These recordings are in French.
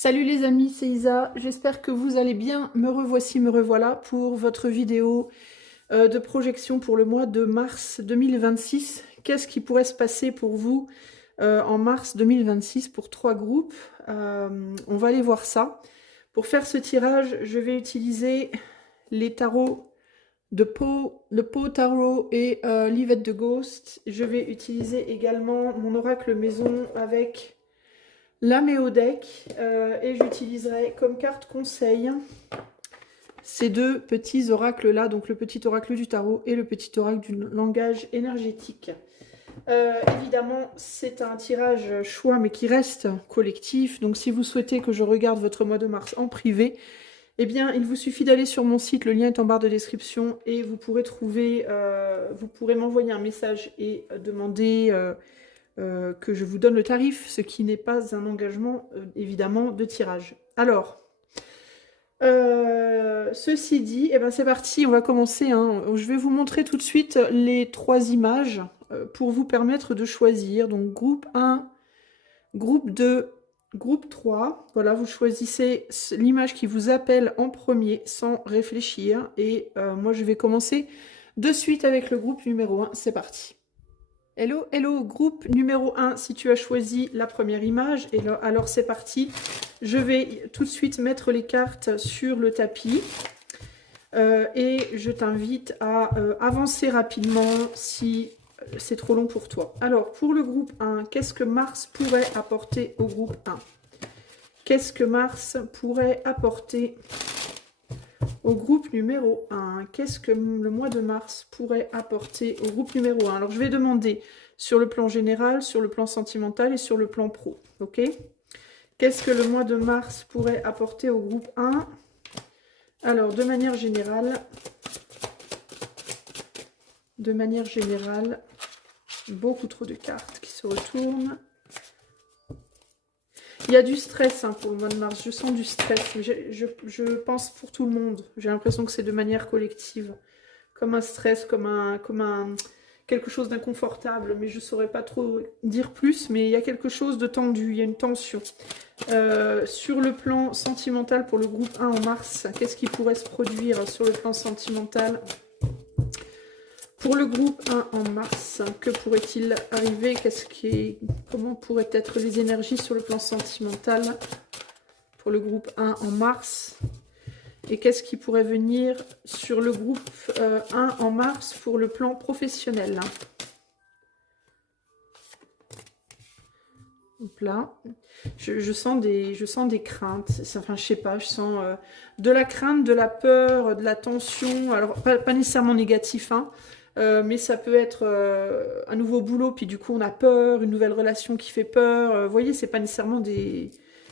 Salut les amis, c'est Isa, j'espère que vous allez bien. Me revoici, me revoilà pour votre vidéo de projection pour le mois de mars 2026. Qu'est-ce qui pourrait se passer pour vous en mars 2026 pour 3 groupes? On va aller voir ça. Pour faire ce tirage, je vais utiliser les tarots de Poe, le Poe Tarot et l'Yvette de Ghost. Je vais utiliser également mon oracle maison avec la Méodec et j'utiliserai comme carte conseil ces deux petits oracles là, donc le petit oracle du tarot et le petit oracle du langage énergétique. Évidemment, c'est un tirage choix mais qui reste collectif, donc si vous souhaitez que je regarde votre mois de mars en privé, eh bien il vous suffit d'aller sur mon site, le lien est en barre de description et vous pourrez trouver, vous pourrez m'envoyer un message et demander que je vous donne le tarif, ce qui n'est pas un engagement évidemment de tirage. Alors, ceci dit, eh ben c'est parti, on va commencer. Je vais vous montrer tout de suite les 3 images pour vous permettre de choisir. Donc groupe 1, groupe 2, groupe 3. Voilà, vous choisissez l'image qui vous appelle en premier sans réfléchir. Et moi je vais commencer de suite avec le groupe numéro 1. C'est parti. Hello, hello, groupe numéro 1, si tu as choisi la première image, et là, alors c'est parti. Je vais tout de suite mettre les cartes sur le tapis et je t'invite à avancer rapidement si c'est trop long pour toi. Alors, pour le groupe 1, qu'est-ce que Mars pourrait apporter au groupe 1? Qu'est-ce que Mars pourrait apporter au groupe numéro 1, qu'est-ce que le mois de mars pourrait apporter au groupe numéro 1? Alors, je vais demander sur le plan général, sur le plan sentimental et sur le plan pro. Ok? Qu'est-ce que le mois de mars pourrait apporter au groupe 1? Alors, de manière générale, beaucoup trop de cartes qui se retournent. Il y a du stress pour le mois de mars, je sens du stress, je pense pour tout le monde. J'ai l'impression que c'est de manière collective, comme un stress, comme quelque chose d'inconfortable, mais je ne saurais pas trop dire plus, mais il y a quelque chose de tendu, il y a une tension. Sur le plan sentimental pour le groupe 1 en mars, qu'est-ce qui pourrait se produire sur le plan sentimental? Pour le groupe 1 en mars, que pourrait-il arriver? Comment pourraient être les énergies sur le plan sentimental pour le groupe 1 en mars? Et qu'est-ce qui pourrait venir sur le groupe 1 en mars pour le plan professionnel? Hop là. Je sens des craintes. Enfin, je sais pas, je sens de la crainte, de la peur, de la tension. Alors, pas nécessairement négatif, mais ça peut être un nouveau boulot, puis du coup on a peur, une nouvelle relation qui fait peur. Vous voyez, c'est pas nécessairement des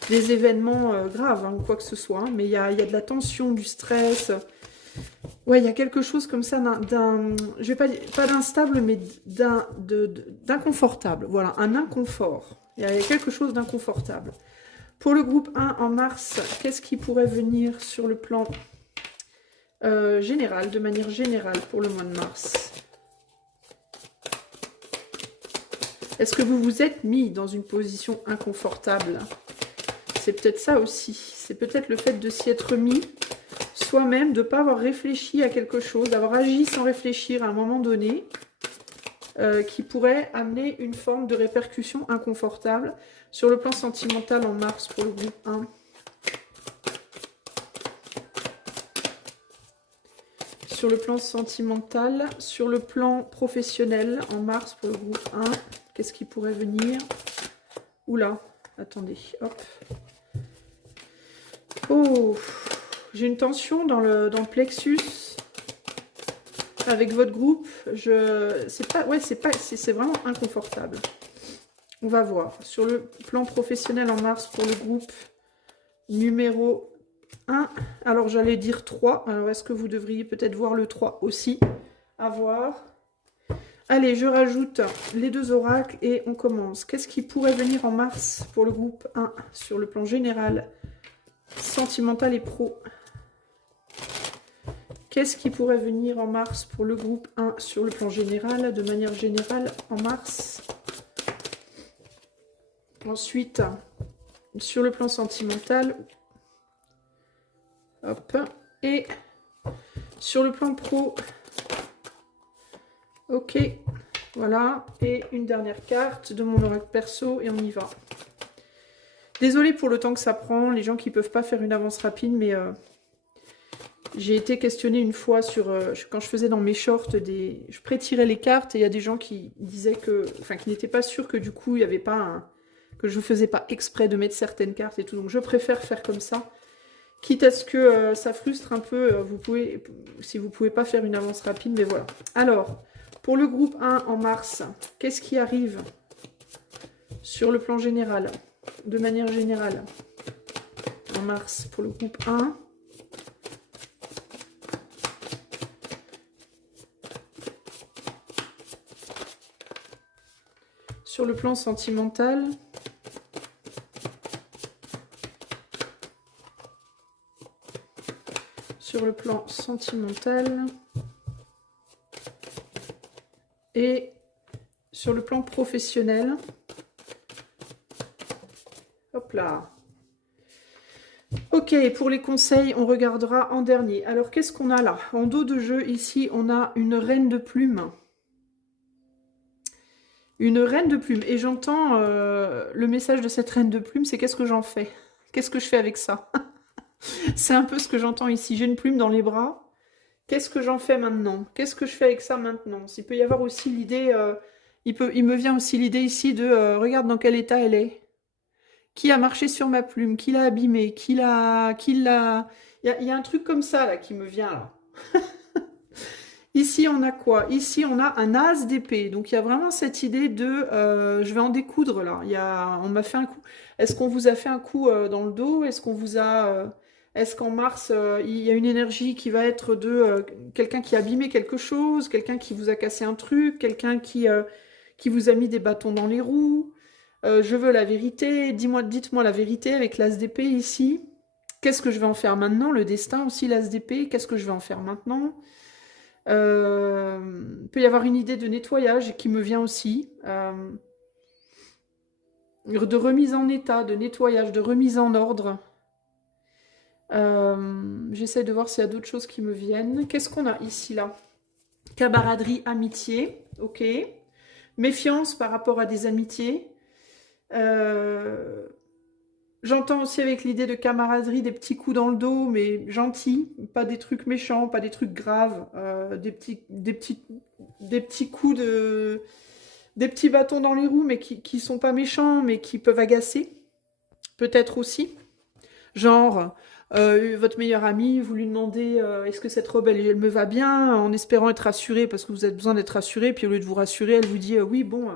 événements graves ou quoi que ce soit, mais il y a de la tension, du stress. Ouais, il y a quelque chose comme ça, je vais pas d'instable, mais d'inconfortable. Voilà, un inconfort. Il y a quelque chose d'inconfortable. Pour le groupe 1 en mars, qu'est-ce qui pourrait venir sur le plan général, de manière générale pour le mois de mars? Est-ce que vous vous êtes mis dans une position inconfortable? C'est peut-être ça aussi. C'est peut-être le fait de s'y être mis soi-même, de ne pas avoir réfléchi à quelque chose, d'avoir agi sans réfléchir à un moment donné, qui pourrait amener une forme de répercussion inconfortable sur le plan sentimental en mars pour le groupe 1. Sur le plan sentimental, sur le plan professionnel en mars pour le groupe 1, qu'est-ce qui pourrait venir? Oula, attendez, hop. Oh, j'ai une tension dans le plexus avec votre groupe. C'est vraiment inconfortable. On va voir. Sur le plan professionnel en mars pour le groupe numéro 1. Alors j'allais dire 3. Alors est-ce que vous devriez peut-être voir le 3 aussi? À voir. Allez, je rajoute les 2 oracles et on commence. Qu'est-ce qui pourrait venir en mars pour le groupe 1 sur le plan général, sentimental et pro? Qu'est-ce qui pourrait venir en mars pour le groupe 1 sur le plan général, de manière générale en mars? Ensuite, sur le plan sentimental. Hop. Et sur le plan pro. Ok. Voilà. Et une dernière carte de mon oracle perso et on y va. Désolée pour le temps que ça prend, les gens qui ne peuvent pas faire une avance rapide, mais j'ai été questionnée une fois sur quand je faisais dans mes shorts, je pré-tirais les cartes et il y a des gens qui disaient que, enfin, qui n'étaient pas sûrs que du coup il n'y avait pas que je ne faisais pas exprès de mettre certaines cartes et tout. Donc je préfère faire comme ça, quitte à ce que ça frustre un peu. Si vous pouvez pas faire une avance rapide, mais voilà. Alors pour le groupe 1 en mars, qu'est-ce qui arrive sur le plan général? De manière générale, en mars, pour le groupe 1. Sur le plan sentimental. Sur le plan sentimental. Et sur le plan professionnel. Hop là. Ok, pour les conseils, on regardera en dernier. Alors, qu'est-ce qu'on a là? En dos de jeu, ici, on a une reine de plumes. Une reine de plumes. Et j'entends le message de cette reine de plumes, c'est qu'est-ce que j'en fais? Qu'est-ce que je fais avec ça? C'est un peu ce que j'entends ici. J'ai une plume dans les bras. Qu'est-ce que j'en fais maintenant? Qu'est-ce que je fais avec ça maintenant? Il peut y avoir aussi l'idée... il me vient aussi l'idée ici de... regarde dans quel état elle est. Qui a marché sur ma plume? Qui l'a abîmée? Qui l'a... Il y a un truc comme ça, là, qui me vient, là. Ici, on a quoi? Ici, on a un as d'épée. Donc, il y a vraiment cette idée de... je vais en découdre, là. On m'a fait un coup. Est-ce qu'on vous a fait un coup dans le dos? Est-ce qu'on vous a... est-ce qu'en mars, il y a une énergie qui va être de quelqu'un qui a abîmé quelque chose, quelqu'un qui vous a cassé un truc, quelqu'un qui vous a mis des bâtons dans les roues? Je veux la vérité. Dites-moi la vérité avec l'as d'épée ici. Qu'est-ce que je vais en faire maintenant? Le destin aussi, l'as d'épée. Qu'est-ce que je vais en faire maintenant? Peut y avoir une idée de nettoyage qui me vient aussi. De remise en état, de nettoyage, de remise en ordre. J'essaie de voir s'il y a d'autres choses qui me viennent. Qu'est-ce qu'on a ici, là? Camaraderie, amitié. Ok. Méfiance par rapport à des amitiés. J'entends aussi avec l'idée de camaraderie des petits coups dans le dos, mais gentils, pas des trucs méchants, pas des trucs graves, des petits coups des petits bâtons dans les roues, mais qui sont pas méchants, mais qui peuvent agacer, peut-être aussi. Genre, votre meilleure amie, vous lui demandez est-ce que cette robe, elle me va bien, en espérant être rassurée, parce que vous avez besoin d'être rassurée, puis au lieu de vous rassurer, elle vous dit oui, bon...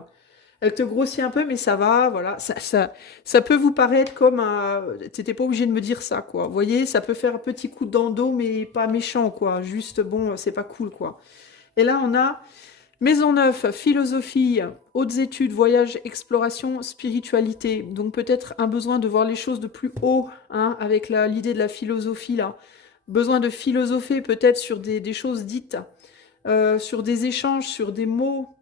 Elle te grossit un peu, mais ça va, voilà. Ça peut vous paraître comme un... T'étais pas obligé de me dire ça, quoi. Vous voyez, ça peut faire un petit coup dans le dos, mais pas méchant, quoi. Juste, bon, c'est pas cool, quoi. Et là, on a Maison Neuve, philosophie, hautes études, voyage, exploration, spiritualité. Donc peut-être un besoin de voir les choses de plus haut, hein, avec l'idée de la philosophie, là. Besoin de philosopher peut-être sur des choses dites, sur des échanges, sur des mots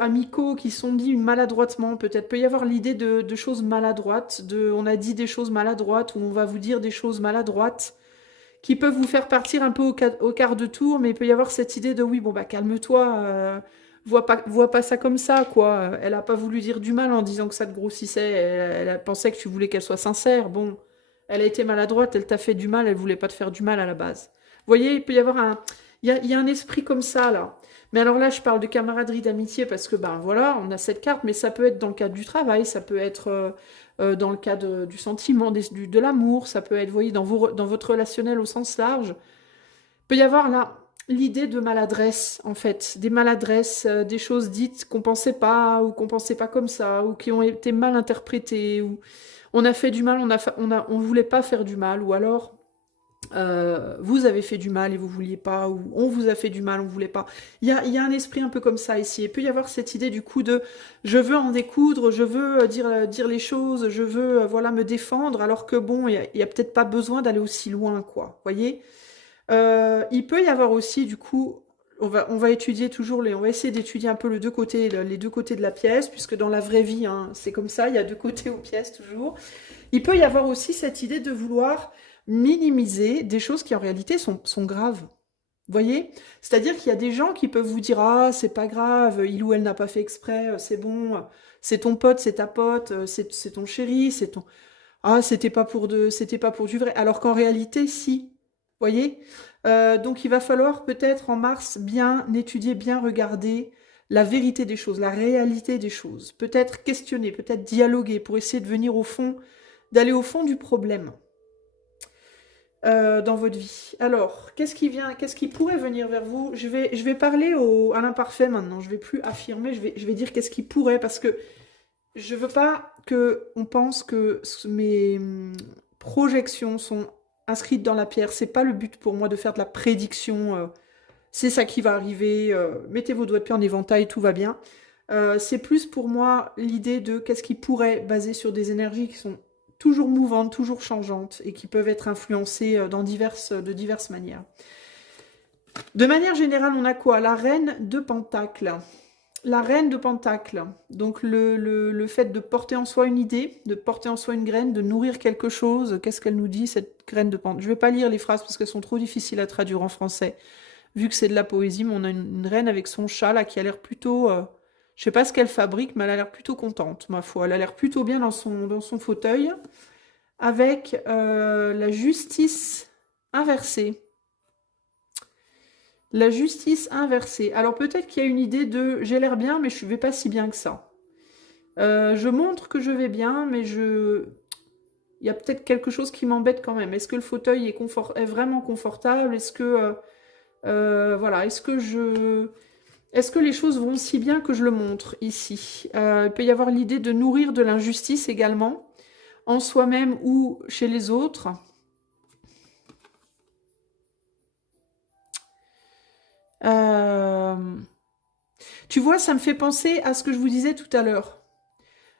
amicaux qui sont dits maladroitement, peut-être. Peut y avoir l'idée de choses maladroites, on a dit des choses maladroites, ou on va vous dire des choses maladroites, qui peuvent vous faire partir un peu au quart de tour, mais il peut y avoir cette idée de oui, bon bah calme-toi, vois pas ça comme ça, quoi. Elle a pas voulu dire du mal en disant que ça te grossissait, elle pensait que tu voulais qu'elle soit sincère, bon. Elle a été maladroite, elle t'a fait du mal, elle voulait pas te faire du mal à la base. Vous voyez, il peut y avoir il y a un esprit comme ça, là. Mais alors là, je parle de camaraderie, d'amitié, parce que, ben voilà, on a cette carte, mais ça peut être dans le cadre du travail, ça peut être dans le cadre du sentiment, de l'amour, ça peut être, vous voyez, dans votre relationnel au sens large. Il peut y avoir là l'idée de maladresse, en fait, des maladresses, des choses dites qu'on pensait pas, ou qu'on pensait pas comme ça, ou qui ont été mal interprétées, ou on a fait du mal, on voulait pas faire du mal, ou alors... vous avez fait du mal et vous vouliez pas, ou on vous a fait du mal, on voulait pas. Il y a un esprit un peu comme ça ici. Il peut y avoir cette idée du coup de je veux en découdre, je veux dire les choses, je veux voilà me défendre, alors que bon, il y a peut-être pas besoin d'aller aussi loin, quoi. Voyez. Il peut y avoir aussi du coup on va étudier toujours on va essayer d'étudier un peu les deux côtés de la pièce, puisque dans la vraie vie, hein, c'est comme ça, il y a deux côtés aux pièces toujours. Il peut y avoir aussi cette idée de vouloir minimiser des choses qui en réalité sont graves. Vous voyez? C'est-à-dire qu'il y a des gens qui peuvent vous dire: «Ah, c'est pas grave, il ou elle n'a pas fait exprès, c'est bon, c'est ton pote, c'est ta pote, c'est ton chéri, c'est ton... Ah, c'était pas pour du vrai.» Alors qu'en réalité, si. Vous voyez? Donc il va falloir peut-être en mars bien étudier, bien regarder la vérité des choses, la réalité des choses. Peut-être questionner, peut-être dialoguer pour essayer de venir au fond, d'aller au fond du problème dans votre vie. Alors, qu'est-ce qui pourrait venir vers vous? Je vais parler à l'imparfait maintenant. Je vais plus affirmer, je vais dire qu'est-ce qui pourrait, parce que je veux pas que on pense que mes projections sont inscrites dans la pierre. C'est pas le but pour moi de faire de la prédiction. C'est ça qui va arriver. Mettez vos doigts de pied en éventail, tout va bien. C'est plus pour moi l'idée de qu'est-ce qui pourrait, basé sur des énergies qui sont toujours mouvantes, toujours changeantes et qui peuvent être influencées de diverses manières. De manière générale, on a quoi? La reine de Pentacles. La reine de Pentacles, donc le fait de porter en soi une idée, de porter en soi une graine, de nourrir quelque chose. Qu'est-ce qu'elle nous dit, cette graine de Pentacles? Je ne vais pas lire les phrases parce qu'elles sont trop difficiles à traduire en français, vu que c'est de la poésie, mais on a une reine avec son chat là qui a l'air plutôt... je sais pas ce qu'elle fabrique, mais elle a l'air plutôt contente, ma foi. Elle a l'air plutôt bien dans son fauteuil, avec la justice inversée. La justice inversée. Alors peut-être qu'il y a une idée de j'ai l'air bien, mais je ne vais pas si bien que ça. Je montre que je vais bien, mais il y a peut-être quelque chose qui m'embête quand même. Est-ce que le fauteuil est vraiment confortable? Est-ce que voilà, est-ce que les choses vont si bien que je le montre ici? Il peut y avoir l'idée de nourrir de l'injustice également, en soi-même ou chez les autres. Tu vois, ça me fait penser à ce que je vous disais tout à l'heure.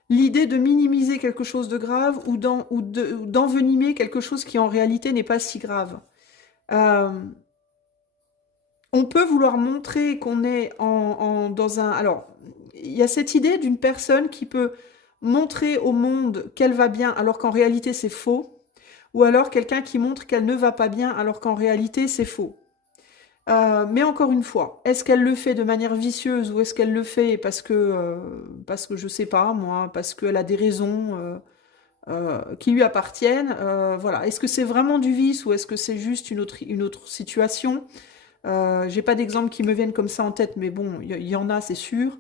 L'idée de minimiser quelque chose de grave ou d'envenimer quelque chose qui en réalité n'est pas si grave. On peut vouloir montrer qu'on est dans un... Alors, il y a cette idée d'une personne qui peut montrer au monde qu'elle va bien alors qu'en réalité c'est faux, ou alors quelqu'un qui montre qu'elle ne va pas bien alors qu'en réalité c'est faux. Mais encore une fois, est-ce qu'elle le fait de manière vicieuse ou est-ce qu'elle le fait parce que je sais pas moi, parce qu'elle a des raisons qui lui appartiennent, voilà. Est-ce que c'est vraiment du vice ou est-ce que c'est juste une autre situation? J'ai pas d'exemple qui me viennent comme ça en tête, mais bon, il y en a, c'est sûr.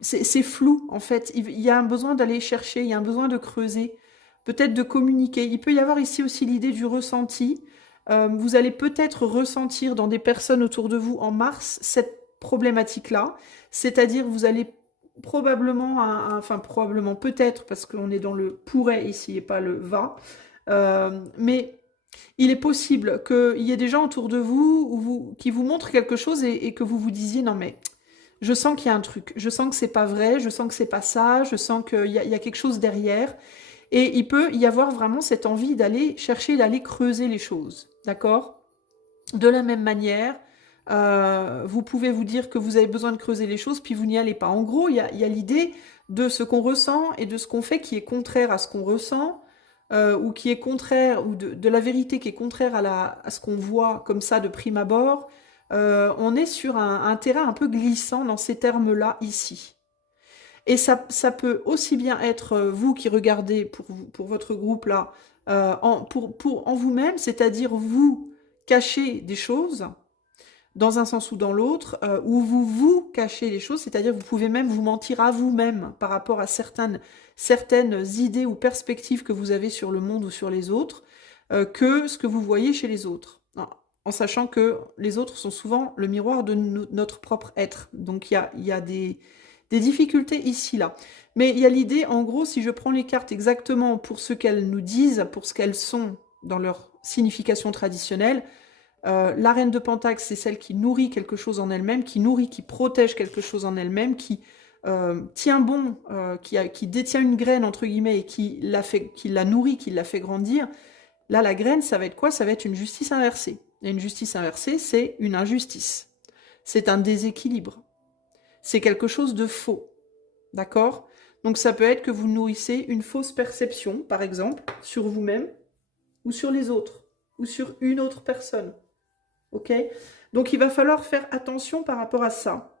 C'est flou, en fait. Il y a un besoin d'aller chercher, il y a un besoin de creuser, peut-être de communiquer. Il peut y avoir ici aussi l'idée du ressenti. Vous allez peut-être ressentir dans des personnes autour de vous en mars cette problématique-là. C'est-à-dire, vous allez probablement, enfin probablement, peut-être, parce qu'on est dans le pourrait ici et pas le va, mais il est possible qu'il y ait des gens autour de vous, qui vous montrent quelque chose et que vous vous disiez non mais je sens qu'il y a un truc, je sens que c'est pas vrai, je sens que c'est pas ça, je sens qu'il y a quelque chose derrière. Et il peut y avoir vraiment cette envie d'aller chercher, d'aller creuser les choses, d'accord? De la même manière, vous pouvez vous dire que vous avez besoin de creuser les choses, puis vous n'y allez pas. En gros, il y a l'idée de ce qu'on ressent et de ce qu'on fait qui est contraire à ce qu'on ressent, ou qui est contraire, ou de la vérité qui est contraire à ce qu'on voit comme ça de prime abord. On est sur un terrain un peu glissant dans ces termes-là ici. Et ça peut aussi bien être vous qui regardez pour votre groupe là, en vous-même, c'est-à-dire vous cachez des choses dans un sens ou dans l'autre, ou vous cachez les choses, c'est-à-dire vous pouvez même vous mentir à vous-même par rapport à certaines idées ou perspectives que vous avez sur le monde ou sur les autres, que ce que vous voyez chez les autres. En sachant que les autres sont souvent le miroir de notre propre être. Donc il y a des difficultés ici, là. Mais il y a l'idée, en gros, si je prends les cartes exactement pour ce qu'elles nous disent, pour ce qu'elles sont dans leur signification traditionnelle, la reine de Pentacles, c'est celle qui nourrit quelque chose en elle-même, qui protège quelque chose en elle-même, qui tient bon, qui détient une graine, entre guillemets, et qui la nourrit, qui la fait grandir. Là, la graine, ça va être quoi? Ça va être une justice inversée. Et une justice inversée, c'est une injustice. C'est un déséquilibre. C'est quelque chose de faux. D'accord? Donc ça peut être que vous nourrissez une fausse perception, par exemple, sur vous-même, ou sur les autres, ou sur une autre personne. Ok? Donc il va falloir faire attention par rapport à ça.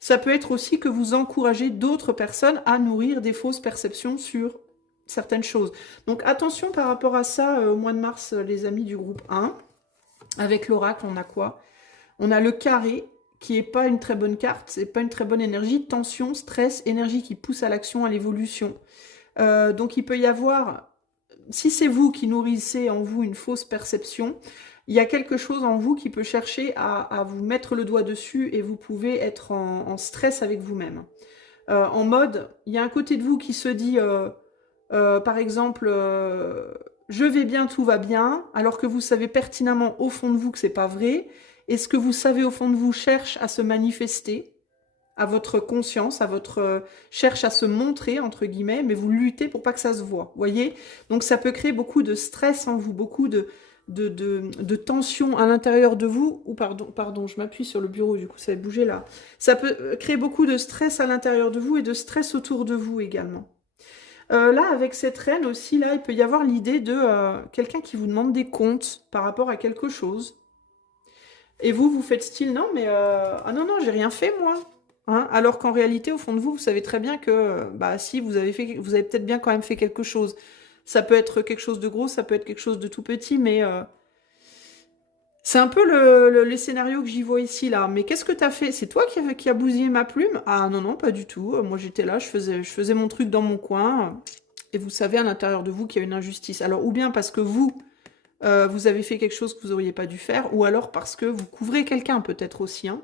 Ça peut être aussi que vous encouragez d'autres personnes à nourrir des fausses perceptions sur certaines choses. Donc attention par rapport à ça au mois de mars, les amis du groupe 1. Avec l'oracle, on a quoi? On a le carré, qui n'est pas une très bonne carte, c'est pas une très bonne énergie. Tension, stress, énergie qui pousse à l'action, à l'évolution. Donc il peut y avoir, si c'est vous qui nourrissez en vous une fausse perception, il y a quelque chose en vous qui peut chercher à vous mettre le doigt dessus et vous pouvez être en stress avec vous-même. En mode, il y a un côté de vous qui se dit, par exemple, je vais bien, tout va bien, alors que vous savez pertinemment au fond de vous que c'est pas vrai, et ce que vous savez au fond de vous cherche à se manifester, à votre conscience, cherche à se montrer, entre guillemets, mais vous luttez pour pas que ça se voit, voyez? Donc ça peut créer beaucoup de stress en vous, beaucoup de tension à l'intérieur de vous, ou pardon, je m'appuie sur le bureau, du coup ça va bouger là. Ça peut créer beaucoup de stress à l'intérieur de vous et de stress autour de vous également. Là, avec cette reine aussi, là, il peut y avoir l'idée de quelqu'un qui vous demande des comptes par rapport à quelque chose. Et vous faites style, non, mais ah non, j'ai rien fait, moi. Hein, alors qu'en réalité, au fond de vous, vous savez très bien que, bah, si, vous avez peut-être bien quand même fait quelque chose. Ça peut être quelque chose de gros, ça peut être quelque chose de tout petit, mais c'est un peu les scénarios que j'y vois ici, là. Mais qu'est-ce que t'as fait? C'est toi qui a bousillé ma plume? Ah non, pas du tout. Moi, j'étais là, je faisais mon truc dans mon coin. Et vous savez à l'intérieur de vous qu'il y a une injustice. Alors, ou bien parce que vous avez fait quelque chose que vous n'auriez pas dû faire, ou alors parce que vous couvrez quelqu'un, peut-être aussi. Hein.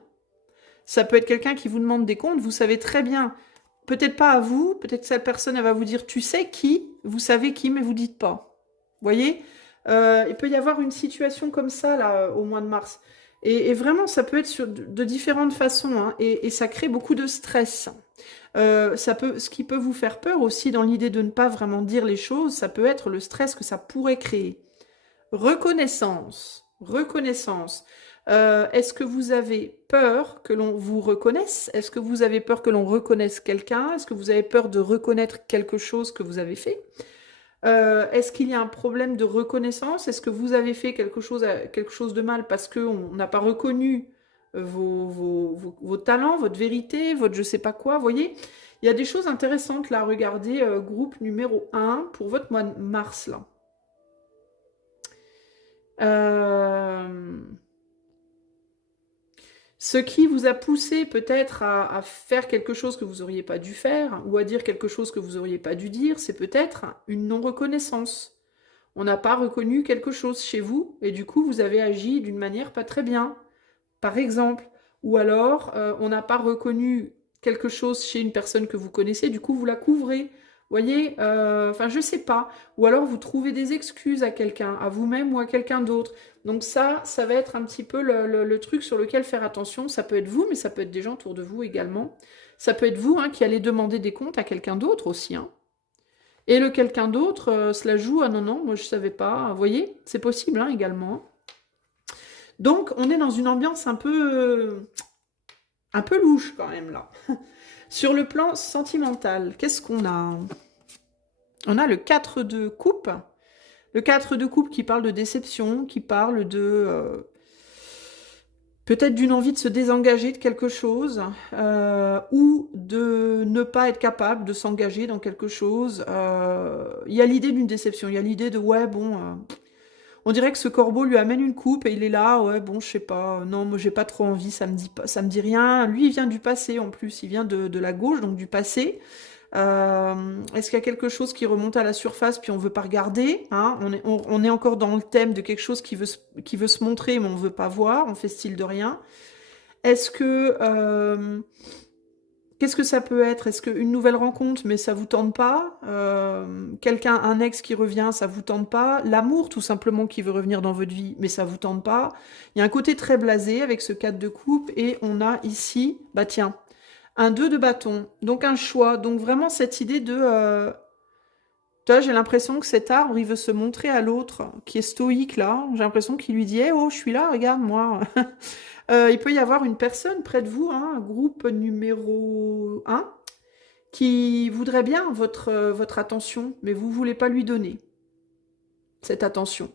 Ça peut être quelqu'un qui vous demande des comptes, vous savez très bien, peut-être pas à vous, peut-être que cette personne, elle va vous dire, tu sais qui, vous savez qui, mais vous dites pas. Vous voyez? Il peut y avoir une situation comme ça, là, au mois de mars. Et vraiment, ça peut être de différentes façons, hein, et ça crée beaucoup de stress. Ce qui peut vous faire peur aussi dans l'idée de ne pas vraiment dire les choses, ça peut être le stress que ça pourrait créer. Reconnaissance. Est-ce que vous avez peur que l'on vous reconnaisse? Est-ce que vous avez peur que l'on reconnaisse quelqu'un? Est-ce que vous avez peur de reconnaître quelque chose que vous avez fait? Est-ce qu'il y a un problème de reconnaissance? Est-ce que vous avez fait quelque chose de mal parce qu'on n'a pas reconnu vos talents, votre vérité, votre je sais pas quoi, vous voyez? Il y a des choses intéressantes là, regardez, groupe numéro 1 pour votre mois de mars là. Ce qui vous a poussé peut-être à faire quelque chose que vous n'auriez pas dû faire, ou à dire quelque chose que vous n'auriez pas dû dire, c'est peut-être une non-reconnaissance. On n'a pas reconnu quelque chose chez vous, et du coup, vous avez agi d'une manière pas très bien, par exemple. Ou alors, on n'a pas reconnu quelque chose chez une personne que vous connaissez, du coup, vous la couvrez. Voyez, enfin, je sais pas. Ou alors, vous trouvez des excuses à quelqu'un, à vous-même ou à quelqu'un d'autre. Donc ça va être un petit peu le truc sur lequel faire attention. Ça peut être vous, mais ça peut être des gens autour de vous également. Ça peut être vous, hein, qui allez demander des comptes à quelqu'un d'autre aussi. Hein. Et le quelqu'un d'autre, cela joue, ah non, moi je savais pas. Vous voyez, c'est possible hein, également. Donc, on est dans une ambiance un peu louche quand même là. Sur le plan sentimental, qu'est-ce qu'on a? On a le 4 de coupe. Le 4 de coupe qui parle de déception, qui parle de... peut-être d'une envie de se désengager de quelque chose, ou de ne pas être capable de s'engager dans quelque chose. Il y a l'idée d'une déception, il y a l'idée de, ouais, bon... on dirait que ce corbeau lui amène une coupe et il est là, ouais, bon, je sais pas, non, moi j'ai pas trop envie, ça me dit rien. Lui, il vient du passé en plus, il vient de la gauche, donc du passé. Est-ce qu'il y a quelque chose qui remonte à la surface puis on veut pas regarder hein on est encore dans le thème de quelque chose qui veut se montrer mais on veut pas voir, on fait style de rien. Est-ce que... qu'est-ce que ça peut être? Est-ce qu'une nouvelle rencontre, mais ça vous tente pas? Quelqu'un, un ex qui revient, ça vous tente pas? L'amour, tout simplement, qui veut revenir dans votre vie, mais ça vous tente pas? Il y a un côté très blasé avec ce 4 de coupe, et on a ici, bah tiens, un 2 de bâton, donc un choix. Donc vraiment cette idée de... Tu vois, j'ai l'impression que cet arbre, il veut se montrer à l'autre, qui est stoïque là. J'ai l'impression qu'il lui dit, eh oh, je suis là, regarde, moi. Il peut y avoir une personne près de vous, hein, un groupe numéro un, qui voudrait bien votre attention, mais vous ne voulez pas lui donner cette attention.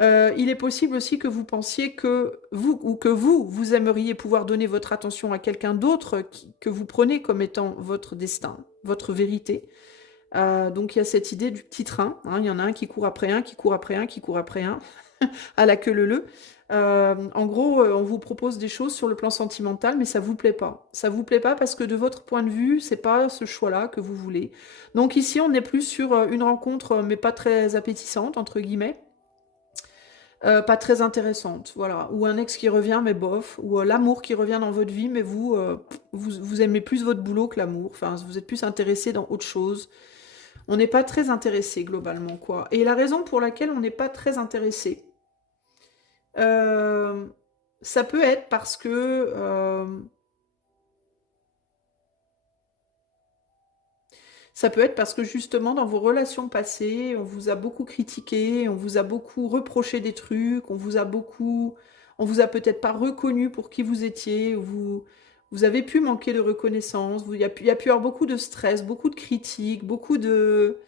Il est possible aussi que vous pensiez que vous, ou que vous aimeriez pouvoir donner votre attention à quelqu'un d'autre que vous prenez comme étant votre destin, votre vérité. Donc il y a cette idée du petit train, hein, il y en a un qui court après un, qui court après un, qui court après un, à la queue leu-leu. En gros, on vous propose des choses sur le plan sentimental, mais ça vous plaît pas. Ça vous plaît pas parce que de votre point de vue, c'est pas ce choix-là que vous voulez. Donc ici, on est plus sur une rencontre, mais pas très appétissante, entre guillemets. Pas très intéressante, voilà. Ou un ex qui revient, mais bof. Ou l'amour qui revient dans votre vie, mais vous aimez plus votre boulot que l'amour. Enfin, vous êtes plus intéressé dans autre chose. On n'est pas très intéressé, globalement, quoi. Et la raison pour laquelle on n'est pas très intéressé, euh, ça peut être parce que... ça peut être parce que justement dans vos relations passées, on vous a beaucoup critiqué, on vous a beaucoup reproché des trucs, on vous a peut-être pas reconnu pour qui vous étiez, vous avez pu manquer de reconnaissance, il y a pu y avoir beaucoup de stress, beaucoup de critiques, beaucoup de...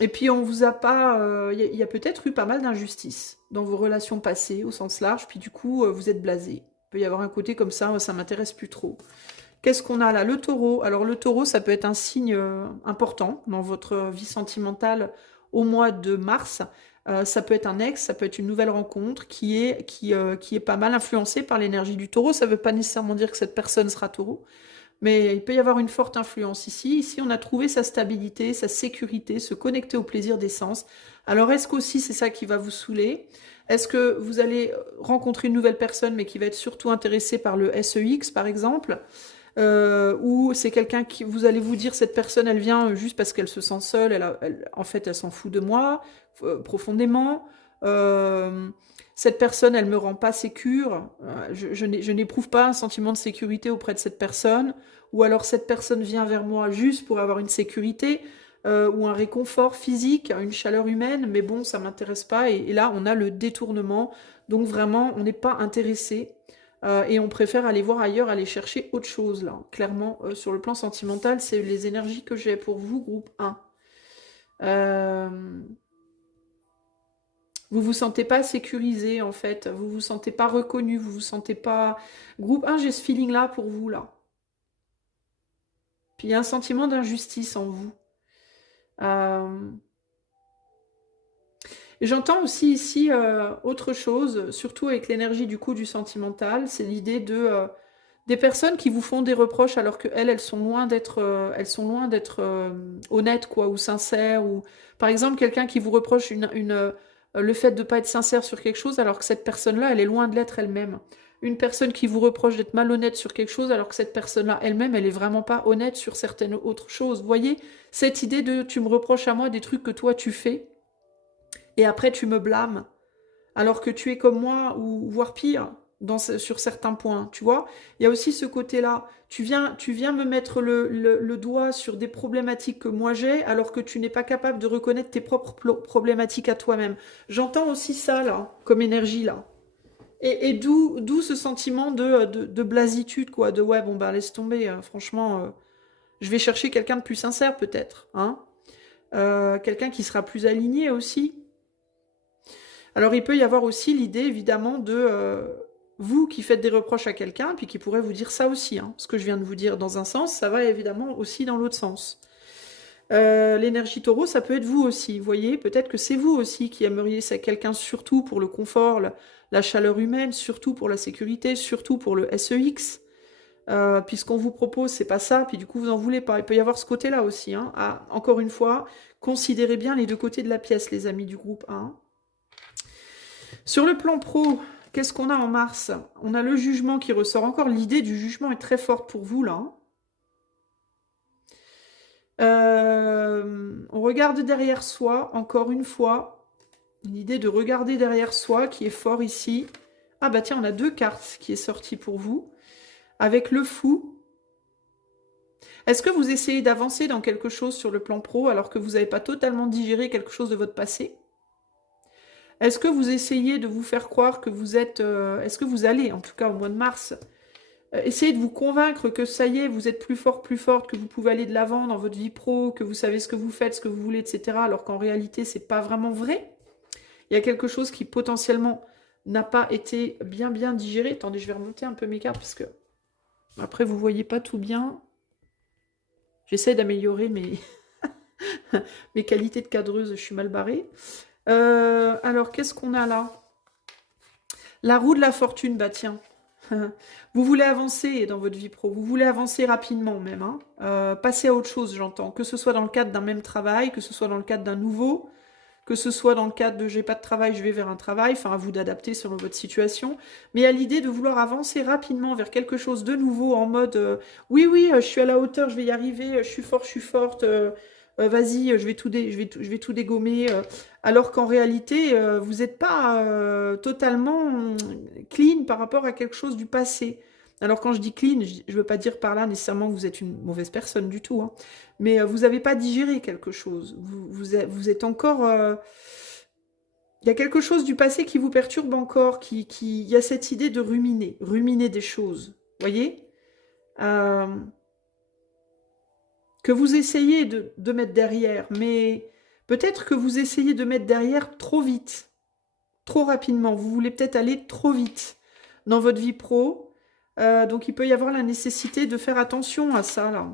Et puis on vous a pas... il y a peut-être eu pas mal d'injustices dans vos relations passées au sens large, puis du coup vous êtes blasé. Il peut y avoir un côté comme ça m'intéresse plus trop. Qu'est-ce qu'on a là? Le taureau. Alors le taureau, ça peut être un signe important dans votre vie sentimentale au mois de mars. Ça peut être un ex, ça peut être une nouvelle rencontre qui est pas mal influencée par l'énergie du taureau. Ça ne veut pas nécessairement dire que cette personne sera taureau, mais il peut y avoir une forte influence ici. Ici, on a trouvé sa stabilité, sa sécurité, se connecter au plaisir des sens. Alors est-ce qu'aussi c'est ça qui va vous saouler? Est-ce que vous allez rencontrer une nouvelle personne, mais qui va être surtout intéressée par le SEX, par exemple? Ou c'est quelqu'un qui, vous allez vous dire, cette personne, elle vient juste parce qu'elle se sent seule, en fait, elle s'en fout de moi, profondément. Cette personne, elle me rend pas sécure, je n'éprouve pas un sentiment de sécurité auprès de cette personne, ou alors cette personne vient vers moi juste pour avoir une sécurité, ou un réconfort physique, une chaleur humaine, mais bon, ça m'intéresse pas, et là, on a le détournement, donc vraiment, on n'est pas intéressé. Et on préfère aller voir ailleurs, aller chercher autre chose, là. Clairement, sur le plan sentimental, c'est les énergies que j'ai pour vous, groupe 1. Vous vous sentez pas sécurisé, en fait. Vous vous sentez pas reconnu, vous vous sentez pas... Groupe 1, j'ai ce feeling-là pour vous, là. Puis il y a un sentiment d'injustice en vous. J'entends aussi ici autre chose, surtout avec l'énergie du coup du sentimental, c'est l'idée de des personnes qui vous font des reproches alors qu'elles, elles sont loin d'être honnêtes quoi, ou sincères, ou par exemple quelqu'un qui vous reproche le fait de ne pas être sincère sur quelque chose alors que cette personne-là, elle est loin de l'être elle-même. Une personne qui vous reproche d'être malhonnête sur quelque chose alors que cette personne-là elle-même, elle est vraiment pas honnête sur certaines autres choses. Vous voyez, cette idée de tu me reproches à moi des trucs que toi tu fais et après tu me blâmes, alors que tu es comme moi, ou voire pire, sur certains points, tu vois. Il y a aussi ce côté-là. Tu viens me mettre le doigt sur des problématiques que moi j'ai, alors que tu n'es pas capable de reconnaître tes propres problématiques à toi-même. J'entends aussi ça, là, comme énergie, là. Et d'où ce sentiment de blasitude, quoi, de ouais, bon, bah laisse tomber, franchement, je vais chercher quelqu'un de plus sincère, peut-être, hein. Quelqu'un qui sera plus aligné aussi. Alors il peut y avoir aussi l'idée évidemment de vous qui faites des reproches à quelqu'un, puis qui pourrait vous dire ça aussi. Hein. Ce que je viens de vous dire dans un sens, ça va évidemment aussi dans l'autre sens. L'énergie taureau, ça peut être vous aussi. Vous voyez, peut-être que c'est vous aussi qui aimeriez quelqu'un surtout pour le confort, la chaleur humaine, surtout pour la sécurité, surtout pour le SEX. Puisqu'on vous propose, c'est pas ça, puis du coup vous en voulez pas. Il peut y avoir ce côté-là aussi. Hein. Ah, encore une fois, considérez bien les deux côtés de la pièce, les amis du groupe 1. Sur le plan pro, qu'est-ce qu'on a en mars? On a le jugement qui ressort. Encore, l'idée du jugement est très forte pour vous, là. On regarde derrière soi, encore une fois. L'idée de regarder derrière soi qui est fort ici. Ah bah tiens, on a 2 cartes qui est sortie pour vous. Avec le fou. Est-ce que vous essayez d'avancer dans quelque chose sur le plan pro alors que vous n'avez pas totalement digéré quelque chose de votre passé? Est-ce que vous essayez de vous faire croire que vous êtes... est-ce que vous allez, en tout cas au mois de mars, essayer de vous convaincre que ça y est, vous êtes plus fort, plus forte, que vous pouvez aller de l'avant dans votre vie pro, que vous savez ce que vous faites, ce que vous voulez, etc. Alors qu'en réalité, c'est pas vraiment vrai. Il y a quelque chose qui potentiellement n'a pas été bien digéré. Attendez, je vais remonter un peu mes cartes parce que après vous voyez pas tout bien. J'essaie d'améliorer mes qualités de cadreuse, je suis mal barrée. Alors, qu'est-ce qu'on a là? La roue de la fortune, bah tiens. Vous voulez avancer dans votre vie pro, vous voulez avancer rapidement même. Hein. Passer à autre chose, j'entends. Que ce soit dans le cadre d'un même travail, que ce soit dans le cadre d'un nouveau, que ce soit dans le cadre de j'ai pas de travail, je vais vers un travail, enfin à vous d'adapter selon votre situation. Mais à l'idée de vouloir avancer rapidement vers quelque chose de nouveau en mode oui, je suis à la hauteur, je vais y arriver, je suis fort, je suis forte, vas-y, je vais tout dégommer. Alors qu'en réalité, vous n'êtes pas totalement clean par rapport à quelque chose du passé. Alors quand je dis clean, je ne veux pas dire par là nécessairement que vous êtes une mauvaise personne du tout. Hein. Mais vous n'avez pas digéré quelque chose. Vous êtes encore... il y a quelque chose du passé qui vous perturbe encore. Il y a cette idée de ruminer des choses. Voyez que vous essayez de mettre derrière, mais peut-être que vous essayez de mettre derrière trop vite, trop rapidement. Vous voulez peut-être aller trop vite dans votre vie pro. Donc, il peut y avoir la nécessité de faire attention à ça, là.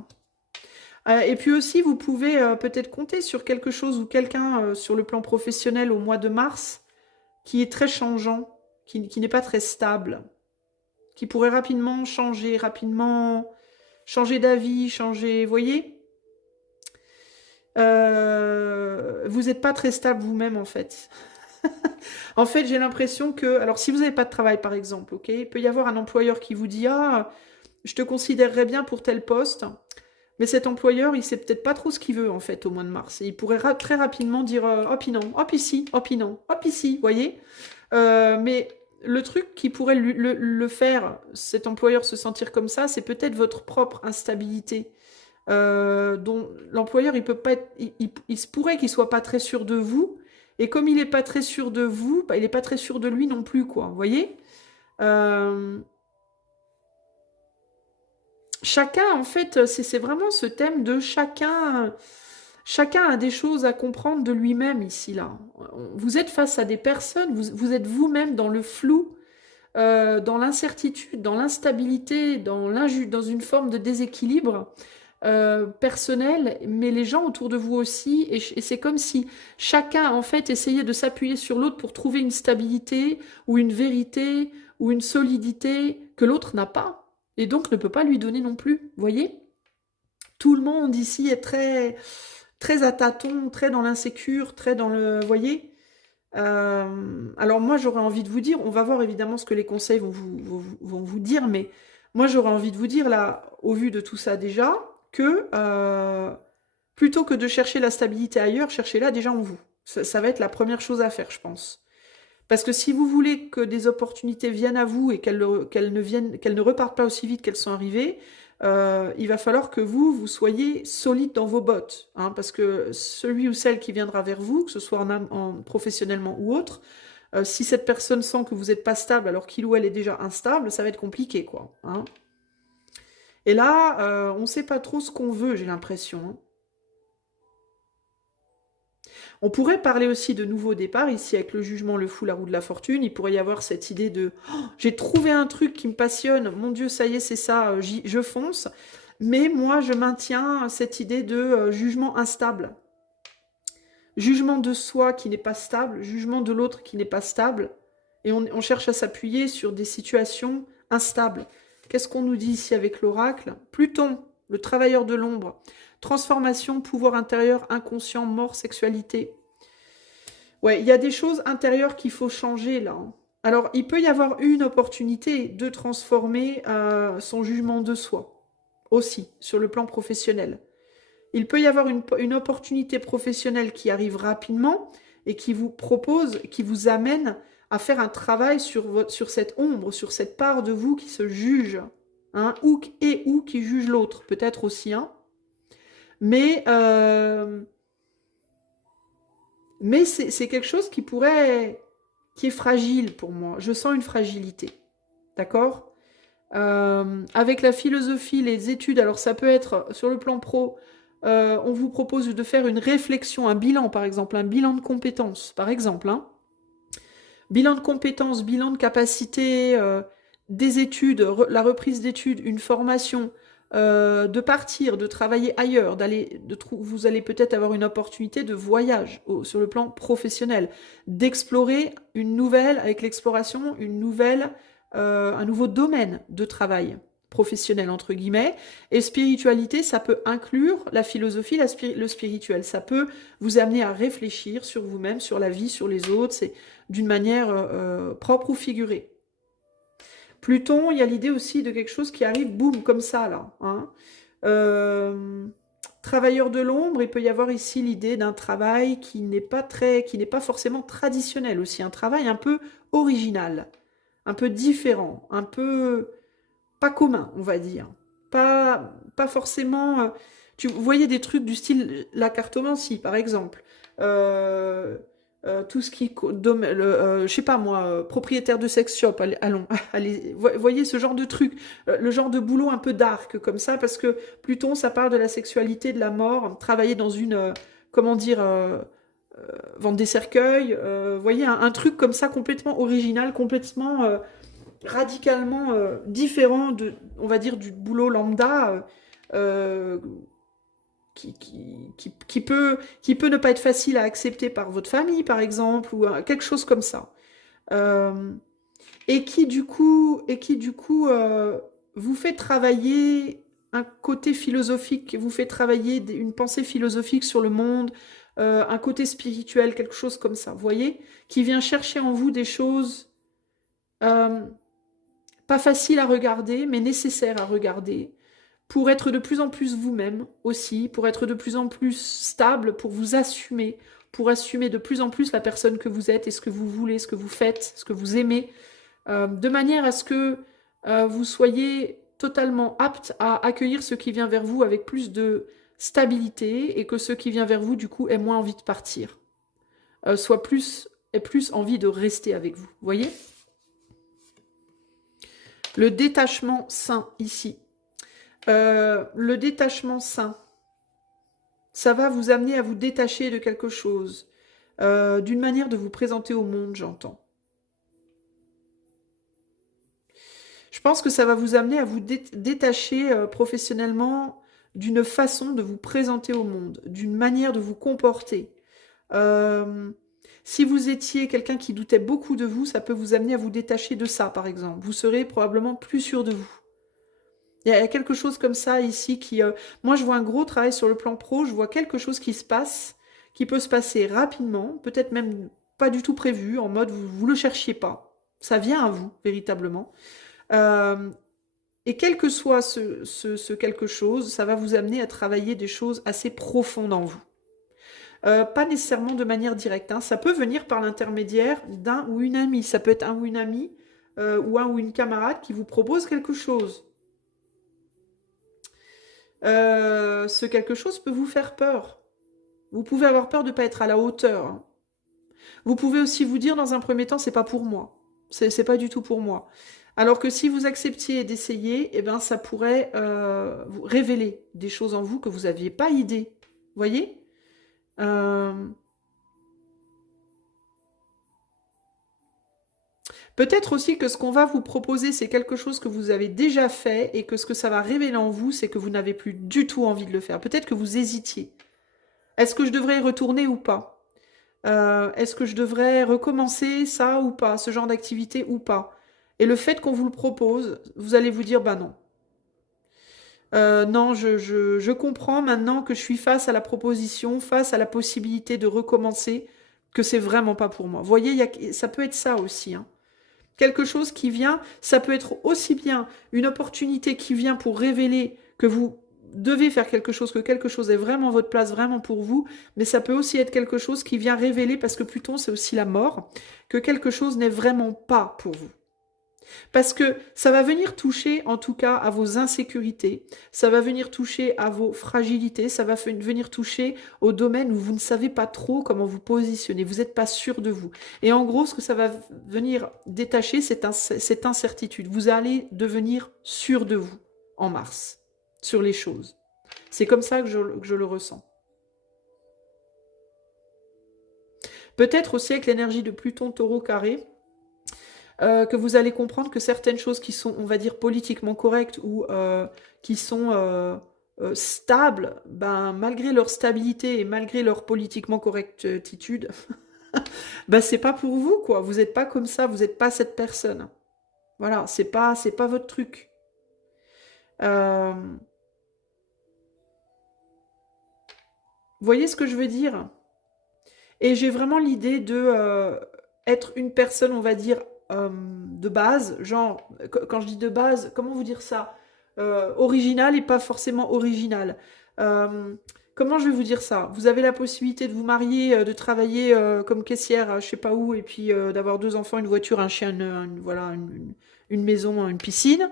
Et puis aussi, vous pouvez peut-être compter sur quelque chose ou quelqu'un sur le plan professionnel au mois de mars qui est très changeant, qui n'est pas très stable, qui pourrait rapidement changer d'avis, changer, vous voyez vous n'êtes pas très stable vous-même, en fait. En fait, j'ai l'impression que... Alors, si vous n'avez pas de travail, par exemple, ok, il peut y avoir un employeur qui vous dit « Ah, je te considérerais bien pour tel poste », mais cet employeur, il sait peut-être pas trop ce qu'il veut, en fait, au mois de mars. Et il pourrait très rapidement dire « Hop, non, hop ici, hop, non, hop ici », vous voyez mais le truc qui pourrait le faire, cet employeur se sentir comme ça, c'est peut-être votre propre instabilité. Dont l'employeur, il peut pas être, il se pourrait qu'il soit pas très sûr de vous, et comme il est pas très sûr de vous, bah, il est pas très sûr de lui non plus, quoi. Vous voyez chacun, en fait, c'est vraiment ce thème de chacun a des choses à comprendre de lui-même ici, là. Vous êtes face à des personnes, vous êtes vous-même dans le flou, dans l'incertitude, dans l'instabilité, dans une forme de déséquilibre. Personnel, mais les gens autour de vous aussi, et c'est comme si chacun en fait essayait de s'appuyer sur l'autre pour trouver une stabilité ou une vérité ou une solidité que l'autre n'a pas et donc ne peut pas lui donner non plus. Vous voyez, tout le monde ici est très à tâtons, très dans l'insécure, très dans le... Vous voyez alors moi j'aurais envie de vous dire, on va voir évidemment ce que les conseils vont vous dire, mais moi j'aurais envie de vous dire là, au vu de tout ça déjà, que plutôt que de chercher la stabilité ailleurs, cherchez-la déjà en vous. Ça va être la première chose à faire, je pense. Parce que si vous voulez que des opportunités viennent à vous et qu'elles ne repartent pas aussi vite qu'elles sont arrivées, il va falloir que vous soyez solide dans vos bottes. Hein, parce que celui ou celle qui viendra vers vous, que ce soit professionnellement ou autre, si cette personne sent que vous n'êtes pas stable alors qu'il ou elle est déjà instable, ça va être compliqué, quoi. Hein. Et là, on ne sait pas trop ce qu'on veut, j'ai l'impression. Hein. On pourrait parler aussi de nouveau départ, ici avec le jugement, le fou, la roue de la fortune. Il pourrait y avoir cette idée de oh, j'ai trouvé un truc qui me passionne, mon Dieu, ça y est, c'est ça, je fonce. Mais moi, je maintiens cette idée de jugement instable. Jugement de soi qui n'est pas stable, jugement de l'autre qui n'est pas stable. Et on cherche à s'appuyer sur des situations instables. Qu'est-ce qu'on nous dit ici avec l'oracle? Pluton, le travailleur de l'ombre. Transformation, pouvoir intérieur, inconscient, mort, sexualité. Ouais, il y a des choses intérieures qu'il faut changer là. Hein. Alors, il peut y avoir une opportunité de transformer son jugement de soi, aussi, sur le plan professionnel. Il peut y avoir une opportunité professionnelle qui arrive rapidement et qui vous propose, qui vous amène à faire un travail sur cette ombre, sur cette part de vous qui se juge, hein, ou qui juge l'autre, peut-être aussi. Hein. Mais, mais c'est quelque chose qui est fragile pour moi. Je sens une fragilité. D'accord? Avec la philosophie, les études, alors ça peut être sur le plan pro, on vous propose de faire une réflexion, un bilan par exemple, un bilan de compétences, par exemple, hein. Bilan de compétences, bilan de capacité, des études, la reprise d'études, une formation, de partir, de travailler ailleurs, vous allez peut-être avoir une opportunité de voyage sur le plan professionnel, d'explorer avec l'exploration, un nouveau domaine de travail professionnel, entre guillemets. Et spiritualité, ça peut inclure la philosophie, le spirituel. Ça peut vous amener à réfléchir sur vous-même, sur la vie, sur les autres. C'est d'une manière propre ou figurée. Pluton, il y a l'idée aussi de quelque chose qui arrive, boum, comme ça, là. Hein. Travailleur de l'ombre, il peut y avoir ici l'idée d'un travail qui n'est pas forcément traditionnel aussi, un travail un peu original, un peu différent, un peu pas commun, on va dire. Pas forcément... vous voyez des trucs du style la cartomancie, par exemple. Tout ce qui... je sais pas moi, propriétaire de sex shop, allons, allez, voyez ce genre de truc, le genre de boulot un peu dark, comme ça, parce que Pluton, ça parle de la sexualité, de la mort, travailler dans une... comment dire... vendre des cercueils, voyez, un truc comme ça, complètement original, complètement... radicalement différent on va dire, du boulot lambda qui peut ne pas être facile à accepter par votre famille, par exemple, ou quelque chose comme ça. Et qui, du coup, vous fait travailler un côté philosophique, vous fait travailler une pensée philosophique sur le monde, un côté spirituel, quelque chose comme ça, vous voyez, qui vient chercher en vous des choses... pas facile à regarder, mais nécessaire à regarder, pour être de plus en plus vous-même aussi, pour être de plus en plus stable, pour vous assumer, pour assumer de plus en plus la personne que vous êtes et ce que vous voulez, ce que vous faites, ce que vous aimez, de manière à ce que vous soyez totalement apte à accueillir ce qui vient vers vous avec plus de stabilité et que ce qui vient vers vous, du coup, ait moins envie de partir, ait plus envie de rester avec vous. Vous voyez ? Le détachement sain, ici. Le détachement sain, ça va vous amener à vous détacher de quelque chose, d'une manière de vous présenter au monde, j'entends. Je pense que ça va vous amener à vous détacher professionnellement d'une façon de vous présenter au monde, d'une manière de vous comporter. Si vous étiez quelqu'un qui doutait beaucoup de vous, ça peut vous amener à vous détacher de ça, par exemple. Vous serez probablement plus sûr de vous. Il y a quelque chose comme ça ici qui... moi, je vois un gros travail sur le plan pro, je vois quelque chose qui se passe, qui peut se passer rapidement, peut-être même pas du tout prévu, en mode vous ne le cherchiez pas. Ça vient à vous, véritablement. Et quel que soit ce quelque chose, ça va vous amener à travailler des choses assez profondes en vous. Pas nécessairement de manière directe, hein. Ça peut venir par l'intermédiaire d'un ou une amie. Ça peut être un ou une amie ou un ou une camarade qui vous propose quelque chose. Ce quelque chose peut vous faire peur. Vous pouvez avoir peur de ne pas être à la hauteur. Hein. Vous pouvez aussi vous dire dans un premier temps, c'est pas pour moi. C'est pas du tout pour moi. Alors que si vous acceptiez d'essayer, eh ben, ça pourrait vous révéler des choses en vous que vous n'aviez pas idée. Vous voyez ? Peut-être aussi que ce qu'on va vous proposer, c'est quelque chose que vous avez déjà fait et que ce que ça va révéler en vous, c'est que vous n'avez plus du tout envie de le faire. Peut-être que vous hésitiez. Est-ce que je devrais y retourner ou pas ? Est-ce que je devrais recommencer ça ou pas, ce genre d'activité ou pas ? Et le fait qu'on vous le propose, vous allez vous dire, bah non. Non, je comprends maintenant que je suis face à la proposition, face à la possibilité de recommencer, que c'est vraiment pas pour moi. Vous voyez, ça peut être ça aussi. Hein. Quelque chose qui vient, ça peut être aussi bien une opportunité qui vient pour révéler que vous devez faire quelque chose, que quelque chose est vraiment votre place, vraiment pour vous, mais ça peut aussi être quelque chose qui vient révéler, parce que Pluton, c'est aussi la mort, que quelque chose n'est vraiment pas pour vous. Parce que ça va venir toucher, en tout cas, à vos insécurités, ça va venir toucher à vos fragilités, ça va venir toucher au domaine où vous ne savez pas trop comment vous positionner, vous n'êtes pas sûr de vous. Et en gros, ce que ça va venir détacher, c'est cette incertitude. Vous allez devenir sûr de vous en mars, sur les choses. C'est comme ça que je le ressens. Peut-être aussi avec l'énergie de Pluton Taureau carré, que vous allez comprendre que certaines choses qui sont, on va dire, politiquement correctes ou qui sont stables, ben, malgré leur stabilité et malgré leur politiquement correctitude, ben, c'est pas pour vous, quoi. Vous n'êtes pas comme ça, vous n'êtes pas cette personne. Voilà, c'est pas votre truc. Euh, Vous voyez ce que je veux dire? Et j'ai vraiment l'idée de être une personne, on va dire, de base, genre, quand je dis de base, comment vous dire ça? Original et pas forcément original. Euh, Comment je vais vous dire ça? Vous avez la possibilité de vous marier, de travailler comme caissière, je sais pas où, et puis d'avoir 2 enfants, une voiture, un chien, voilà, une maison, une piscine.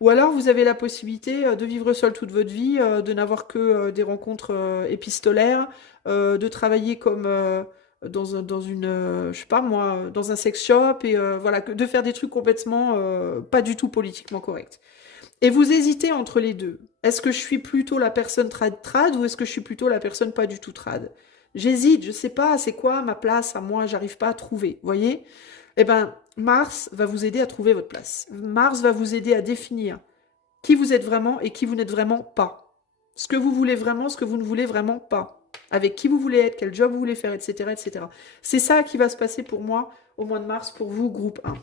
Ou alors vous avez la possibilité de vivre seul toute votre vie, de n'avoir que des rencontres épistolaires, de travailler comme dans une, je sais pas moi, dans un sex shop, et voilà, de faire des trucs complètement pas du tout politiquement corrects. Et vous hésitez entre les deux. Est-ce que je suis plutôt la personne trad ou est-ce que je suis plutôt la personne pas du tout trad? J'hésite, je sais pas, c'est quoi ma place à moi, j'arrive pas à trouver, voyez? Eh ben, Mars va vous aider à trouver votre place. Mars va vous aider à définir qui vous êtes vraiment et qui vous n'êtes vraiment pas. Ce que vous voulez vraiment, ce que vous ne voulez vraiment pas. Avec qui vous voulez être, quel job vous voulez faire, etc. etc. C'est ça qui va se passer pour moi au mois de mars, pour vous, groupe 1.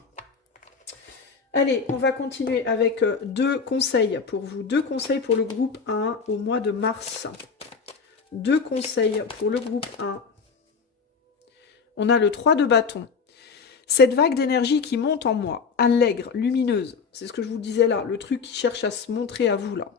Allez, on va continuer avec 2 conseils pour vous. 2 conseils pour le groupe 1 au mois de mars. 2 conseils pour le groupe 1. On a le 3 de bâton. Cette vague d'énergie qui monte en moi, allègre, lumineuse, c'est ce que je vous disais là, le truc qui cherche à se montrer à vous là.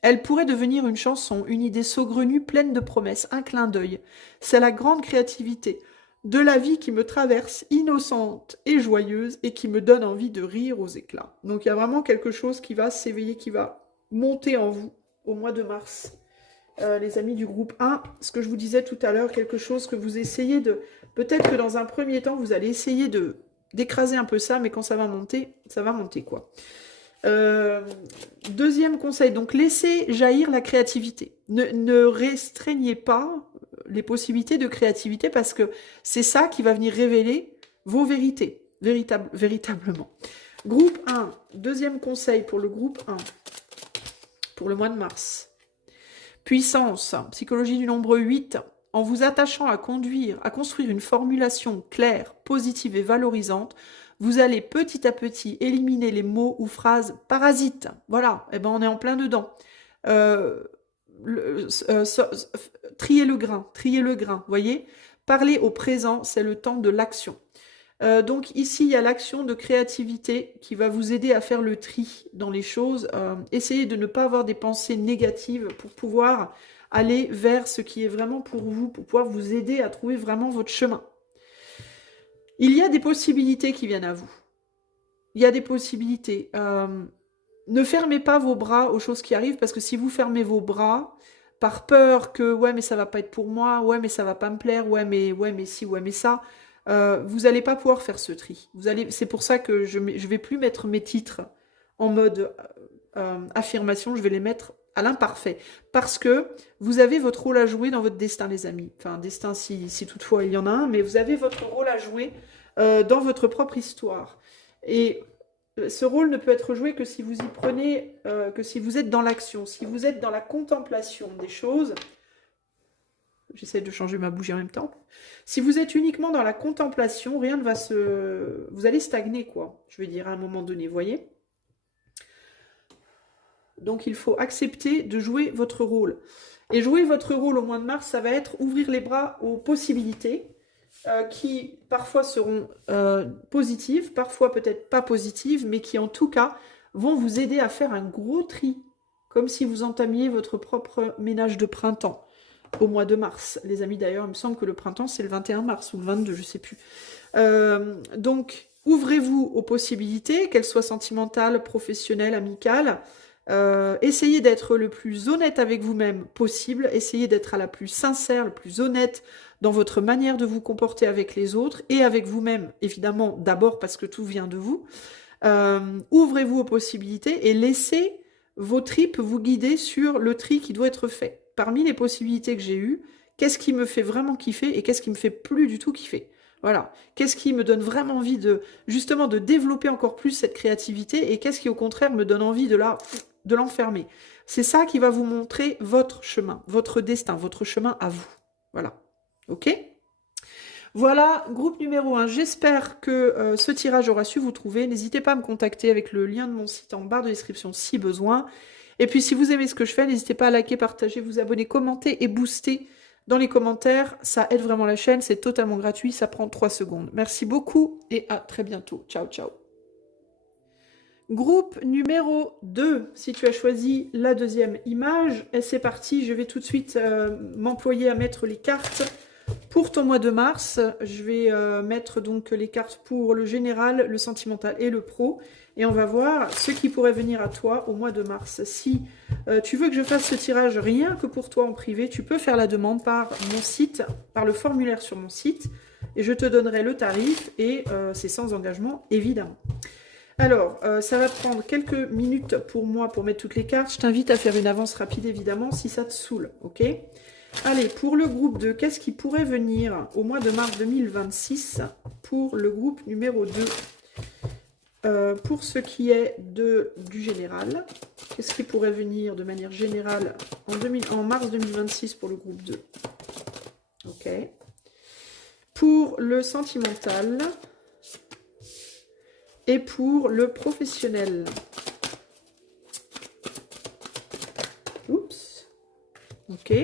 Elle pourrait devenir une chanson, une idée saugrenue, pleine de promesses, un clin d'œil. C'est la grande créativité de la vie qui me traverse, innocente et joyeuse, et qui me donne envie de rire aux éclats. Donc il y a vraiment quelque chose qui va s'éveiller, qui va monter en vous au mois de mars. Les amis du groupe 1, ce que je vous disais tout à l'heure, quelque chose que vous essayez de... Peut-être que dans un premier temps, vous allez essayer d'écraser un peu ça, mais quand ça va monter quoi. Deuxième conseil, donc laissez jaillir la créativité. Ne restreignez pas les possibilités de créativité parce que c'est ça qui va venir révéler vos vérités, véritablement. Groupe 1, deuxième conseil pour le groupe 1, pour le mois de mars. Puissance, psychologie du nombre 8, en vous attachant à construire une formulation claire, positive et valorisante, vous allez petit à petit éliminer les mots ou phrases parasites. Voilà, eh ben on est en plein dedans. Trier le grain, voyez. Parler au présent, c'est le temps de l'action. Donc ici, il y a l'action de créativité qui va vous aider à faire le tri dans les choses. Essayez de ne pas avoir des pensées négatives pour pouvoir aller vers ce qui est vraiment pour vous, pour pouvoir vous aider à trouver vraiment votre chemin. Il y a des possibilités qui viennent à vous. Il y a des possibilités. Ne fermez pas vos bras aux choses qui arrivent, parce que si vous fermez vos bras par peur que « ouais, mais ça va pas être pour moi, ouais, mais ça va pas me plaire, ouais, mais si, ouais, mais ça », vous n'allez pas pouvoir faire ce tri. C'est pour ça que je ne vais plus mettre mes titres en mode affirmation, je vais les mettre à l'imparfait. Parce que vous avez votre rôle à jouer dans votre destin, les amis. Enfin, destin si toutefois il y en a un, mais vous avez votre rôle à jouer dans votre propre histoire. Et ce rôle ne peut être joué que si vous y prenez, que si vous êtes dans l'action, si vous êtes dans la contemplation des choses. J'essaie de changer ma bougie en même temps. Si vous êtes uniquement dans la contemplation, rien ne va se... Vous allez stagner, quoi. Je veux dire, à un moment donné, vous voyez. Donc, il faut accepter de jouer votre rôle. Et jouer votre rôle au mois de mars, ça va être ouvrir les bras aux possibilités qui, parfois, seront positives, parfois peut-être pas positives, mais qui, en tout cas, vont vous aider à faire un gros tri, comme si vous entamiez votre propre ménage de printemps. Au mois de mars, les amis, d'ailleurs, il me semble que le printemps, c'est le 21 mars ou le 22, je ne sais plus. Donc, ouvrez-vous aux possibilités, qu'elles soient sentimentales, professionnelles, amicales. Essayez d'être le plus honnête avec vous-même possible. Essayez d'être à la plus sincère, le plus honnête dans votre manière de vous comporter avec les autres et avec vous-même, évidemment, d'abord parce que tout vient de vous. Ouvrez-vous aux possibilités et laissez vos tripes vous guider sur le tri qui doit être fait. Parmi les possibilités que j'ai eues, qu'est-ce qui me fait vraiment kiffer et qu'est-ce qui me fait plus du tout kiffer? Voilà. Qu'est-ce qui me donne vraiment envie de, justement, de développer encore plus cette créativité et qu'est-ce qui, au contraire, me donne envie de l'enfermer? C'est ça qui va vous montrer votre chemin, votre destin, votre chemin à vous. Voilà. OK? Voilà, groupe numéro 1. J'espère que ce tirage aura su vous trouver. N'hésitez pas à me contacter avec le lien de mon site en barre de description si besoin. Et puis, si vous aimez ce que je fais, n'hésitez pas à liker, partager, vous abonner, commenter et booster dans les commentaires. Ça aide vraiment la chaîne. C'est totalement gratuit. Ça prend 3 secondes. Merci beaucoup et à très bientôt. Ciao, ciao. Groupe numéro 2. Si tu as choisi la deuxième image, c'est parti. Je vais tout de suite m'employer à mettre les cartes. Pour ton mois de mars, je vais mettre donc les cartes pour le général, le sentimental et le pro. Et on va voir ce qui pourrait venir à toi au mois de mars. Si tu veux que je fasse ce tirage rien que pour toi en privé, tu peux faire la demande par mon site, par le formulaire sur mon site. Et je te donnerai le tarif et c'est sans engagement évidemment. Alors, ça va prendre quelques minutes pour moi pour mettre toutes les cartes. Je t'invite à faire une avance rapide évidemment si ça te saoule, ok ? Allez, pour le groupe 2, qu'est-ce qui pourrait venir au mois de mars 2026 pour le groupe numéro 2 pour ce qui est du général, qu'est-ce qui pourrait venir de manière générale en mars 2026 pour le groupe 2? Ok. Pour le sentimental et pour le professionnel. Oups. Ok.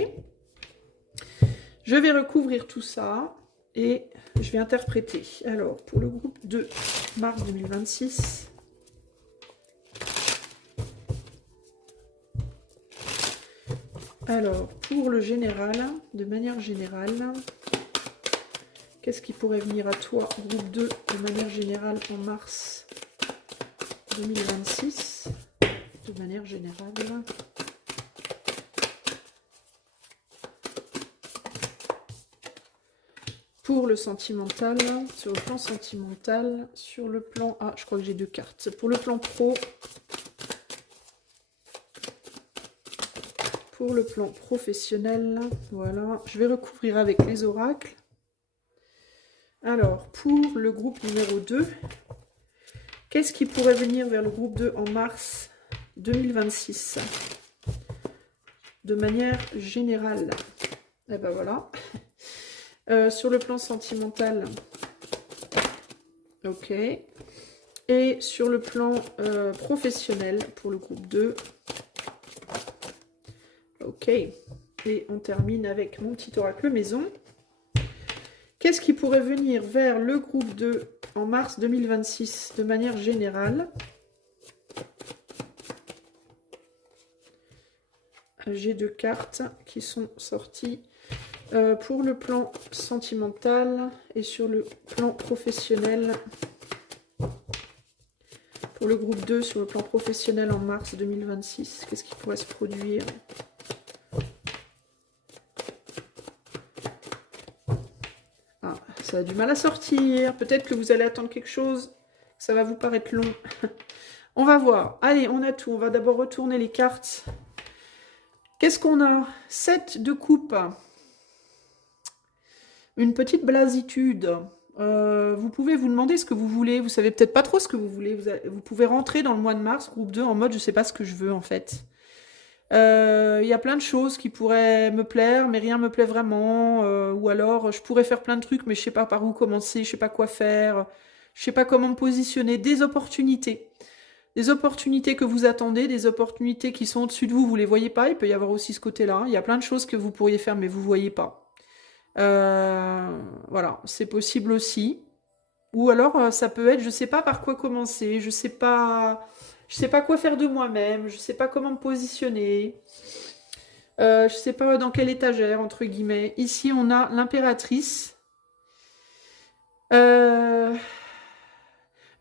Je vais recouvrir tout ça et je vais interpréter. Alors, pour le groupe 2, mars 2026. Alors, pour le général, de manière générale, qu'est-ce qui pourrait venir à toi, groupe 2, de manière générale, en mars 2026? De manière générale. Pour le sentimental, sur le plan sentimental, sur le plan... Ah, je crois que j'ai 2 cartes. Pour le plan pro, pour le plan professionnel, voilà. Je vais recouvrir avec les oracles. Alors, pour le groupe numéro 2, qu'est-ce qui pourrait venir vers le groupe 2 en mars 2026? De manière générale. Eh ben voilà. Sur le plan sentimental, ok. Et sur le plan professionnel, pour le groupe 2, ok. Et on termine avec mon petit oracle maison. Qu'est-ce qui pourrait venir vers le groupe 2 en mars 2026 de manière générale? J'ai 2 cartes qui sont sorties. Pour le plan sentimental et sur le plan professionnel, pour le groupe 2 sur le plan professionnel en mars 2026, qu'est-ce qui pourrait se produire? Ah, ça a du mal à sortir. Peut-être que vous allez attendre quelque chose, ça va vous paraître long. On va voir. Allez, on a tout. On va d'abord retourner les cartes. Qu'est-ce qu'on a? 7 de coupe. Une petite blasitude. Vous pouvez vous demander ce que vous voulez. Vous savez peut-être pas trop ce que vous voulez. Vous pouvez rentrer dans le mois de mars, groupe 2, en mode je sais pas ce que je veux en fait. Il y a plein de choses qui pourraient me plaire, mais rien me plaît vraiment. Ou alors je pourrais faire plein de trucs, mais je sais pas par où commencer, je sais pas quoi faire, je sais pas comment me positionner. Des opportunités. Des opportunités que vous attendez, des opportunités qui sont au-dessus de vous, vous les voyez pas. Il peut y avoir aussi ce côté-là. Il y a plein de choses que vous pourriez faire, mais vous voyez pas. Voilà, c'est possible aussi. Ou alors ça peut être, je sais pas par quoi commencer, je sais pas quoi faire de moi-même, je sais pas comment me positionner, je sais pas dans quelle étagère entre guillemets. Ici on a l'impératrice.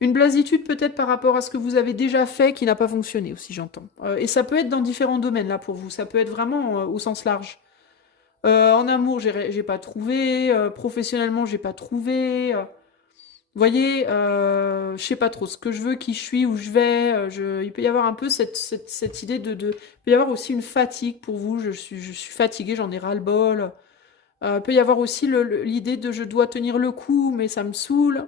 Une blasitude peut-être par rapport à ce que vous avez déjà fait qui n'a pas fonctionné aussi, j'entends. Et ça peut être dans différents domaines là pour vous. Ça peut être vraiment au sens large. En amour, j'ai pas trouvé. Professionnellement, j'ai pas trouvé. Vous voyez, je sais pas trop ce que je veux, qui je suis, où je vais. Il peut y avoir un peu cette idée Il peut y avoir aussi une fatigue pour vous. Je suis fatiguée, j'en ai ras-le-bol. Il peut y avoir aussi l'idée de je dois tenir le coup, mais ça me saoule.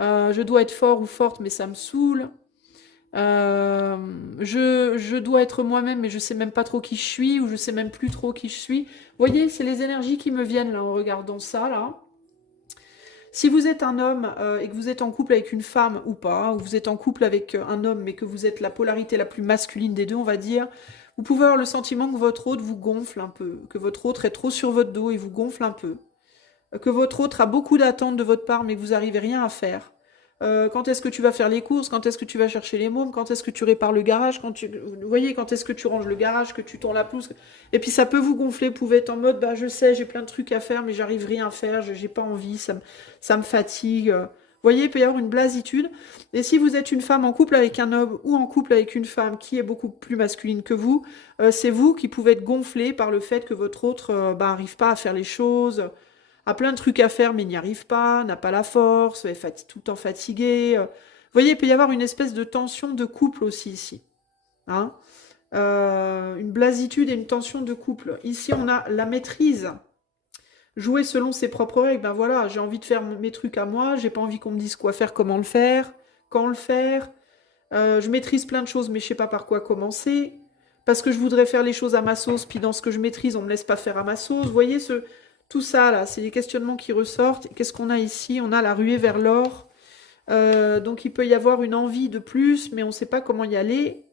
Je dois être fort ou forte, mais ça me saoule. Euh, je dois être moi-même, mais je sais même pas trop qui je suis, ou je sais même plus trop qui je suis. Vous voyez, c'est les énergies qui me viennent là en regardant ça là. Si vous êtes un homme et que vous êtes en couple avec une femme ou pas, ou vous êtes en couple avec un homme mais que vous êtes la polarité la plus masculine des deux, on va dire, vous pouvez avoir le sentiment que votre autre vous gonfle un peu, que votre autre est trop sur votre dos et vous gonfle un peu, que votre autre a beaucoup d'attentes de votre part mais que vous n'arrivez rien à faire. Quand est-ce que tu vas faire les courses? Quand est-ce que tu vas chercher les mômes? Quand est-ce que tu répares le garage? Vous voyez, quand est-ce que tu ranges le garage, que tu tournes la pelouse? Et puis ça peut vous gonfler, vous pouvez être en mode, bah je sais, j'ai plein de trucs à faire, mais j'arrive rien à faire, j'ai pas envie, ça me fatigue. Vous voyez, il peut y avoir une blasitude. Et si vous êtes une femme en couple avec un homme ou en couple avec une femme qui est beaucoup plus masculine que vous, c'est vous qui pouvez être gonflé par le fait que votre autre bah, arrive pas à faire les choses, a plein de trucs à faire mais n'y arrive pas, n'a pas la force, est tout le temps fatigué. Vous voyez, il peut y avoir une espèce de tension de couple aussi ici. Hein. Une blasitude et une tension de couple. Ici, on a la maîtrise. Jouer selon ses propres règles. Ben voilà, j'ai envie de faire mes trucs à moi, j'ai pas envie qu'on me dise quoi faire, comment le faire, quand le faire. Je maîtrise plein de choses, mais je sais pas par quoi commencer. Parce que je voudrais faire les choses à ma sauce, puis dans ce que je maîtrise, on me laisse pas faire à ma sauce. Vous voyez, tout ça, là, c'est des questionnements qui ressortent. Qu'est-ce qu'on a ici? On a la ruée vers l'or. Donc, il peut y avoir une envie de plus, mais on ne sait pas comment y aller.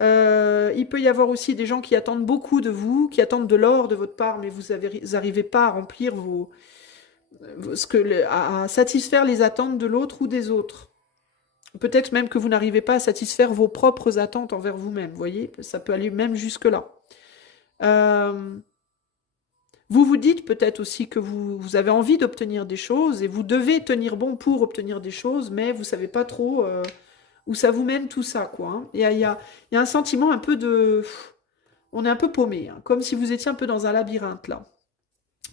Il peut y avoir aussi des gens qui attendent beaucoup de vous, qui attendent de l'or de votre part, mais vous n'arrivez pas à remplir à satisfaire les attentes de l'autre ou des autres. Peut-être même que vous n'arrivez pas à satisfaire vos propres attentes envers vous-même. Vous voyez, ça peut aller même jusque-là. Vous vous dites peut-être aussi que vous avez envie d'obtenir des choses et vous devez tenir bon pour obtenir des choses, mais vous ne savez pas trop où ça vous mène tout ça, quoi. Hein. Il y a un sentiment un peu de... On est un peu paumé, hein, comme si vous étiez un peu dans un labyrinthe, là.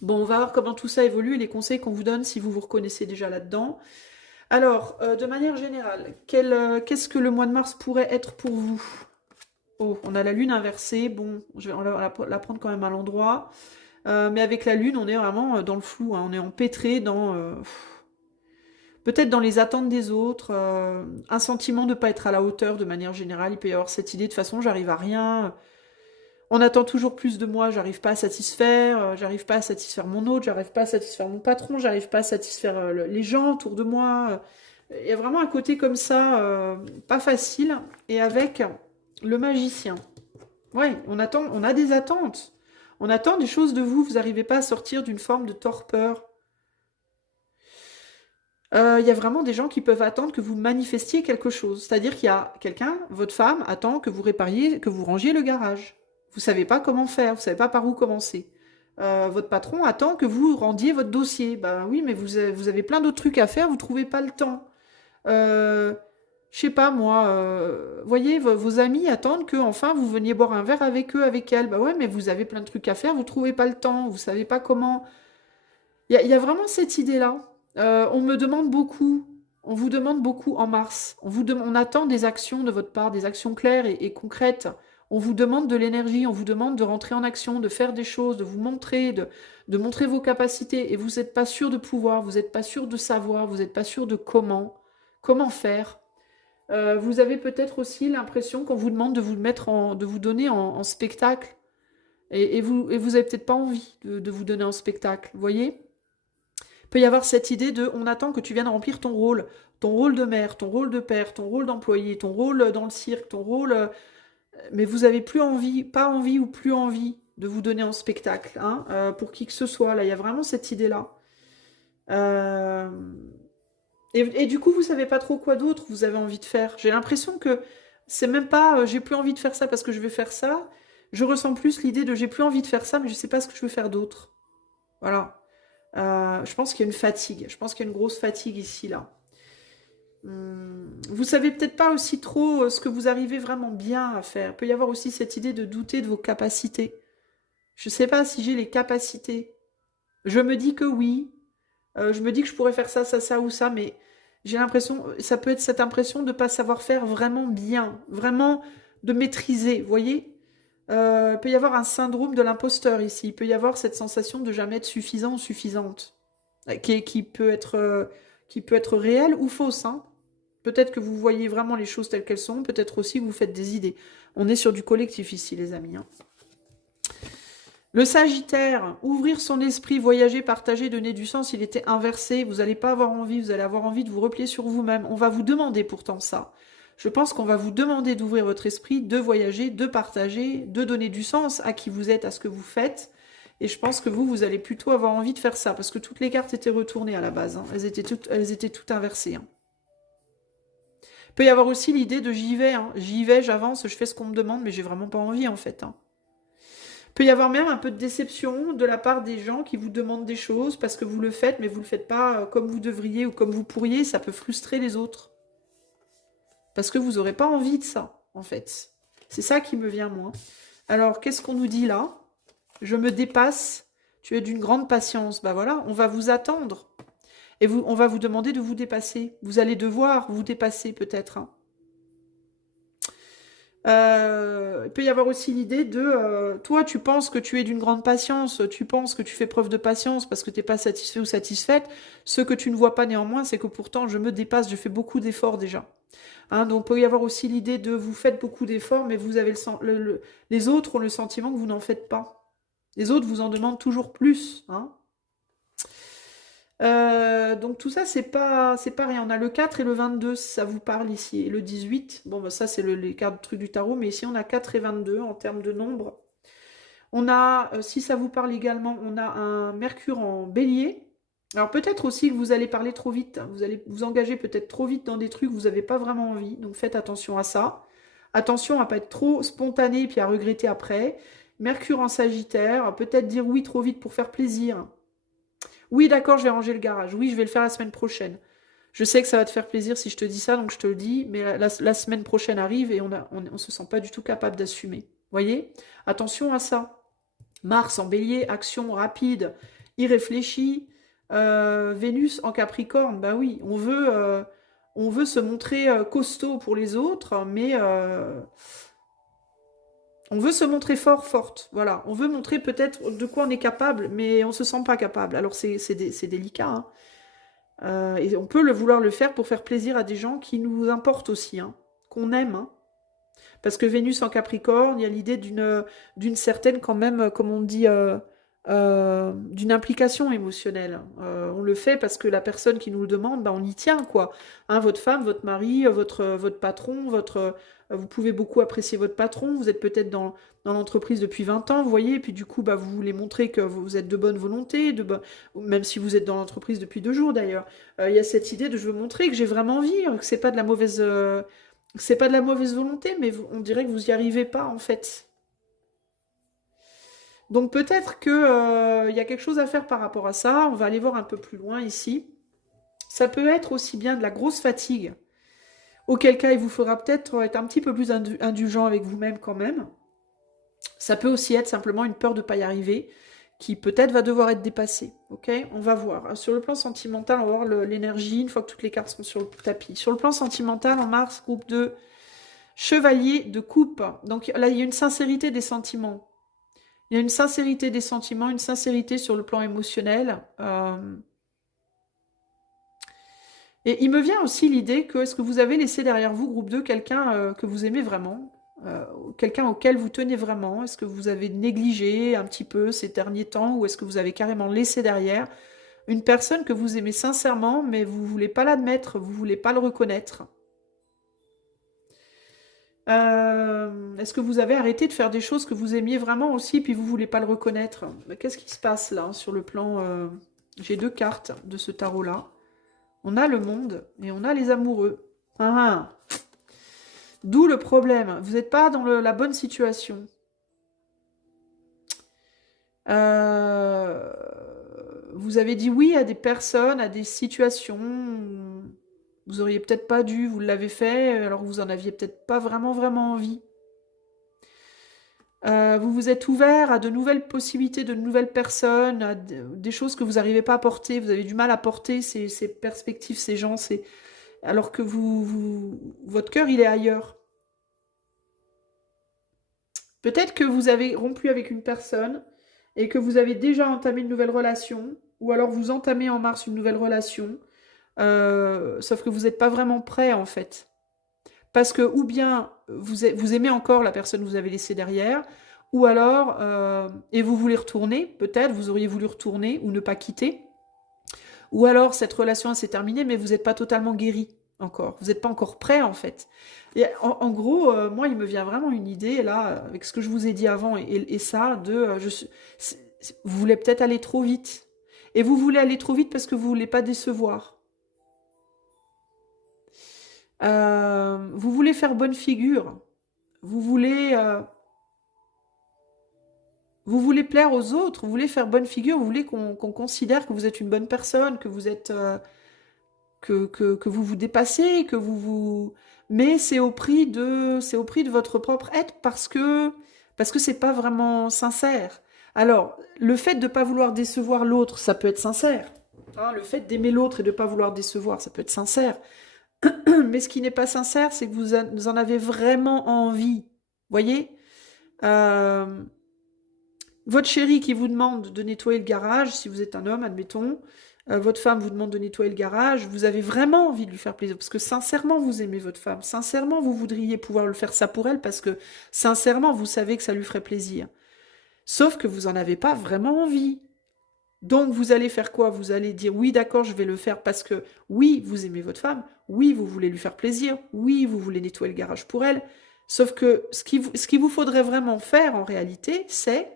Bon, on va voir comment tout ça évolue et les conseils qu'on vous donne si vous vous reconnaissez déjà là-dedans. Alors, de manière générale, qu'est-ce que le mois de mars pourrait être pour vous? Oh, on a la lune inversée. Bon, on va la prendre quand même à l'endroit. Mais avec la lune, on est vraiment dans le flou. Hein. On est empêtré dans... peut-être dans les attentes des autres. Un sentiment de ne pas être à la hauteur de manière générale. Il peut y avoir cette idée de façon, j'arrive à rien. On attend toujours plus de moi, j'arrive pas à satisfaire. J'arrive pas à satisfaire mon autre, j'arrive pas à satisfaire mon patron, j'arrive pas à satisfaire les gens autour de moi. Il y a vraiment un côté comme ça, pas facile. Et avec le magicien. Ouais, on a des attentes. On attend des choses de vous. Vous n'arrivez pas à sortir d'une forme de torpeur. Il y a vraiment des gens qui peuvent attendre que vous manifestiez quelque chose. C'est-à-dire qu'il y a quelqu'un, votre femme, attend que vous répariez, que vous rangiez le garage. Vous savez pas comment faire, vous savez pas par où commencer. Votre patron attend que vous rendiez votre dossier. Ben oui, mais vous avez plein d'autres trucs à faire, vous trouvez pas le temps. Euh, je sais pas moi, voyez, vos amis attendent que enfin vous veniez boire un verre avec eux, avec elles. Bah ouais, mais vous avez plein de trucs à faire, vous trouvez pas le temps, vous savez pas comment. Il y a vraiment cette idée-là. On me demande beaucoup, on vous demande beaucoup en mars. On attend des actions de votre part, des actions claires et concrètes. On vous demande de l'énergie, on vous demande de rentrer en action, de faire des choses, de vous montrer, de montrer vos capacités. Et vous n'êtes pas sûr de pouvoir, vous n'êtes pas sûr de savoir, vous n'êtes pas sûr de comment faire. Vous avez peut-être aussi l'impression qu'on vous demande de vous donner en spectacle. Et vous avez peut-être pas envie de vous donner en spectacle, vous voyez? Il peut y avoir cette idée de on attend que tu viennes remplir ton rôle de mère, ton rôle de père, ton rôle d'employé, ton rôle dans le cirque, ton rôle. Mais vous avez plus envie, pas envie ou plus envie de vous donner en spectacle, hein, pour qui que ce soit. Là, il y a vraiment cette idée-là. Euh, et du coup, vous savez pas trop quoi d'autre vous avez envie de faire. J'ai l'impression que c'est même pas j'ai plus envie de faire ça parce que je vais faire ça. Je ressens plus l'idée de j'ai plus envie de faire ça, mais je sais pas ce que je veux faire d'autre. Voilà. Je pense qu'il y a une fatigue. Je pense qu'il y a une grosse fatigue ici, là. Vous savez peut-être pas aussi trop ce que vous arrivez vraiment bien à faire. Il peut y avoir aussi cette idée de douter de vos capacités. Je ne sais pas si j'ai les capacités. Je me dis que oui. Je me dis que je pourrais faire ça, ça, ça ou ça, mais j'ai l'impression, ça peut être cette impression de ne pas savoir faire vraiment bien, vraiment de maîtriser, vous voyez? Il peut y avoir un syndrome de l'imposteur ici. Il peut y avoir cette sensation de jamais être suffisant ou suffisante, qui peut être réelle ou fausse, hein. Peut-être que vous voyez vraiment les choses telles qu'elles sont, peut-être aussi que vous faites des idées. On est sur du collectif ici, les amis, hein. Le Sagittaire, ouvrir son esprit, voyager, partager, donner du sens, il était inversé. Vous n'allez pas avoir envie, vous allez avoir envie de vous replier sur vous-même. On va vous demander pourtant ça. Je pense qu'on va vous demander d'ouvrir votre esprit, de voyager, de partager, de donner du sens à qui vous êtes, à ce que vous faites. Et je pense que vous allez plutôt avoir envie de faire ça, parce que toutes les cartes étaient retournées à la base, hein. Elles étaient toutes inversées, hein. Il peut y avoir aussi l'idée de j'y vais, hein. J'y vais, j'avance, je fais ce qu'on me demande, mais j'ai vraiment pas envie en fait, hein. Il peut y avoir même un peu de déception de la part des gens qui vous demandent des choses parce que vous le faites, mais vous ne le faites pas comme vous devriez ou comme vous pourriez. Ça peut frustrer les autres. Parce que vous n'aurez pas envie de ça, en fait. C'est ça qui me vient, moi. Alors, qu'est-ce qu'on nous dit là? Je me dépasse. Tu es d'une grande patience. Ben voilà, on va vous attendre. Et on va vous demander de vous dépasser. Vous allez devoir vous dépasser, peut-être, hein. Il peut y avoir aussi l'idée de toi, tu penses que tu es d'une grande patience, tu penses que tu fais preuve de patience parce que tu n'es pas satisfait ou satisfaite. Ce que tu ne vois pas néanmoins, c'est que pourtant je me dépasse, je fais beaucoup d'efforts déjà. Hein, donc il peut y avoir aussi l'idée de vous faites beaucoup d'efforts, mais vous avez les autres ont le sentiment que vous n'en faites pas. Les autres vous en demandent toujours plus, hein. Donc tout ça, c'est pas rien. On a le 4 et le 22, si ça vous parle ici. Et le 18, bon, bah, ça c'est les cartes trucs du tarot, mais ici on a 4 et 22 en termes de nombre. On a, si ça vous parle également, on a un Mercure en bélier. Alors peut-être aussi que vous allez parler trop vite, hein. Vous allez vous engager peut-être trop vite dans des trucs que vous n'avez pas vraiment envie. Donc faites attention à ça. Attention à pas être trop spontané et puis à regretter après. Mercure en Sagittaire, peut-être dire oui trop vite pour faire plaisir. Oui, d'accord, je vais ranger le garage. Oui, je vais le faire la semaine prochaine. Je sais que ça va te faire plaisir si je te dis ça, donc je te le dis, mais la semaine prochaine arrive et on se sent pas du tout capable d'assumer. Voyez? Attention à ça. Mars en bélier, action rapide, irréfléchie. Vénus en Capricorne, bah oui, on veut se montrer costaud pour les autres, mais on veut se montrer fort, forte. Voilà, on veut montrer peut-être de quoi on est capable, mais on se sent pas capable. Alors c'est délicat, hein. Et on peut vouloir le faire pour faire plaisir à des gens qui nous importent aussi, hein, qu'on aime, hein. Parce que Vénus en Capricorne, il y a l'idée d'une certaine, quand même, comme on dit, d'une implication émotionnelle. On le fait parce que la personne qui nous le demande, ben, on y tient, quoi. Hein, votre femme, votre mari, votre patron, vous pouvez beaucoup apprécier votre patron, vous êtes peut-être dans l'entreprise depuis 20 ans, vous voyez, et puis du coup, bah, vous voulez montrer que vous êtes de bonne volonté, même si vous êtes dans l'entreprise depuis 2 jours d'ailleurs. Il y a cette idée de je veux montrer que j'ai vraiment envie, que c'est pas de la mauvaise... c'est pas de la mauvaise volonté, mais on dirait que vous y arrivez pas, en fait. Donc peut-être que, y a quelque chose à faire par rapport à ça. On va aller voir un peu plus loin ici. Ça peut être aussi bien de la grosse fatigue, auquel cas il vous faudra peut-être être un petit peu plus indulgent avec vous-même quand même. Ça peut aussi être simplement une peur de ne pas y arriver, qui peut-être va devoir être dépassée. Ok, on va voir. Sur le plan sentimental, on va voir l'énergie une fois que toutes les cartes sont sur le tapis. Sur le plan sentimental, en Mars, groupe 2, Chevalier de coupe. Donc là, il y a une sincérité des sentiments. Il y a une sincérité des sentiments, une sincérité sur le plan émotionnel. Et il me vient aussi l'idée que est-ce que vous avez laissé derrière vous, groupe 2, quelqu'un que vous aimez vraiment, quelqu'un auquel vous tenez vraiment? Est-ce que vous avez négligé un petit peu ces derniers temps ou est-ce que vous avez carrément laissé derrière une personne que vous aimez sincèrement mais vous ne voulez pas l'admettre, vous ne voulez pas le reconnaître? Est-ce que vous avez arrêté de faire des choses que vous aimiez vraiment aussi, puis vous voulez pas le reconnaître? Qu'est-ce qui se passe là sur le plan J'ai 2 cartes de ce tarot-là. On a le monde et on a les amoureux. Ah, ah. D'où le problème. Vous n'êtes pas dans la bonne situation. Vous avez dit oui à des personnes, à des situations. Vous auriez peut-être pas dû, vous l'avez fait, alors que vous en aviez peut-être pas vraiment, vraiment envie. Vous vous êtes ouvert à de nouvelles possibilités, de nouvelles personnes, à des choses que vous n'arrivez pas à porter. Vous avez du mal à porter ces perspectives, ces gens, alors que votre cœur, il est ailleurs. Peut-être que vous avez rompu avec une personne et que vous avez déjà entamé une nouvelle relation, ou alors vous entamez en mars une nouvelle relation, sauf que vous n'êtes pas vraiment prêt en fait. Parce que ou bien vous aimez encore la personne que vous avez laissée derrière, ou alors, et vous voulez retourner, peut-être, vous auriez voulu retourner ou ne pas quitter, ou alors cette relation s'est terminée, mais vous n'êtes pas totalement guéri encore, vous n'êtes pas encore prêt en fait. Et en gros, moi il me vient vraiment une idée, là, avec ce que je vous ai dit avant, et ça, vous voulez peut-être aller trop vite. Et vous voulez aller trop vite parce que vous ne voulez pas décevoir. Vous voulez faire bonne figure. Vous voulez plaire aux autres. Vous voulez faire bonne figure. Vous voulez qu'on considère que vous êtes une bonne personne, que vous êtes que vous vous dépassez, que mais c'est au prix de votre propre être parce que c'est pas vraiment sincère. Alors, le fait de ne pas vouloir décevoir l'autre, ça peut être sincère. Hein, le fait d'aimer l'autre et de ne pas vouloir décevoir, ça peut être sincère. Mais ce qui n'est pas sincère, c'est que vous en avez vraiment envie. Voyez. Euh, Votre chéri qui vous demande de nettoyer le garage, si vous êtes un homme, admettons, votre femme vous demande de nettoyer le garage, vous avez vraiment envie de lui faire plaisir, parce que sincèrement, vous aimez votre femme, sincèrement, vous voudriez pouvoir le faire ça pour elle, parce que sincèrement, vous savez que ça lui ferait plaisir. Sauf que vous n'en avez pas vraiment envie. Donc, vous allez faire quoi? Vous allez dire, oui, d'accord, je vais le faire parce que, oui, vous aimez votre femme, oui, vous voulez lui faire plaisir, oui, vous voulez nettoyer le garage pour elle. Sauf que ce qu'il vous faudrait vraiment faire, en réalité, c'est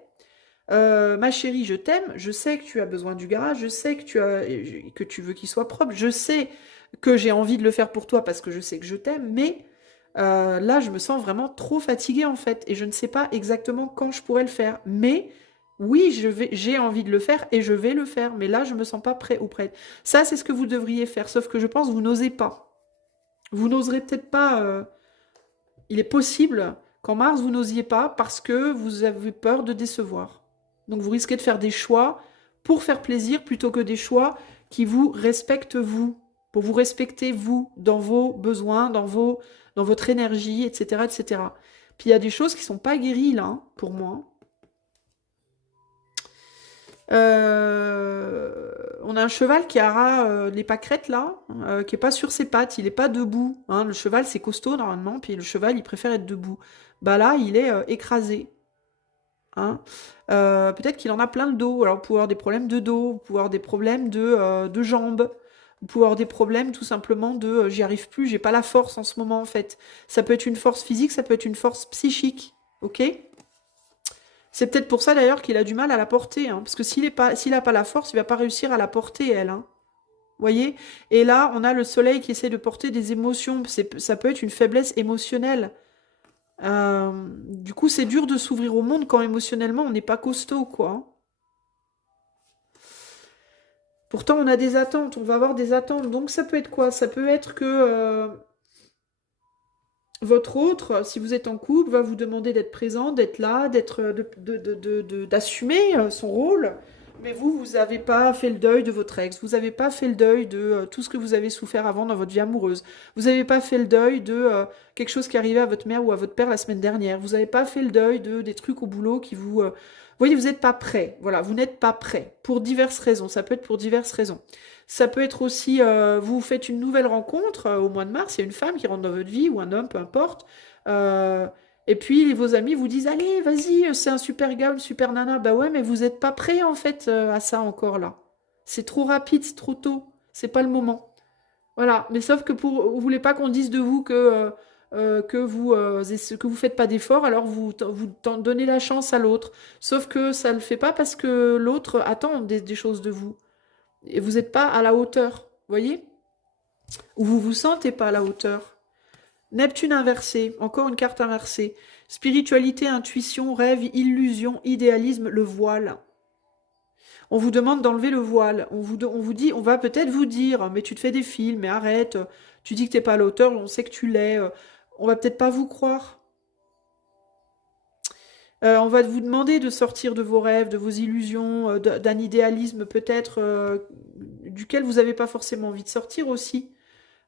ma chérie, je t'aime, je sais que tu as besoin du garage, je sais que tu veux qu'il soit propre, je sais que j'ai envie de le faire pour toi parce que je sais que je t'aime, mais là, je me sens vraiment trop fatiguée en fait, et je ne sais pas exactement quand je pourrais le faire. Mais oui, j'ai envie de le faire et je vais le faire, mais là, je me sens pas prêt ou prête. Ça, c'est ce que vous devriez faire, sauf que je pense que vous n'osez pas. Vous n'oserez peut-être pas. Il est possible qu'en mars, vous n'osiez pas parce que vous avez peur de décevoir. Donc vous risquez de faire des choix pour faire plaisir plutôt que des choix qui vous respectent vous, pour vous respecter vous, dans vos besoins, dans votre énergie, etc., etc. Puis il y a des choses qui ne sont pas guéries là, hein, pour moi. On a un cheval qui a les pâquerettes là, qui est pas sur ses pattes, il est pas debout. Hein. Le cheval c'est costaud normalement, puis le cheval il préfère être debout. Bah là il est écrasé. Hein. Peut-être qu'il en a plein le dos. Alors vous pouvez avoir des problèmes de dos, vous pouvez avoir des problèmes de jambes, vous pouvez avoir des problèmes tout simplement de j'y arrive plus, j'ai pas la force en ce moment en fait. Ça peut être une force physique, ça peut être une force psychique. Ok? C'est peut-être pour ça d'ailleurs qu'il a du mal à la porter, hein, parce que s'il n'a pas la force, il va pas réussir à la porter, elle. Hein. Voyez? Et là, on a le soleil qui essaie de porter des émotions. Ça peut être une faiblesse émotionnelle. Du coup, c'est dur de s'ouvrir au monde quand émotionnellement on n'est pas costaud, quoi. Hein. Pourtant, on a des attentes, on va avoir des attentes. Donc, ça peut être quoi? Ça peut être que votre autre, si vous êtes en couple, va vous demander d'être présent, d'être là, d'assumer son rôle. Mais vous n'avez pas fait le deuil de votre ex, vous n'avez pas fait le deuil de tout ce que vous avez souffert avant dans votre vie amoureuse. Vous n'avez pas fait le deuil de quelque chose qui arrivait à votre mère ou à votre père la semaine dernière. Vous n'avez pas fait le deuil des trucs au boulot qui vous... Vous voyez, vous n'êtes pas prêt. Voilà, vous n'êtes pas prêt. Pour diverses raisons. Ça peut être pour diverses raisons. Ça peut être aussi, vous faites une nouvelle rencontre au mois de mars, il y a une femme qui rentre dans votre vie, ou un homme, peu importe. euh, et puis vos amis vous disent, allez, vas-y, c'est un super gars, une super nana. Bah ouais, mais vous n'êtes pas prêt en fait à ça encore là. C'est trop rapide, c'est trop tôt, c'est pas le moment. Voilà, mais sauf que vous voulez pas qu'on dise de vous que vous faites pas d'efforts, alors vous donnez la chance à l'autre. Sauf que ça le fait pas parce que l'autre attend des choses de vous. Et vous n'êtes pas à la hauteur, voyez? Ou vous vous sentez pas à la hauteur. Neptune inversé, encore une carte inversée. Spiritualité, intuition, rêve, illusion, idéalisme, le voile. On vous demande d'enlever le voile. On vous dit, on va peut-être vous dire, mais tu te fais des films, mais arrête, Tu dis que tu n'es pas à la hauteur, on sait que tu l'es. On va peut-être pas vous croire. On va vous demander de sortir de vos rêves, de vos illusions, d'un idéalisme peut-être duquel vous n'avez pas forcément envie de sortir aussi.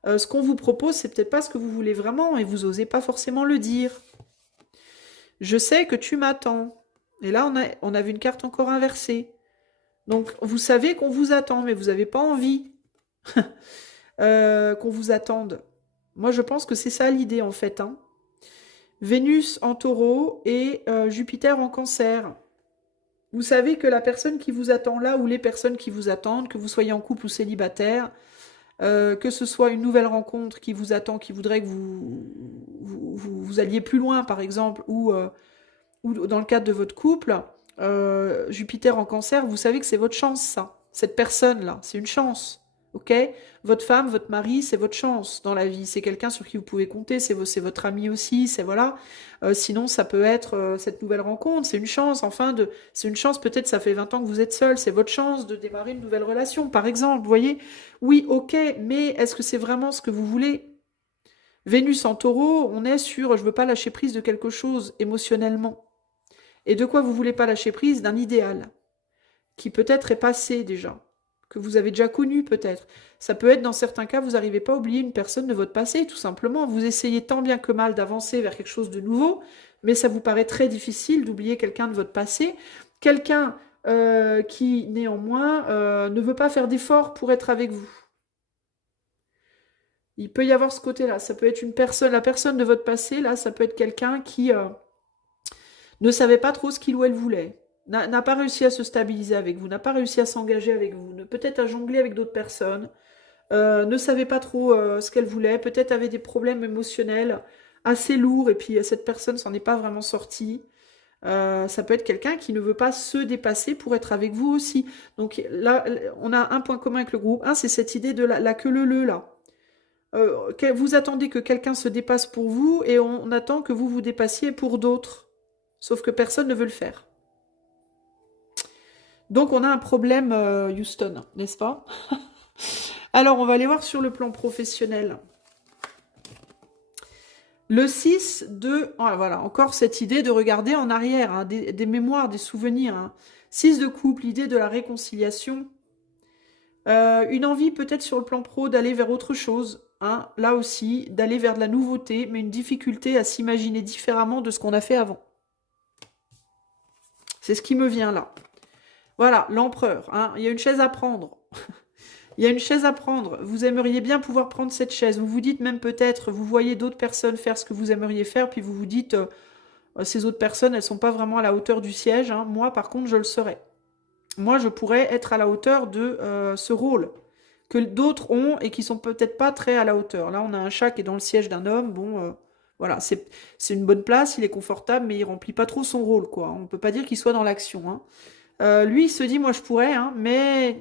Ce qu'on vous propose, c'est peut-être pas ce que vous voulez vraiment et vous n'osez pas forcément le dire. Je sais que tu m'attends. Et là, on a vu une carte encore inversée. Donc, vous savez qu'on vous attend, mais vous n'avez pas envie qu'on vous attende. Moi, je pense que c'est ça l'idée, en fait. Hein. Vénus en taureau et Jupiter en cancer. Vous savez que la personne qui vous attend là, ou les personnes qui vous attendent, que vous soyez en couple ou célibataire, que ce soit une nouvelle rencontre qui vous attend, qui voudrait que vous alliez plus loin, par exemple, ou dans le cadre de votre couple, Jupiter en cancer, vous savez que c'est votre chance, ça. Cette personne-là, c'est une chance. Ok? Votre femme, votre mari, c'est votre chance dans la vie. C'est quelqu'un sur qui vous pouvez compter, c'est votre ami aussi, c'est voilà. Sinon, ça peut être cette nouvelle rencontre, c'est une chance, c'est une chance, peut-être ça fait 20 ans que vous êtes seul, c'est votre chance de démarrer une nouvelle relation, par exemple, vous voyez? Oui, ok, mais est-ce que c'est vraiment ce que vous voulez? Vénus en taureau, on est sur, je veux pas lâcher prise de quelque chose émotionnellement. Et de quoi vous voulez pas lâcher prise? D'un idéal, qui peut-être est passé déjà, que vous avez déjà connu peut-être. Ça peut être dans certains cas, vous n'arrivez pas à oublier une personne de votre passé, tout simplement. Vous essayez tant bien que mal d'avancer vers quelque chose de nouveau, mais ça vous paraît très difficile d'oublier quelqu'un de votre passé. Quelqu'un qui, néanmoins, ne veut pas faire d'efforts pour être avec vous. Il peut y avoir ce côté-là. Ça peut être une personne, la personne de votre passé, là, ça peut être quelqu'un qui ne savait pas trop ce qu'il ou elle voulait, n'a pas réussi à se stabiliser avec vous, n'a pas réussi à s'engager avec vous, peut-être à jongler avec d'autres personnes, ne savait pas trop ce qu'elle voulait, peut-être avait des problèmes émotionnels assez lourds, et puis cette personne s'en est pas vraiment sortie. Ça peut être quelqu'un qui ne veut pas se dépasser pour être avec vous aussi. Donc là, on a un point commun avec le groupe. Un, c'est cette idée de la queue leu là. Vous attendez que quelqu'un se dépasse pour vous, et on attend que vous vous dépassiez pour d'autres. Sauf que personne ne veut le faire. Donc on a un problème, Houston, n'est-ce pas? Alors on va aller voir sur le plan professionnel. Le 6 de... Oh, voilà, encore cette idée de regarder en arrière, hein, des mémoires, des souvenirs. Hein. 6 de couple, l'idée de la réconciliation. Une envie peut-être sur le plan pro d'aller vers autre chose. Hein, là aussi, d'aller vers de la nouveauté, mais une difficulté à s'imaginer différemment de ce qu'on a fait avant. C'est ce qui me vient là. Voilà, l'empereur. Hein. Il y a une chaise à prendre. Il y a une chaise à prendre. Vous aimeriez bien pouvoir prendre cette chaise. Vous vous dites même peut-être, vous voyez d'autres personnes faire ce que vous aimeriez faire, puis vous vous dites, ces autres personnes, elles ne sont pas vraiment à la hauteur du siège. Hein. Moi, par contre, je le serais. Moi, je pourrais être à la hauteur de ce rôle que d'autres ont et qui sont peut-être pas très à la hauteur. Là, on a un chat qui est dans le siège d'un homme. Bon... Voilà, c'est une bonne place, il est confortable, mais il remplit pas trop son rôle, quoi. On ne peut pas dire qu'il soit dans l'action. Hein. Lui, il se dit, moi, je pourrais, hein, mais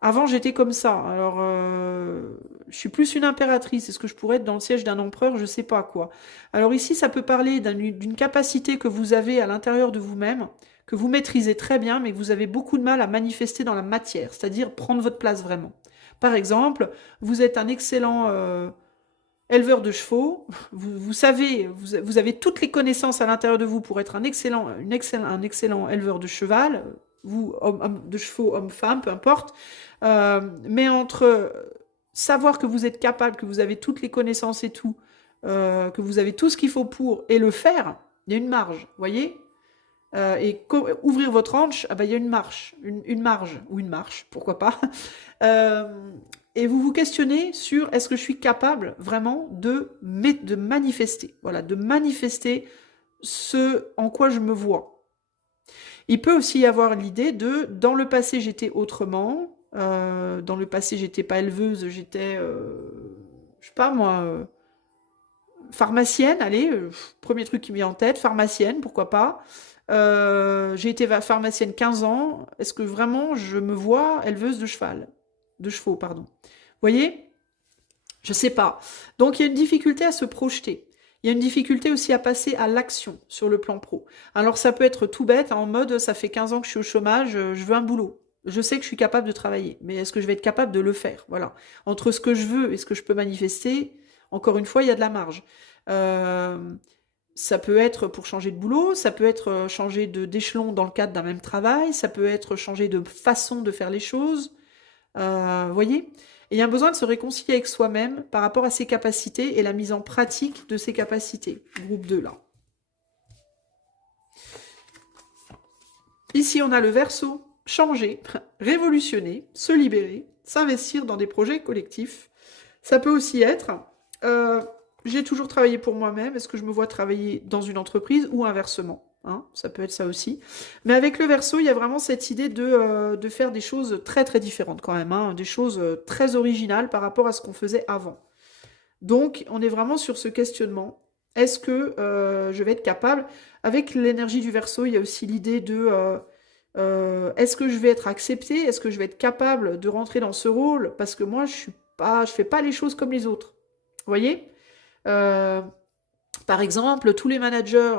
avant, j'étais comme ça. Alors, je suis plus une impératrice. Est-ce que je pourrais être dans le siège d'un empereur? Je sais pas, quoi. Alors ici, ça peut parler d'une capacité que vous avez à l'intérieur de vous-même, que vous maîtrisez très bien, mais que vous avez beaucoup de mal à manifester dans la matière, c'est-à-dire prendre votre place vraiment. Par exemple, vous êtes un excellent... éleveur de chevaux, vous savez, vous avez toutes les connaissances à l'intérieur de vous pour être un excellent éleveur de cheval, vous, homme de chevaux, homme-femme, peu importe, mais entre savoir que vous êtes capable, que vous avez toutes les connaissances et tout, que vous avez tout ce qu'il faut pour, et le faire, il y a une marge, vous voyez? Ouvrir votre hanche, ah ben, il y a une marge, ou une marche, pourquoi pas. Et vous vous questionnez sur est-ce que je suis capable vraiment de manifester, voilà, de manifester ce en quoi je me vois. Il peut aussi y avoir l'idée de dans le passé j'étais autrement, dans le passé j'étais pas éleveuse, j'étais, je sais pas moi, pharmacienne, allez, premier truc qui me vient en tête, pharmacienne, pourquoi pas. J'ai été pharmacienne 15 ans, est-ce que vraiment je me vois éleveuse de chevaux, pardon. Vous voyez? Je sais pas. Donc, il y a une difficulté à se projeter. Il y a une difficulté aussi à passer à l'action sur le plan pro. Alors, ça peut être tout bête, hein, en mode, ça fait 15 ans que je suis au chômage, je veux un boulot. Je sais que je suis capable de travailler, mais est-ce que je vais être capable de le faire? Voilà. Entre ce que je veux et ce que je peux manifester, encore une fois, il y a de la marge. Euh, Ça peut être pour changer de boulot, ça peut être changer d'échelon dans le cadre d'un même travail, ça peut être changer de façon de faire les choses. Vous voyez? Et il y a un besoin de se réconcilier avec soi-même par rapport à ses capacités et la mise en pratique de ses capacités. Groupe 2 là. Ici, on a le Verseau. Changer, révolutionner, se libérer, s'investir dans des projets collectifs. Ça peut aussi être, j'ai toujours travaillé pour moi-même, est-ce que je me vois travailler dans une entreprise ou inversement, hein, ça peut être ça aussi. Mais avec le Verseau, il y a vraiment cette idée de faire des choses très très différentes quand même, hein, des choses très originales par rapport à ce qu'on faisait avant. Donc, on est vraiment sur ce questionnement. Est-ce que je vais être capable? Avec l'énergie du Verseau, il y a aussi l'idée de est-ce que je vais être acceptée? Est-ce que je vais être capable de rentrer dans ce rôle? Parce que moi, je fais pas les choses comme les autres. Vous voyez? Euh, Par exemple, tous les managers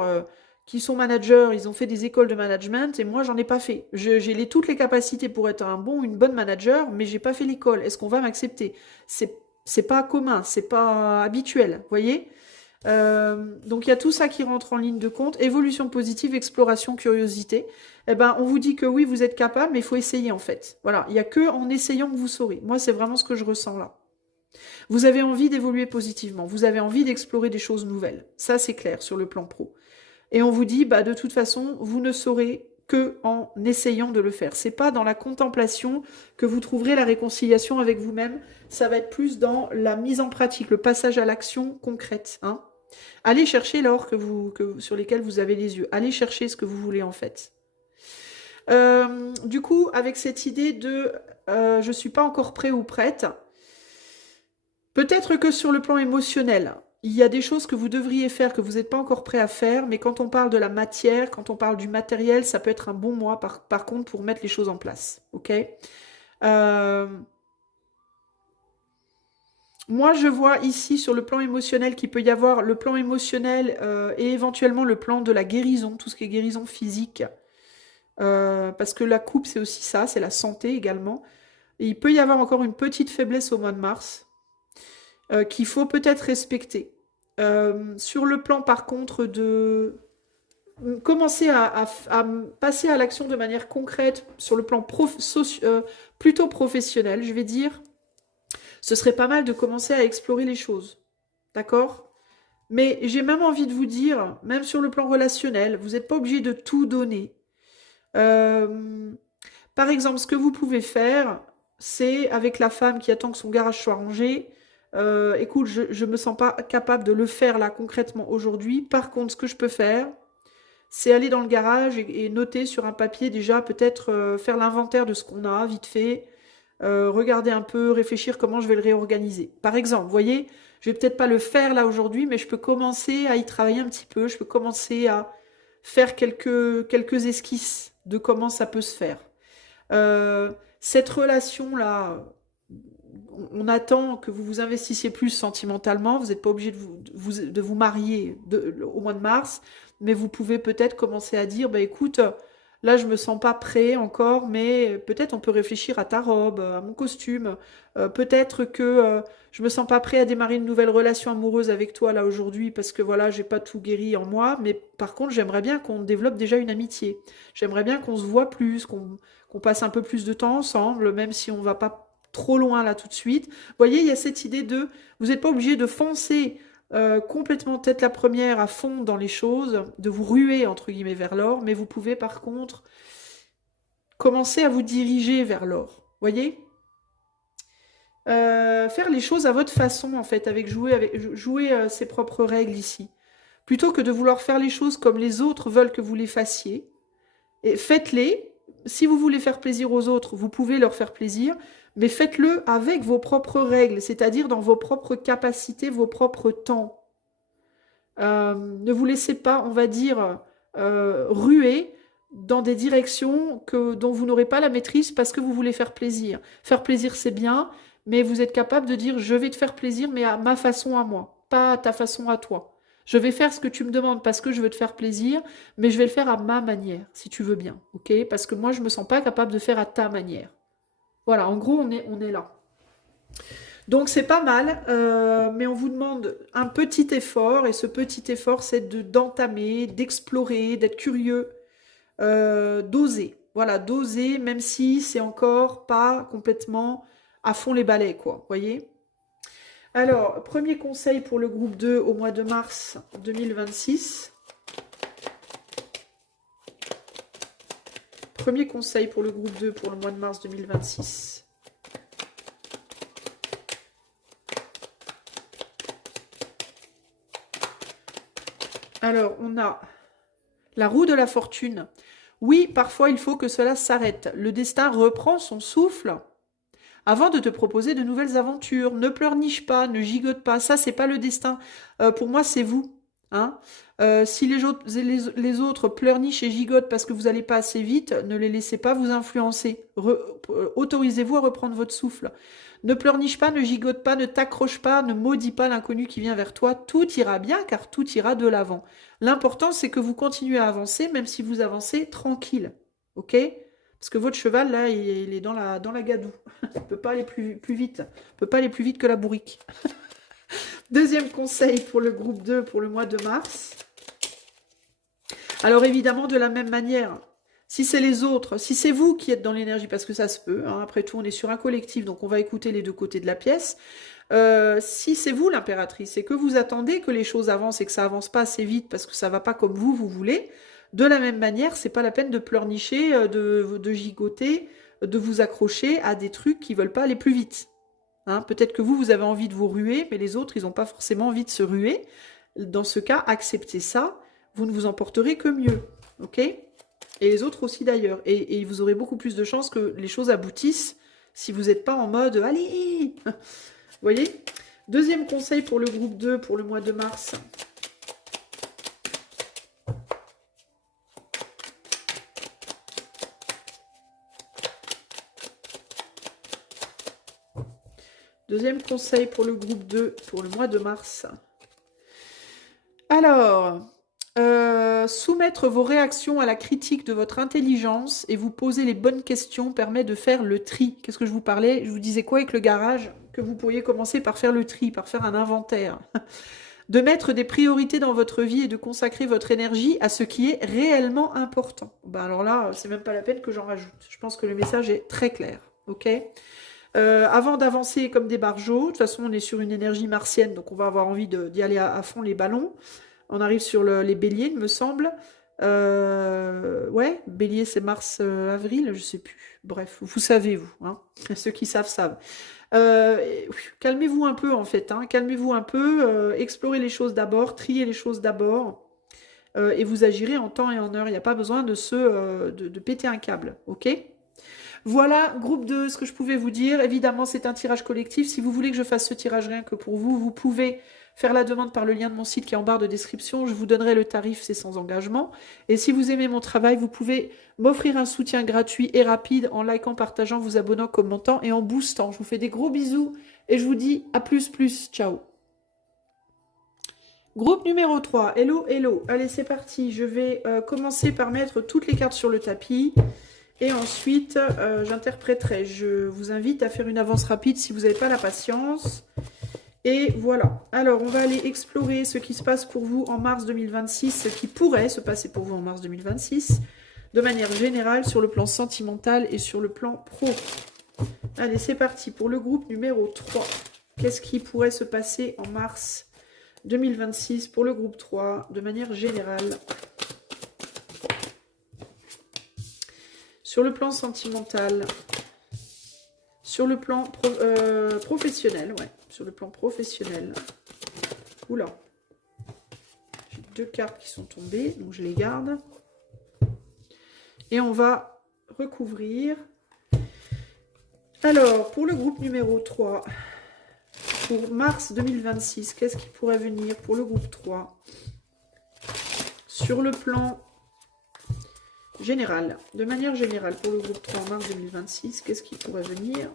qui sont managers, ils ont fait des écoles de management et moi, j'en ai pas fait. J'ai toutes les capacités pour être une bonne manager, mais j'ai pas fait l'école. Est-ce qu'on va m'accepter? C'est pas commun, c'est pas habituel. Vous voyez? Donc il y a tout ça qui rentre en ligne de compte. Évolution positive, exploration, curiosité. Eh ben, on vous dit que oui, vous êtes capable, mais il faut essayer en fait. Voilà, il n'y a que en essayant que vous saurez. Moi, c'est vraiment ce que je ressens là. Vous avez envie d'évoluer positivement, vous avez envie d'explorer des choses nouvelles. Ça, c'est clair sur le plan pro. Et on vous dit, bah, de toute façon, vous ne saurez que en essayant de le faire. C'est pas dans la contemplation que vous trouverez la réconciliation avec vous-même. Ça va être plus dans la mise en pratique, le passage à l'action concrète. Hein. Allez chercher l'or sur lesquels vous avez les yeux. Allez chercher ce que vous voulez en fait. Du coup, avec cette idée de je suis pas encore prêt ou prête, peut-être que sur le plan émotionnel, il y a des choses que vous devriez faire que vous n'êtes pas encore prêt à faire, mais quand on parle de la matière, quand on parle du matériel, ça peut être un bon mois par contre pour mettre les choses en place. Ok. Euh, Moi, je vois ici sur le plan émotionnel qu'il peut y avoir le plan émotionnel et éventuellement le plan de la guérison, tout ce qui est guérison physique. Parce que la coupe, c'est aussi ça, c'est la santé également. Et il peut y avoir encore une petite faiblesse au mois de mars qu'il faut peut-être respecter. Sur le plan, par contre, de commencer à passer à l'action de manière concrète sur le plan plutôt professionnel, je vais dire, ce serait pas mal de commencer à explorer les choses. D'accord? Mais j'ai même envie de vous dire, même sur le plan relationnel, vous n'êtes pas obligé de tout donner. Euh, Par exemple, ce que vous pouvez faire, c'est avec la femme qui attend que son garage soit rangé. Écoute, je me sens pas capable de le faire là concrètement aujourd'hui. Par contre, ce que je peux faire, c'est aller dans le garage et noter sur un papier déjà, peut-être faire l'inventaire de ce qu'on a vite fait, regarder un peu, réfléchir comment je vais le réorganiser. Par exemple, vous voyez, je vais peut-être pas le faire là aujourd'hui, mais je peux commencer à y travailler un petit peu. Je peux commencer à faire quelques esquisses de comment ça peut se faire. Cette relation-là, on attend que vous vous investissiez plus sentimentalement. Vous n'êtes pas obligé de vous marier au mois de mars, mais vous pouvez peut-être commencer à dire, bah écoute, là je me sens pas prêt encore, mais peut-être on peut réfléchir à ta robe, à mon costume. Peut-être que je me sens pas prêt à démarrer une nouvelle relation amoureuse avec toi là aujourd'hui parce que voilà, j'ai pas tout guéri en moi, mais par contre j'aimerais bien qu'on développe déjà une amitié. J'aimerais bien qu'on se voit plus, qu'on passe un peu plus de temps ensemble, même si on va pas trop loin là tout de suite. Vous voyez, il y a cette idée de, vous n'êtes pas obligé de foncer complètement tête la première à fond dans les choses, de vous ruer entre guillemets vers l'or, mais vous pouvez par contre commencer à vous diriger vers l'or. Vous voyez? Faire les choses à votre façon en fait, jouer ses propres règles ici. Plutôt que de vouloir faire les choses comme les autres veulent que vous les fassiez, et faites-les. Si vous voulez faire plaisir aux autres, vous pouvez leur faire plaisir, mais faites-le avec vos propres règles, c'est-à-dire dans vos propres capacités, vos propres temps. Ne vous laissez pas, on va dire, ruer dans des directions dont vous n'aurez pas la maîtrise parce que vous voulez faire plaisir. Faire plaisir, c'est bien, mais vous êtes capable de dire, je vais te faire plaisir, mais à ma façon à moi, pas à ta façon à toi. Je vais faire ce que tu me demandes parce que je veux te faire plaisir, mais je vais le faire à ma manière, si tu veux bien, ok? Parce que moi, je me sens pas capable de faire à ta manière. Voilà, en gros, on est là. Donc c'est pas mal, mais on vous demande un petit effort, et ce petit effort, c'est d'entamer, d'explorer, d'être curieux, d'oser. Voilà, d'oser, même si c'est encore pas complètement à fond les balais, quoi. Voyez? Alors, premier conseil pour le groupe 2 au mois de mars 2026. Premier conseil pour le groupe 2 pour le mois de mars 2026. Alors, on a la roue de la fortune. Oui, parfois il faut que cela s'arrête. Le destin reprend son souffle avant de te proposer de nouvelles aventures. Ne pleurniche pas, ne gigote pas. Ça, c'est pas le destin. Pour moi, c'est vous. Hein. Si les autres pleurnichent et gigotent parce que vous n'allez pas assez vite, ne les laissez pas vous influencer. Autorisez-vous à reprendre votre souffle. Ne pleurniche pas, ne gigote pas, ne t'accroche pas, ne maudis pas l'inconnu qui vient vers toi. Tout ira bien car tout ira de l'avant. L'important, c'est que vous continuez à avancer, même si vous avancez tranquille. Ok? Parce que votre cheval, là, il est dans la gadoue. Il ne peut pas aller plus vite. Il ne peut pas aller plus vite que la bourrique. Deuxième conseil pour le groupe 2 pour le mois de mars. Alors évidemment, de la même manière, si c'est les autres, si c'est vous qui êtes dans l'énergie, parce que ça se peut, hein, après tout, on est sur un collectif, donc on va écouter les deux côtés de la pièce. Si c'est vous l'impératrice et que vous attendez que les choses avancent et que ça avance pas assez vite parce que ça va pas comme vous voulez, de la même manière, c'est pas la peine de pleurnicher, de gigoter, de vous accrocher à des trucs qui veulent pas aller plus vite. Hein, peut-être que vous avez envie de vous ruer, mais les autres, ils n'ont pas forcément envie de se ruer. Dans ce cas, acceptez ça, vous ne vous emporterez que mieux. Ok? Et les autres aussi d'ailleurs. Et vous aurez beaucoup plus de chances que les choses aboutissent si vous n'êtes pas en mode « Allez !» Vous voyez? Deuxième conseil pour le groupe 2 pour le mois de mars. Deuxième conseil pour le groupe 2 pour le mois de mars. Alors, soumettre vos réactions à la critique de votre intelligence et vous poser les bonnes questions permet de faire le tri. Qu'est-ce que je vous parlais? Je vous disais quoi avec le garage? Que vous pourriez commencer par faire le tri, par faire un inventaire. De mettre des priorités dans votre vie et de consacrer votre énergie à ce qui est réellement important. Ben alors là, c'est même pas la peine que j'en rajoute. Je pense que le message est très clair. Ok? Avant d'avancer comme des barjots, de toute façon on est sur une énergie martienne, donc on va avoir envie d'y aller à fond les ballons. On arrive sur les béliers, il me semble. Ouais, bélier c'est mars-avril, je sais plus. Bref, vous savez vous. Hein. Ceux qui savent, savent. Calmez-vous un peu en fait. Hein. Calmez-vous un peu, explorez les choses d'abord, triez les choses d'abord. Et vous agirez en temps et en heure. Il n'y a pas besoin de péter un câble. Ok ? Voilà, groupe 2, ce que je pouvais vous dire. Évidemment, c'est un tirage collectif. Si vous voulez que je fasse ce tirage rien que pour vous, vous pouvez faire la demande par le lien de mon site qui est en barre de description. Je vous donnerai le tarif, c'est sans engagement. Et si vous aimez mon travail, vous pouvez m'offrir un soutien gratuit et rapide en likant, partageant, vous abonnant, commentant et en boostant. Je vous fais des gros bisous et je vous dis à plus. Ciao. Groupe numéro 3. Hello, hello. Allez, c'est parti. Je vais commencer par mettre toutes les cartes sur le tapis. Et ensuite, j'interpréterai. Je vous invite à faire une avance rapide si vous n'avez pas la patience. Et voilà. Alors, on va aller explorer ce qui se passe pour vous en mars 2026, ce qui pourrait se passer pour vous en mars 2026, de manière générale, sur le plan sentimental et sur le plan pro. Allez, c'est parti pour le groupe numéro 3. Qu'est-ce qui pourrait se passer en mars 2026 pour le groupe 3, de manière générale ? Sur le plan sentimental, sur le plan professionnel, ouais, sur le plan professionnel. Oula, j'ai 2 cartes qui sont tombées, donc je les garde. Et on va recouvrir. Alors, pour le groupe numéro 3, pour mars 2026, qu'est-ce qui pourrait venir pour le groupe 3? Sur le plan général, de manière générale, pour le groupe 3 en mars 2026, qu'est-ce qui pourrait venir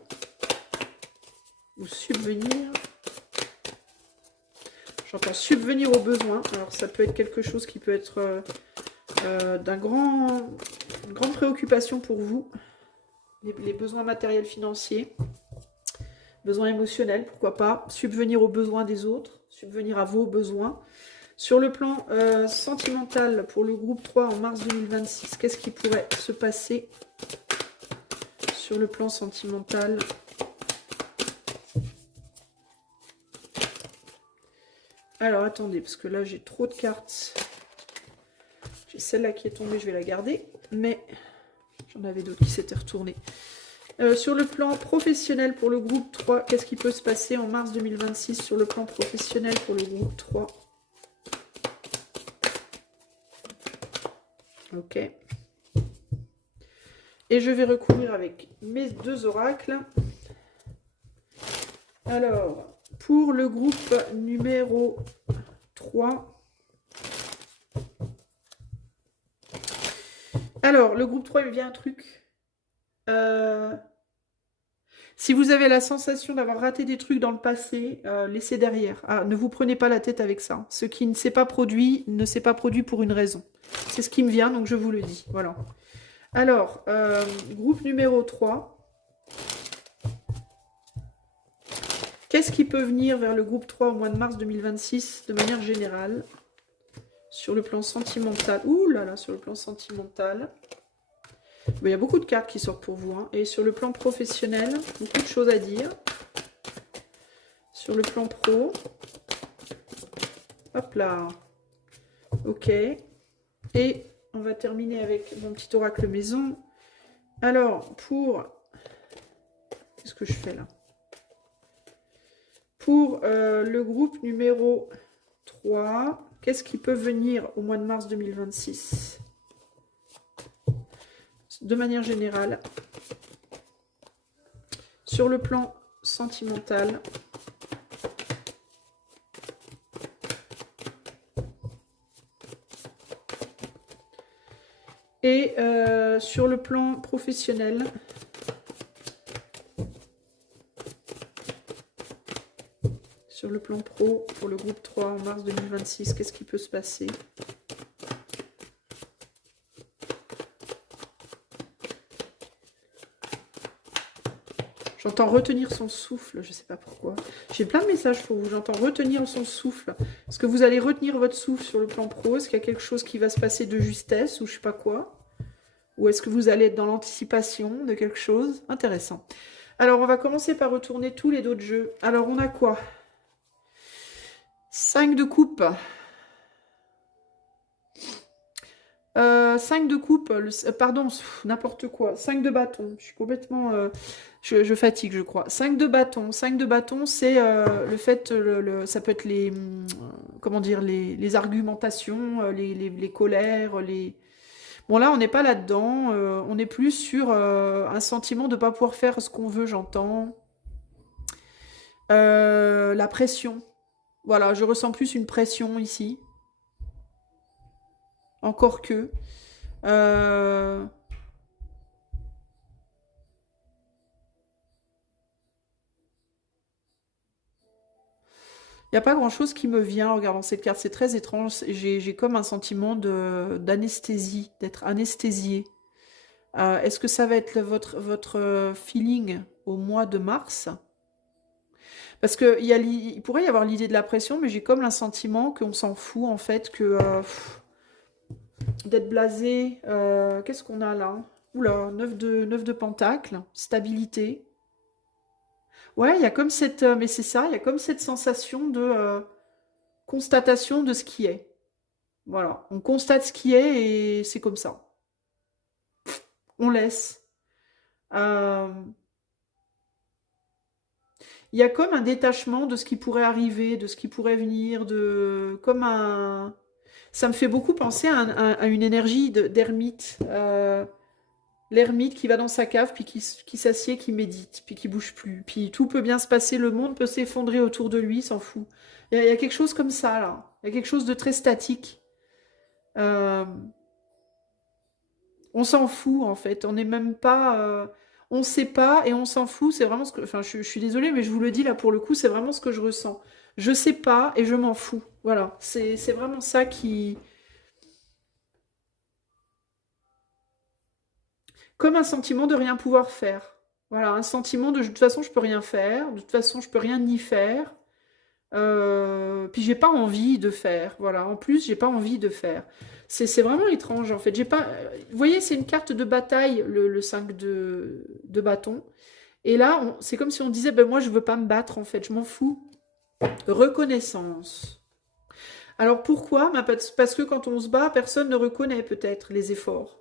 ou subvenir? j'entends subvenir aux besoins. Alors ça peut être quelque chose qui peut être une grande préoccupation pour vous. Les besoins matériels financiers, besoins émotionnels, pourquoi pas. Subvenir aux besoins des autres, subvenir à vos besoins. Sur le plan sentimental, pour le groupe 3 en mars 2026, qu'est-ce qui pourrait se passer sur le plan sentimental? Alors, attendez, parce que là, j'ai trop de cartes. J'ai celle-là qui est tombée, je vais la garder. Mais j'en avais d'autres qui s'étaient retournées. Sur le plan professionnel, pour le groupe 3, qu'est-ce qui peut se passer en mars 2026 sur le plan professionnel pour le groupe 3? Ok. Et je vais recourir avec mes deux oracles. Alors, pour le groupe numéro 3. Alors, le groupe 3, il me vient un truc. Si vous avez la sensation d'avoir raté des trucs dans le passé, laissez derrière. Ah, ne vous prenez pas la tête avec ça. Ce qui ne s'est pas produit, ne s'est pas produit pour une raison. C'est ce qui me vient, donc je vous le dis. Voilà. Alors, groupe numéro 3. Qu'est-ce qui peut venir vers le groupe 3 au mois de mars 2026 de manière générale? Sur le plan sentimental. Ouh là là, sur le plan sentimental. Il y a beaucoup de cartes qui sortent pour vous. Hein. Et sur le plan professionnel, beaucoup de choses à dire. Sur le plan pro. Hop là. Ok. Et on va terminer avec mon petit oracle maison. Alors, pour... Qu'est-ce que je fais là? Pour le groupe numéro 3, qu'est-ce qui peut venir au mois de mars 2026? De manière générale, sur le plan sentimental, et sur le plan professionnel, sur le plan pro, pour le groupe 3 en mars 2026, qu'est-ce qui peut se passer? J'entends retenir son souffle, je ne sais pas pourquoi. J'ai plein de messages pour vous, j'entends retenir son souffle. Est-ce que vous allez retenir votre souffle sur le plan pro? Est-ce qu'il y a quelque chose qui va se passer de justesse ou je ne sais pas quoi? Ou est-ce que vous allez être dans l'anticipation de quelque chose? Intéressant. Alors, on va commencer par retourner tous les autres jeux. Alors, on a quoi? 5 de coupe. 5 de coupe, pardon, n'importe quoi. 5 de bâton, je suis complètement... je fatigue, je crois. 5 de bâton. 5 de bâton, c'est le fait, ça peut être les... comment dire, les argumentations, les colères, les... Bon, là, on n'est pas là-dedans. On est plus sur un sentiment de ne pas pouvoir faire ce qu'on veut, j'entends. La pression. Voilà, je ressens plus une pression ici. Encore que. Il n'y a pas grand-chose qui me vient en regardant cette carte. C'est très étrange. J'ai comme un sentiment d'anesthésie, d'être anesthésié. Est-ce que ça va être votre feeling au mois de mars? Parce qu'il pourrait y avoir l'idée de la pression, mais j'ai comme un sentiment qu'on s'en fout, en fait, que d'être blasé. Qu'est-ce qu'on a là? Oula, 9 de pentacle, stabilité. Ouais, il y a comme cette... mais c'est ça, il y a comme cette sensation de constatation de ce qui est. Voilà, on constate ce qui est et c'est comme ça. On laisse. Euh, Il y a comme un détachement de ce qui pourrait arriver, de ce qui pourrait venir, comme un... Ça me fait beaucoup penser à une énergie d'ermite. L'ermite qui va dans sa cave, puis qui s'assied, qui médite, puis qui bouge plus. Puis tout peut bien se passer, le monde peut s'effondrer autour de lui, il s'en fout. Il y a quelque chose comme ça, là. Il y a quelque chose de très statique. Euh, On s'en fout, en fait. On n'est même pas... on ne sait pas et on s'en fout. C'est vraiment ce que... Enfin, je suis désolée, mais je vous le dis, là, pour le coup, c'est vraiment ce que je ressens. Je sais pas et je m'en fous. Voilà, c'est vraiment ça qui... Comme un sentiment de rien pouvoir faire. Voilà, un sentiment de toute façon je peux rien faire, de toute façon je peux rien y faire. Puis j'ai pas envie de faire. Voilà, en plus j'ai pas envie de faire. C'est vraiment étrange en fait. J'ai pas. Vous voyez, c'est une carte de bataille, le 5 de bâton. Et là, c'est comme si on disait, ben moi je veux pas me battre en fait, je m'en fous. Reconnaissance. Alors pourquoi? Ben, parce que quand on se bat, personne ne reconnaît peut-être les efforts.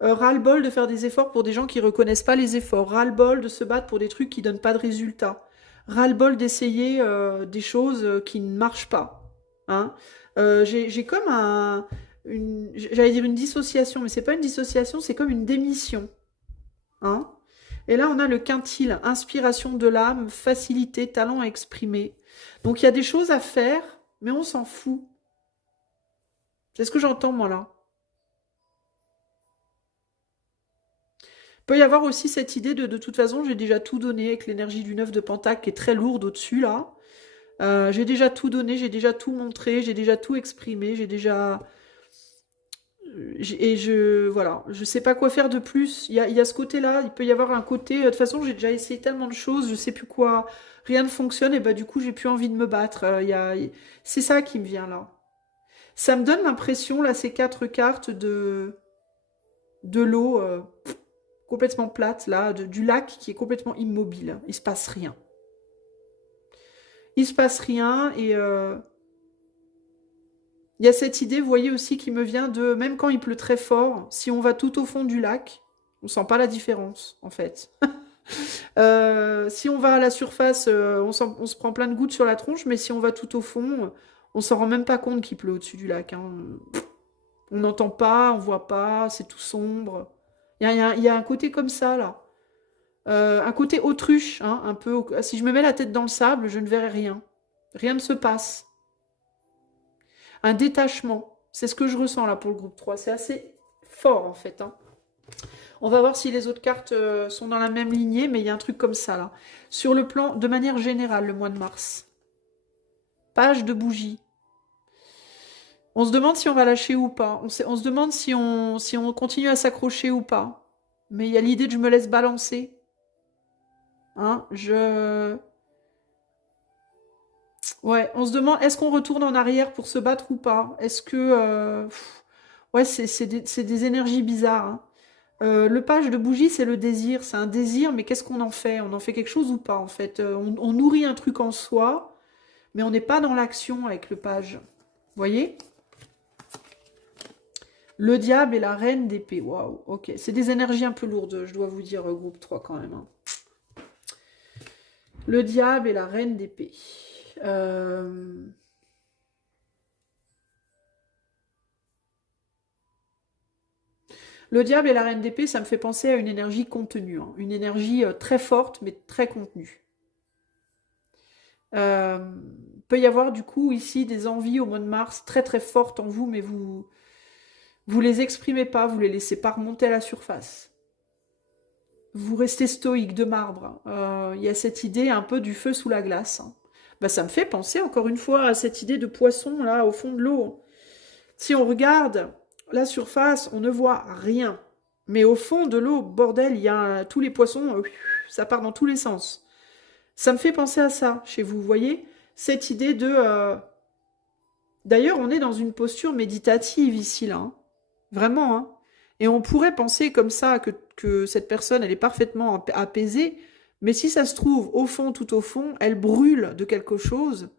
Ras-le-bol de faire des efforts pour des gens qui reconnaissent pas les efforts. Ras-le-bol de se battre pour des trucs qui donnent pas de résultats. Ras-le-bol d'essayer des choses qui ne marchent pas. Hein. J'ai comme j'allais dire une dissociation, mais c'est pas une dissociation, c'est comme une démission. Hein. Et là, on a le quintile, inspiration de l'âme, facilité, talent à exprimer. Donc il y a des choses à faire, mais on s'en fout. C'est ce que j'entends moi là. Peut y avoir aussi cette idée de toute façon, j'ai déjà tout donné avec l'énergie du 9 de Pentacle qui est très lourde au-dessus là. J'ai déjà tout donné, j'ai déjà tout montré, j'ai déjà tout exprimé, j'ai déjà... Et voilà, je sais pas quoi faire de plus. Il y a ce côté-là, il peut y avoir un côté... de toute façon, j'ai déjà essayé tellement de choses, je sais plus quoi, rien ne fonctionne, et bah du coup, j'ai plus envie de me battre. C'est ça qui me vient là. Ça me donne l'impression, là, ces quatre cartes de l'eau complètement plate, là, du lac qui est complètement immobile. Il se passe rien. Il se passe rien et il y a cette idée, vous voyez aussi, qui me vient de, même quand il pleut très fort, si on va tout au fond du lac, on sent pas la différence, en fait. Si on va à la surface, on se prend plein de gouttes sur la tronche, mais si on va tout au fond, on s'en rend même pas compte qu'il pleut au-dessus du lac. Hein. On n'entend pas, on voit pas, c'est tout sombre. Il y a un côté comme ça, là. Un côté autruche, hein, un peu. Si je me mets la tête dans le sable, je ne verrai rien. Rien ne se passe. Un détachement. C'est ce que je ressens là pour le groupe 3. C'est assez fort en fait. Hein. On va voir si les autres cartes sont dans la même lignée, mais il y a un truc comme ça là. Sur le plan, de manière générale, le mois de mars. Page de bougie. On se demande si on va lâcher ou pas. On se demande si on continue à s'accrocher ou pas. Mais il y a l'idée de je me laisse balancer. Hein, Ouais, on se demande, est-ce qu'on retourne en arrière pour se battre ou pas? Est-ce que... Ouais, c'est des énergies bizarres. Hein. Le page de bougie, c'est le désir. C'est un désir, mais qu'est-ce qu'on en fait? On en fait quelque chose ou pas, en fait? On nourrit un truc en soi, mais on n'est pas dans l'action avec le page. Vous voyez? Le diable et la reine d'épée. Waouh, ok. C'est des énergies un peu lourdes, je dois vous dire, groupe 3 quand même. Hein. Le diable et la reine d'épée. Le diable et la reine d'épée, ça me fait penser à une énergie contenue, hein. Une énergie très forte, mais très contenue. Euh, peut y avoir du coup ici des envies au mois de mars très très fortes en vous, mais vous les exprimez pas, vous les laissez pas remonter à la surface. Vous restez stoïque de marbre. Il y a cette idée un peu du feu sous la glace. Hein. Bah, ça me fait penser encore une fois à cette idée de poisson là au fond de l'eau. Si on regarde la surface, on ne voit rien. Mais au fond de l'eau, bordel, il y a tous les poissons, ça part dans tous les sens. Ça me fait penser à ça chez vous, vous voyez? Cette idée de... D'ailleurs, on est dans une posture méditative ici, là. Hein. Vraiment, hein. Et on pourrait penser comme ça que cette personne, elle est parfaitement apaisée, mais si ça se trouve, au fond, tout au fond, elle brûle de quelque chose.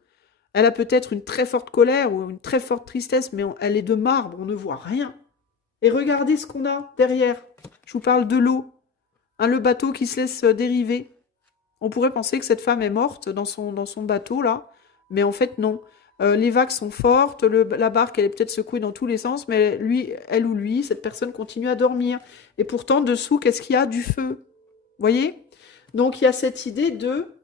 Elle a peut-être une très forte colère ou une très forte tristesse, mais elle est de marbre, on ne voit rien. Et regardez ce qu'on a derrière. Je vous parle de l'eau. Hein, le bateau qui se laisse dériver. On pourrait penser que cette femme est morte dans son bateau, là. Mais en fait, non. Les vagues sont fortes, la barque, elle est peut-être secouée dans tous les sens, mais lui, elle ou lui, cette personne continue à dormir. Et pourtant, dessous, qu'est-ce qu'il y a? Du feu. Vous voyez? Donc, il y a cette idée de...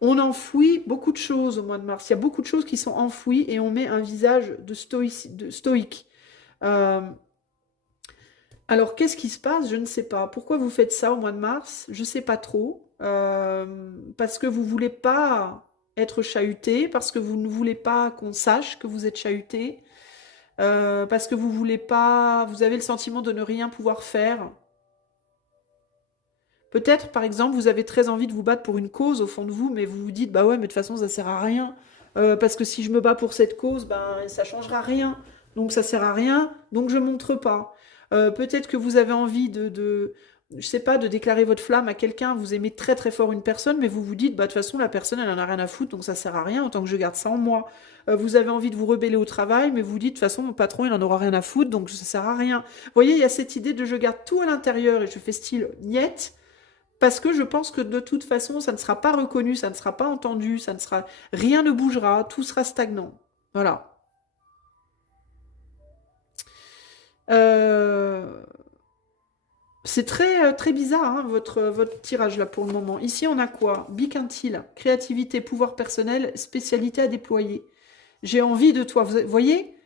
On enfouit beaucoup de choses au mois de mars. Il y a beaucoup de choses qui sont enfouies et on met un visage de stoïque. Alors, qu'est-ce qui se passe? Je ne sais pas. Pourquoi vous faites ça au mois de mars? Je ne sais pas trop. parce que vous voulez pas être chahuté, parce que vous ne voulez pas qu'on sache que vous êtes chahuté, parce que vous voulez pas, vous avez le sentiment de ne rien pouvoir faire. Peut-être, par exemple, vous avez très envie de vous battre pour une cause au fond de vous, mais vous vous dites, bah ouais, mais de toute façon, ça sert à rien. Parce que si je me bats pour cette cause, ben, ça changera rien. Donc ça sert à rien, donc je montre pas. Peut-être que vous avez envie je sais pas, de déclarer votre flamme à quelqu'un, vous aimez très très fort une personne, mais vous vous dites, bah de toute façon, la personne, elle en a rien à foutre, donc ça sert à rien, autant que je garde ça en moi. Vous avez envie de vous rebeller au travail, mais vous vous dites, de toute façon, mon patron, il en aura rien à foutre, donc ça sert à rien. Vous voyez, il y a cette idée de je garde tout à l'intérieur et je fais style niette, parce que je pense que de toute façon, ça ne sera pas reconnu, ça ne sera pas entendu, rien ne bougera, tout sera stagnant. Voilà. Euh, C'est très, très bizarre, hein, votre tirage là pour le moment. Ici, on a quoi? Biquintile, créativité, pouvoir personnel, spécialité à déployer. J'ai envie de toi. Vous voyez,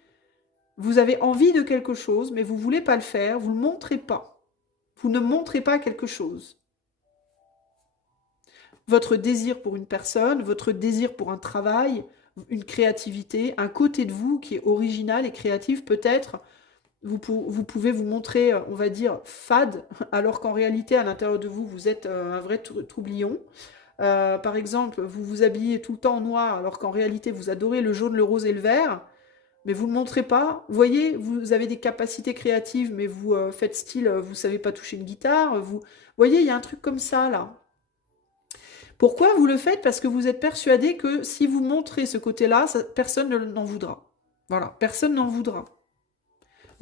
vous avez envie de quelque chose, mais vous ne voulez pas le faire, vous ne le montrez pas. Vous ne montrez pas quelque chose. Votre désir pour une personne, votre désir pour un travail, une créativité, un côté de vous qui est original et créatif peut-être. Vous pouvez vous montrer, on va dire, fade, alors qu'en réalité, à l'intérieur de vous, vous êtes un vrai troublion. Par exemple, vous vous habillez tout le temps en noir, alors qu'en réalité, vous adorez le jaune, le rose et le vert, mais vous ne le montrez pas. Vous voyez, vous avez des capacités créatives, mais vous faites style, vous ne savez pas toucher une guitare. Vous voyez, il y a un truc comme ça, là. Pourquoi vous le faites? Parce que vous êtes persuadé que si vous montrez ce côté-là, personne n'en voudra. Voilà, personne n'en voudra.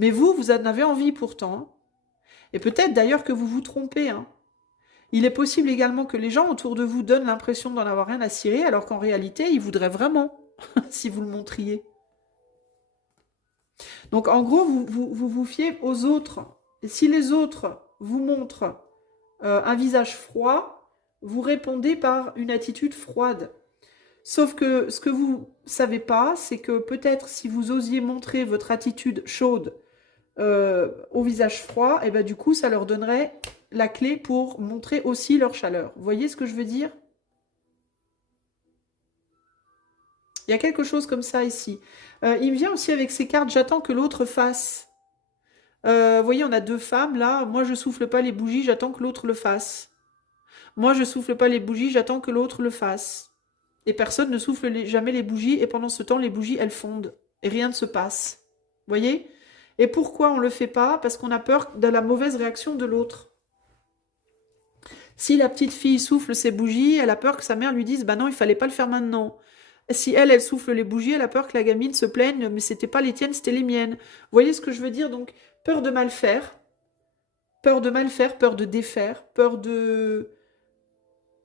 Mais vous en avez envie pourtant. Et peut-être d'ailleurs que vous vous trompez. Hein. Il est possible également que les gens autour de vous donnent l'impression d'en avoir rien à cirer, alors qu'en réalité, ils voudraient vraiment, si vous le montriez. Donc en gros, vous fiez aux autres. Et si les autres vous montrent un visage froid, vous répondez par une attitude froide. Sauf que ce que vous ne savez pas, c'est que peut-être si vous osiez montrer votre attitude chaude au visage froid, et ben du coup, ça leur donnerait la clé pour montrer aussi leur chaleur. Vous voyez ce que je veux dire? Il y a quelque chose comme ça ici. Il me vient aussi avec ces cartes, j'attends que l'autre fasse. Vous voyez, on a deux femmes là. Moi, je souffle pas les bougies, j'attends que l'autre le fasse. Moi, je souffle pas les bougies, j'attends que l'autre le fasse. Et personne ne souffle jamais les bougies, et pendant ce temps, les bougies, elles fondent. Et rien ne se passe. Vous voyez? Et pourquoi on ne le fait pas? Parce qu'on a peur de la mauvaise réaction de l'autre. Si la petite fille souffle ses bougies, elle a peur que sa mère lui dise « Bah non, il fallait pas le faire maintenant ». Si elle souffle les bougies, elle a peur que la gamine se plaigne « Mais c'était pas les tiennes, c'était les miennes ». Vous voyez ce que je veux dire? Donc, peur de mal faire, peur de mal faire, peur de défaire, peur de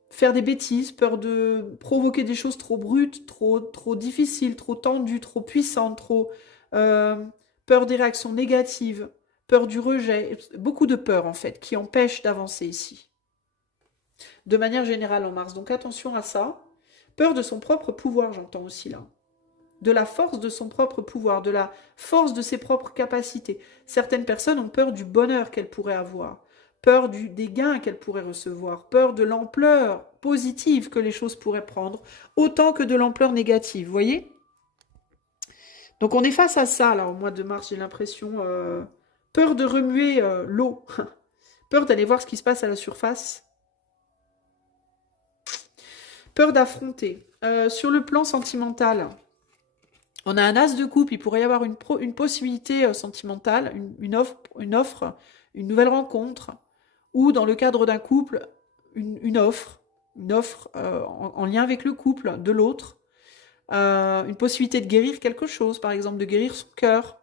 faire des bêtises, peur de provoquer des choses trop brutes, trop difficiles, trop tendues, trop puissantes, euh, peur des réactions négatives, peur du rejet, beaucoup de peurs en fait, qui empêchent d'avancer ici. De manière générale en Mars, donc attention à ça. Peur de son propre pouvoir, j'entends aussi là. De la force de son propre pouvoir, de la force de ses propres capacités. Certaines personnes ont peur du bonheur qu'elles pourraient avoir, peur des gains qu'elles pourraient recevoir, peur de l'ampleur positive que les choses pourraient prendre, autant que de l'ampleur négative, vous voyez? Donc on est face à ça, là, au mois de mars, j'ai l'impression. Peur de remuer l'eau, peur d'aller voir ce qui se passe à la surface, peur d'affronter. Sur le plan sentimental, on a un as de coupe, il pourrait y avoir une possibilité sentimentale, une offre, une nouvelle rencontre, ou dans le cadre d'un couple, une offre en lien avec le couple de l'autre, une possibilité de guérir quelque chose, par exemple de guérir son cœur,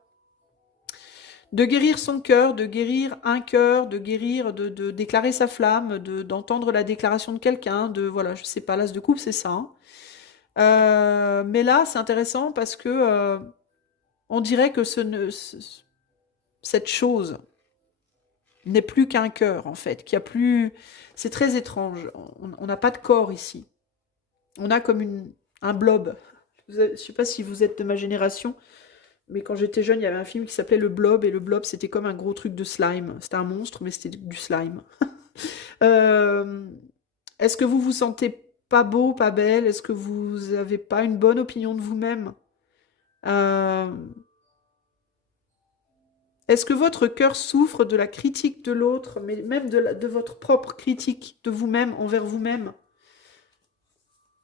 de guérir son cœur, de guérir un cœur, de guérir, de déclarer sa flamme, d'entendre la déclaration de quelqu'un, voilà, je sais pas, l'as de coupe, c'est ça. Hein. Mais là, c'est intéressant parce que on dirait que cette chose n'est plus qu'un cœur, en fait, qu'il y a plus... C'est très étrange. On n'a pas de corps ici. On a comme un blob. Je ne sais pas si vous êtes de ma génération, mais quand j'étais jeune, il y avait un film qui s'appelait Le Blob, et le blob, c'était comme un gros truc de slime. C'était un monstre, mais c'était du slime. Est-ce que vous vous sentez pas beau, pas belle? Est-ce que vous n'avez pas une bonne opinion de vous-même? Euh, Est-ce que votre cœur souffre de la critique de l'autre, mais même de votre propre critique de vous-même envers vous-même?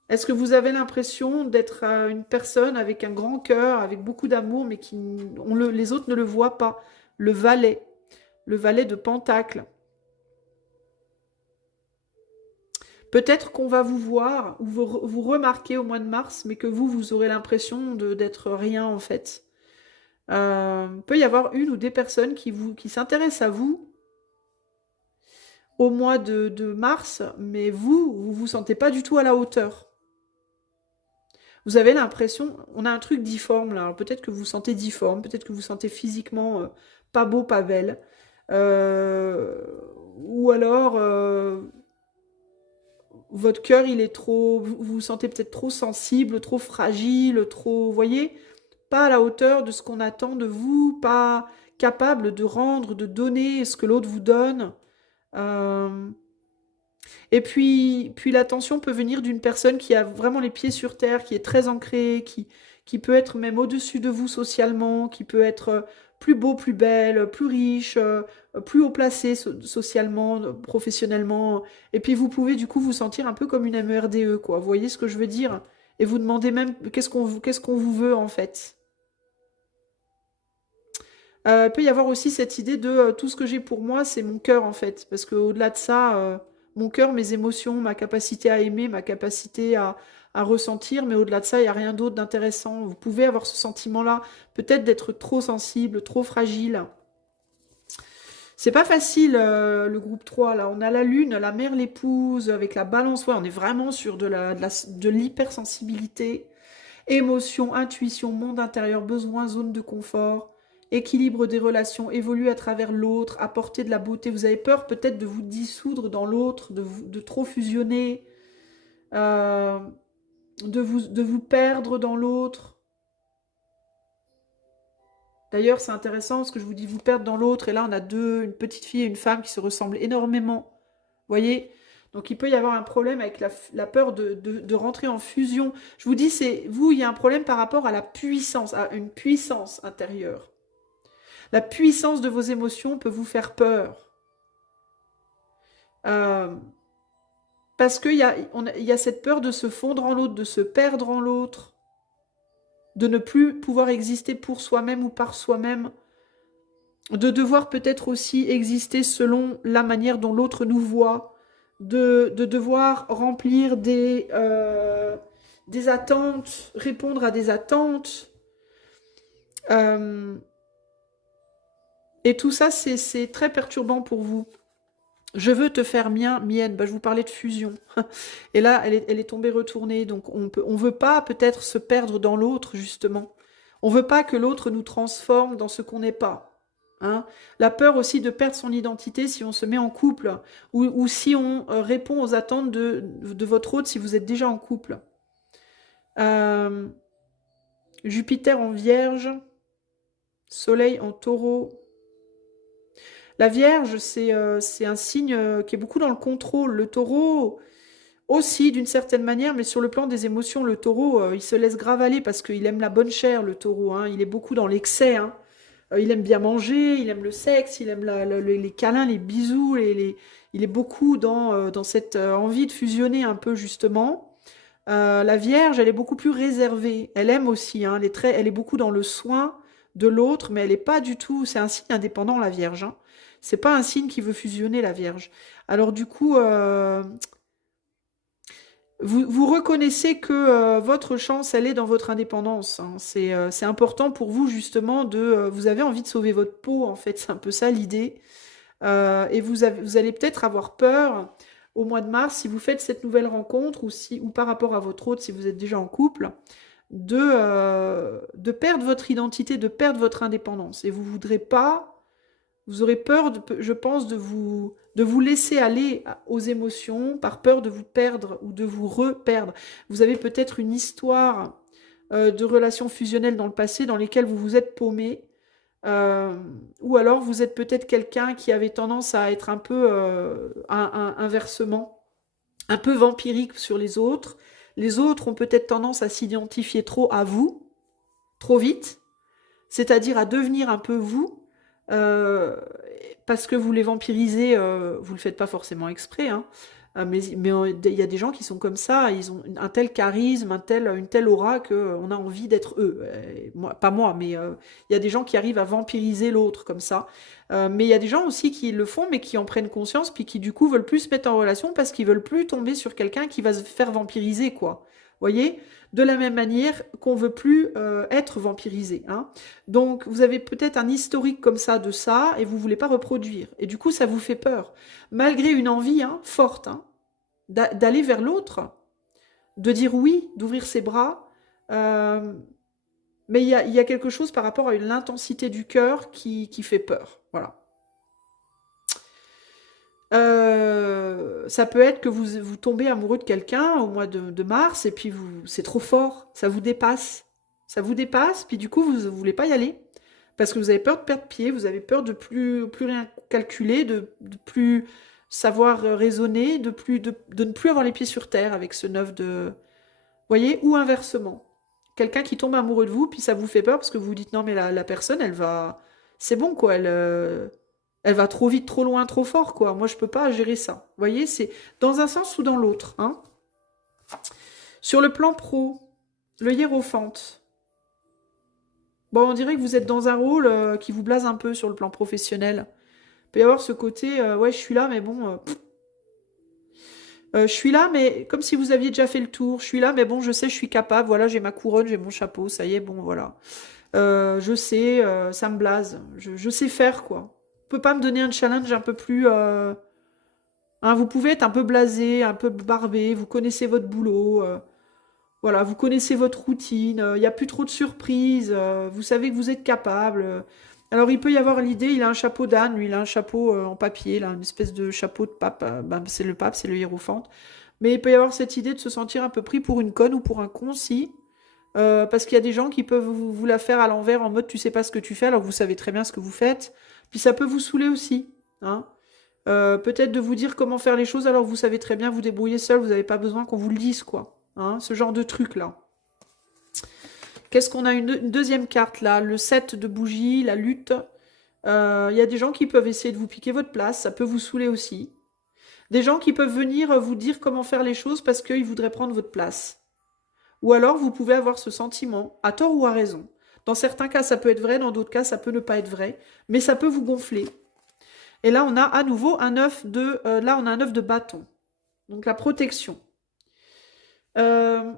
Est-ce que vous avez l'impression d'être une personne avec un grand cœur, avec beaucoup d'amour, mais les autres ne le voient pas? Le valet de Pentacle. Peut-être qu'on va vous voir ou vous remarquer au mois de mars, mais que vous aurez l'impression d'être rien en fait. Peut y avoir une ou des personnes qui s'intéressent à vous au mois de mars, mais vous vous sentez pas du tout à la hauteur. Vous avez l'impression, on a un truc difforme là, alors peut-être que vous vous sentez difforme, peut-être que vous vous sentez physiquement pas beau, pas belle, Euh, ou alors votre cœur il est trop, vous vous sentez peut-être trop sensible, trop fragile, trop, vous voyez, pas à la hauteur de ce qu'on attend de vous, pas capable de rendre, de donner ce que l'autre vous donne. Euh, Et puis l'attention peut venir d'une personne qui a vraiment les pieds sur terre, qui est très ancrée, qui peut être même au-dessus de vous socialement, qui peut être plus beau, plus belle, plus riche, plus haut placé socialement, professionnellement. Et puis vous pouvez du coup vous sentir un peu comme une MERDE, quoi. Vous voyez ce que je veux dire? Et vous demandez même qu'est-ce qu'on vous veut en fait. Il peut y avoir aussi cette idée de tout ce que j'ai pour moi, c'est mon cœur en fait. Parce qu'au-delà de ça, mon cœur, mes émotions, ma capacité à aimer, ma capacité à ressentir, mais au-delà de ça, il n'y a rien d'autre d'intéressant. Vous pouvez avoir ce sentiment-là, peut-être d'être trop sensible, trop fragile. C'est pas facile, le groupe 3 là. On a la lune, la mère, l'épouse, avec la balance. Ouais, on est vraiment sur de l'hypersensibilité. Émotion, intuition, monde intérieur, besoin, zone de confort, équilibre des relations, évoluer à travers l'autre, apporter de la beauté. Vous avez peur peut-être de vous dissoudre dans l'autre, de trop fusionner, euh, de vous perdre dans l'autre. D'ailleurs, c'est intéressant parce que je vous dis vous perdre dans l'autre, et là on a une petite fille et une femme qui se ressemblent énormément. Vous voyez? Donc il peut y avoir un problème avec la peur de rentrer en fusion. Je vous dis, il y a un problème par rapport à la puissance, à une puissance intérieure. La puissance de vos émotions peut vous faire peur. Euh, Parce il y a cette peur de se fondre en l'autre, de se perdre en l'autre, de ne plus pouvoir exister pour soi-même ou par soi-même, de devoir peut-être aussi exister selon la manière dont l'autre nous voit, de devoir remplir des attentes, répondre à des attentes. Euh, et tout ça, c'est très perturbant pour vous. Je veux te faire mienne. Bah, je vous parlais de fusion. Et là, elle est tombée retournée. Donc, on veut pas peut-être se perdre dans l'autre, justement. On veut pas que l'autre nous transforme dans ce qu'on n'est pas. Hein. La peur aussi de perdre son identité si on se met en couple ou si on répond aux attentes de votre autre si vous êtes déjà en couple. Euh, Jupiter en Vierge, Soleil en Taureau. La Vierge, c'est un signe qui est beaucoup dans le contrôle. Le Taureau aussi, d'une certaine manière, mais sur le plan des émotions, le Taureau, il se laisse grave aller parce qu'il aime la bonne chair, le Taureau. Hein. Il est beaucoup dans l'excès. Hein. Il aime bien manger, il aime le sexe, il aime les câlins, les bisous. Il est beaucoup dans cette envie de fusionner un peu, justement. La Vierge, elle est beaucoup plus réservée. Elle aime aussi. Hein. Elle est beaucoup dans le soin de l'autre, mais elle n'est pas du tout. C'est un signe indépendant, la Vierge. Hein. C'est pas un signe qui veut fusionner, la Vierge. Alors du coup, vous reconnaissez que votre chance, elle est dans votre indépendance. Hein. C'est important pour vous justement vous avez envie de sauver votre peau, en fait. C'est un peu ça l'idée. Et vous allez peut-être avoir peur au mois de mars si vous faites cette nouvelle rencontre ou par rapport à votre autre si vous êtes déjà en couple, de perdre votre identité, de perdre votre indépendance. Et vous voudrez pas. Vous aurez peur, je pense, de vous laisser aller aux émotions par peur de vous perdre ou de vous reperdre. Vous avez peut-être une histoire de relations fusionnelles dans le passé dans lesquelles vous vous êtes paumé. Ou alors vous êtes peut-être quelqu'un qui avait tendance à être un peu inversement. un peu vampirique sur les autres. Les autres ont peut-être tendance à s'identifier trop à vous, trop vite, c'est-à-dire à devenir un peu vous, euh, parce que vous les vampirisez, vous le faites pas forcément exprès, hein, mais il y a des gens qui sont comme ça, ils ont un tel charisme, une telle aura qu'on a envie d'être eux. Moi, pas moi, mais il y a des gens qui arrivent à vampiriser l'autre comme ça. Mais il y a des gens aussi qui le font, mais qui en prennent conscience, puis qui du coup veulent plus se mettre en relation parce qu'ils veulent plus tomber sur quelqu'un qui va se faire vampiriser, quoi. Voyez? De la même manière qu'on veut plus être vampirisé, hein. Donc, vous avez peut-être un historique comme ça, et vous voulez pas reproduire. Et du coup, ça vous fait peur. Malgré une envie, hein, forte, hein, d'aller vers l'autre, de dire oui, d'ouvrir ses bras. euh, mais il y a quelque chose par rapport à l'intensité du cœur qui fait peur. Voilà. Ça peut être que vous tombez amoureux de quelqu'un au mois de mars, et puis c'est trop fort, ça vous dépasse. Ça vous dépasse, puis du coup, vous ne voulez pas y aller. Parce que vous avez peur de perdre pied, vous avez peur de plus rien calculer, de plus savoir raisonner, de ne plus avoir les pieds sur terre avec ce neuf de... Voyez? Ou inversement. Quelqu'un qui tombe amoureux de vous, puis ça vous fait peur parce que vous vous dites non, mais la personne, elle va. C'est bon, quoi. Elle va trop vite, trop loin, trop fort, quoi. Moi, je peux pas gérer ça. Vous voyez? C'est dans un sens ou dans l'autre, hein. Sur le plan pro, le hiérophante. Bon, on dirait que vous êtes dans un rôle qui vous blase un peu sur le plan professionnel. Il peut y avoir ce côté, ouais, je suis là, mais bon, je suis là, mais comme si vous aviez déjà fait le tour. Je suis là, mais bon, je sais, je suis capable. Voilà, j'ai ma couronne, j'ai mon chapeau, ça y est, bon, voilà. Je sais, ça me blase. Je sais faire, quoi. On peut pas me donner un challenge un peu plus... hein, vous pouvez être un peu blasé, un peu barbé, vous connaissez votre boulot, voilà, vous connaissez votre routine, il n'y a plus trop de surprises, vous savez que vous êtes capable. Alors il peut y avoir l'idée, il a un chapeau d'âne, lui il a un chapeau en papier, là, une espèce de chapeau de pape, pape, c'est le hiérophante. Mais il peut y avoir cette idée de se sentir un peu pris pour une conne ou pour un con, si. Parce qu'il y a des gens qui peuvent vous la faire à l'envers en mode tu sais pas ce que tu fais alors que vous savez très bien ce que vous faites. Puis ça peut vous saouler aussi, hein. Peut-être de vous dire comment faire les choses alors que vous savez très bien vous débrouiller seul, vous n'avez pas besoin qu'on vous le dise, quoi. Hein, ce genre de truc-là. Qu'est-ce qu'on a une deuxième carte là? Le 7 de bougies, la lutte. Il y a des gens qui peuvent essayer de vous piquer votre place, ça peut vous saouler aussi. Des gens qui peuvent venir vous dire comment faire les choses parce qu'ils voudraient prendre votre place. Ou alors vous pouvez avoir ce sentiment, à tort ou à raison. Dans certains cas, ça peut être vrai, dans d'autres cas, ça peut ne pas être vrai, mais ça peut vous gonfler. Et là, on a à nouveau un là, on a un œuf de bâton. Donc la protection. Euh,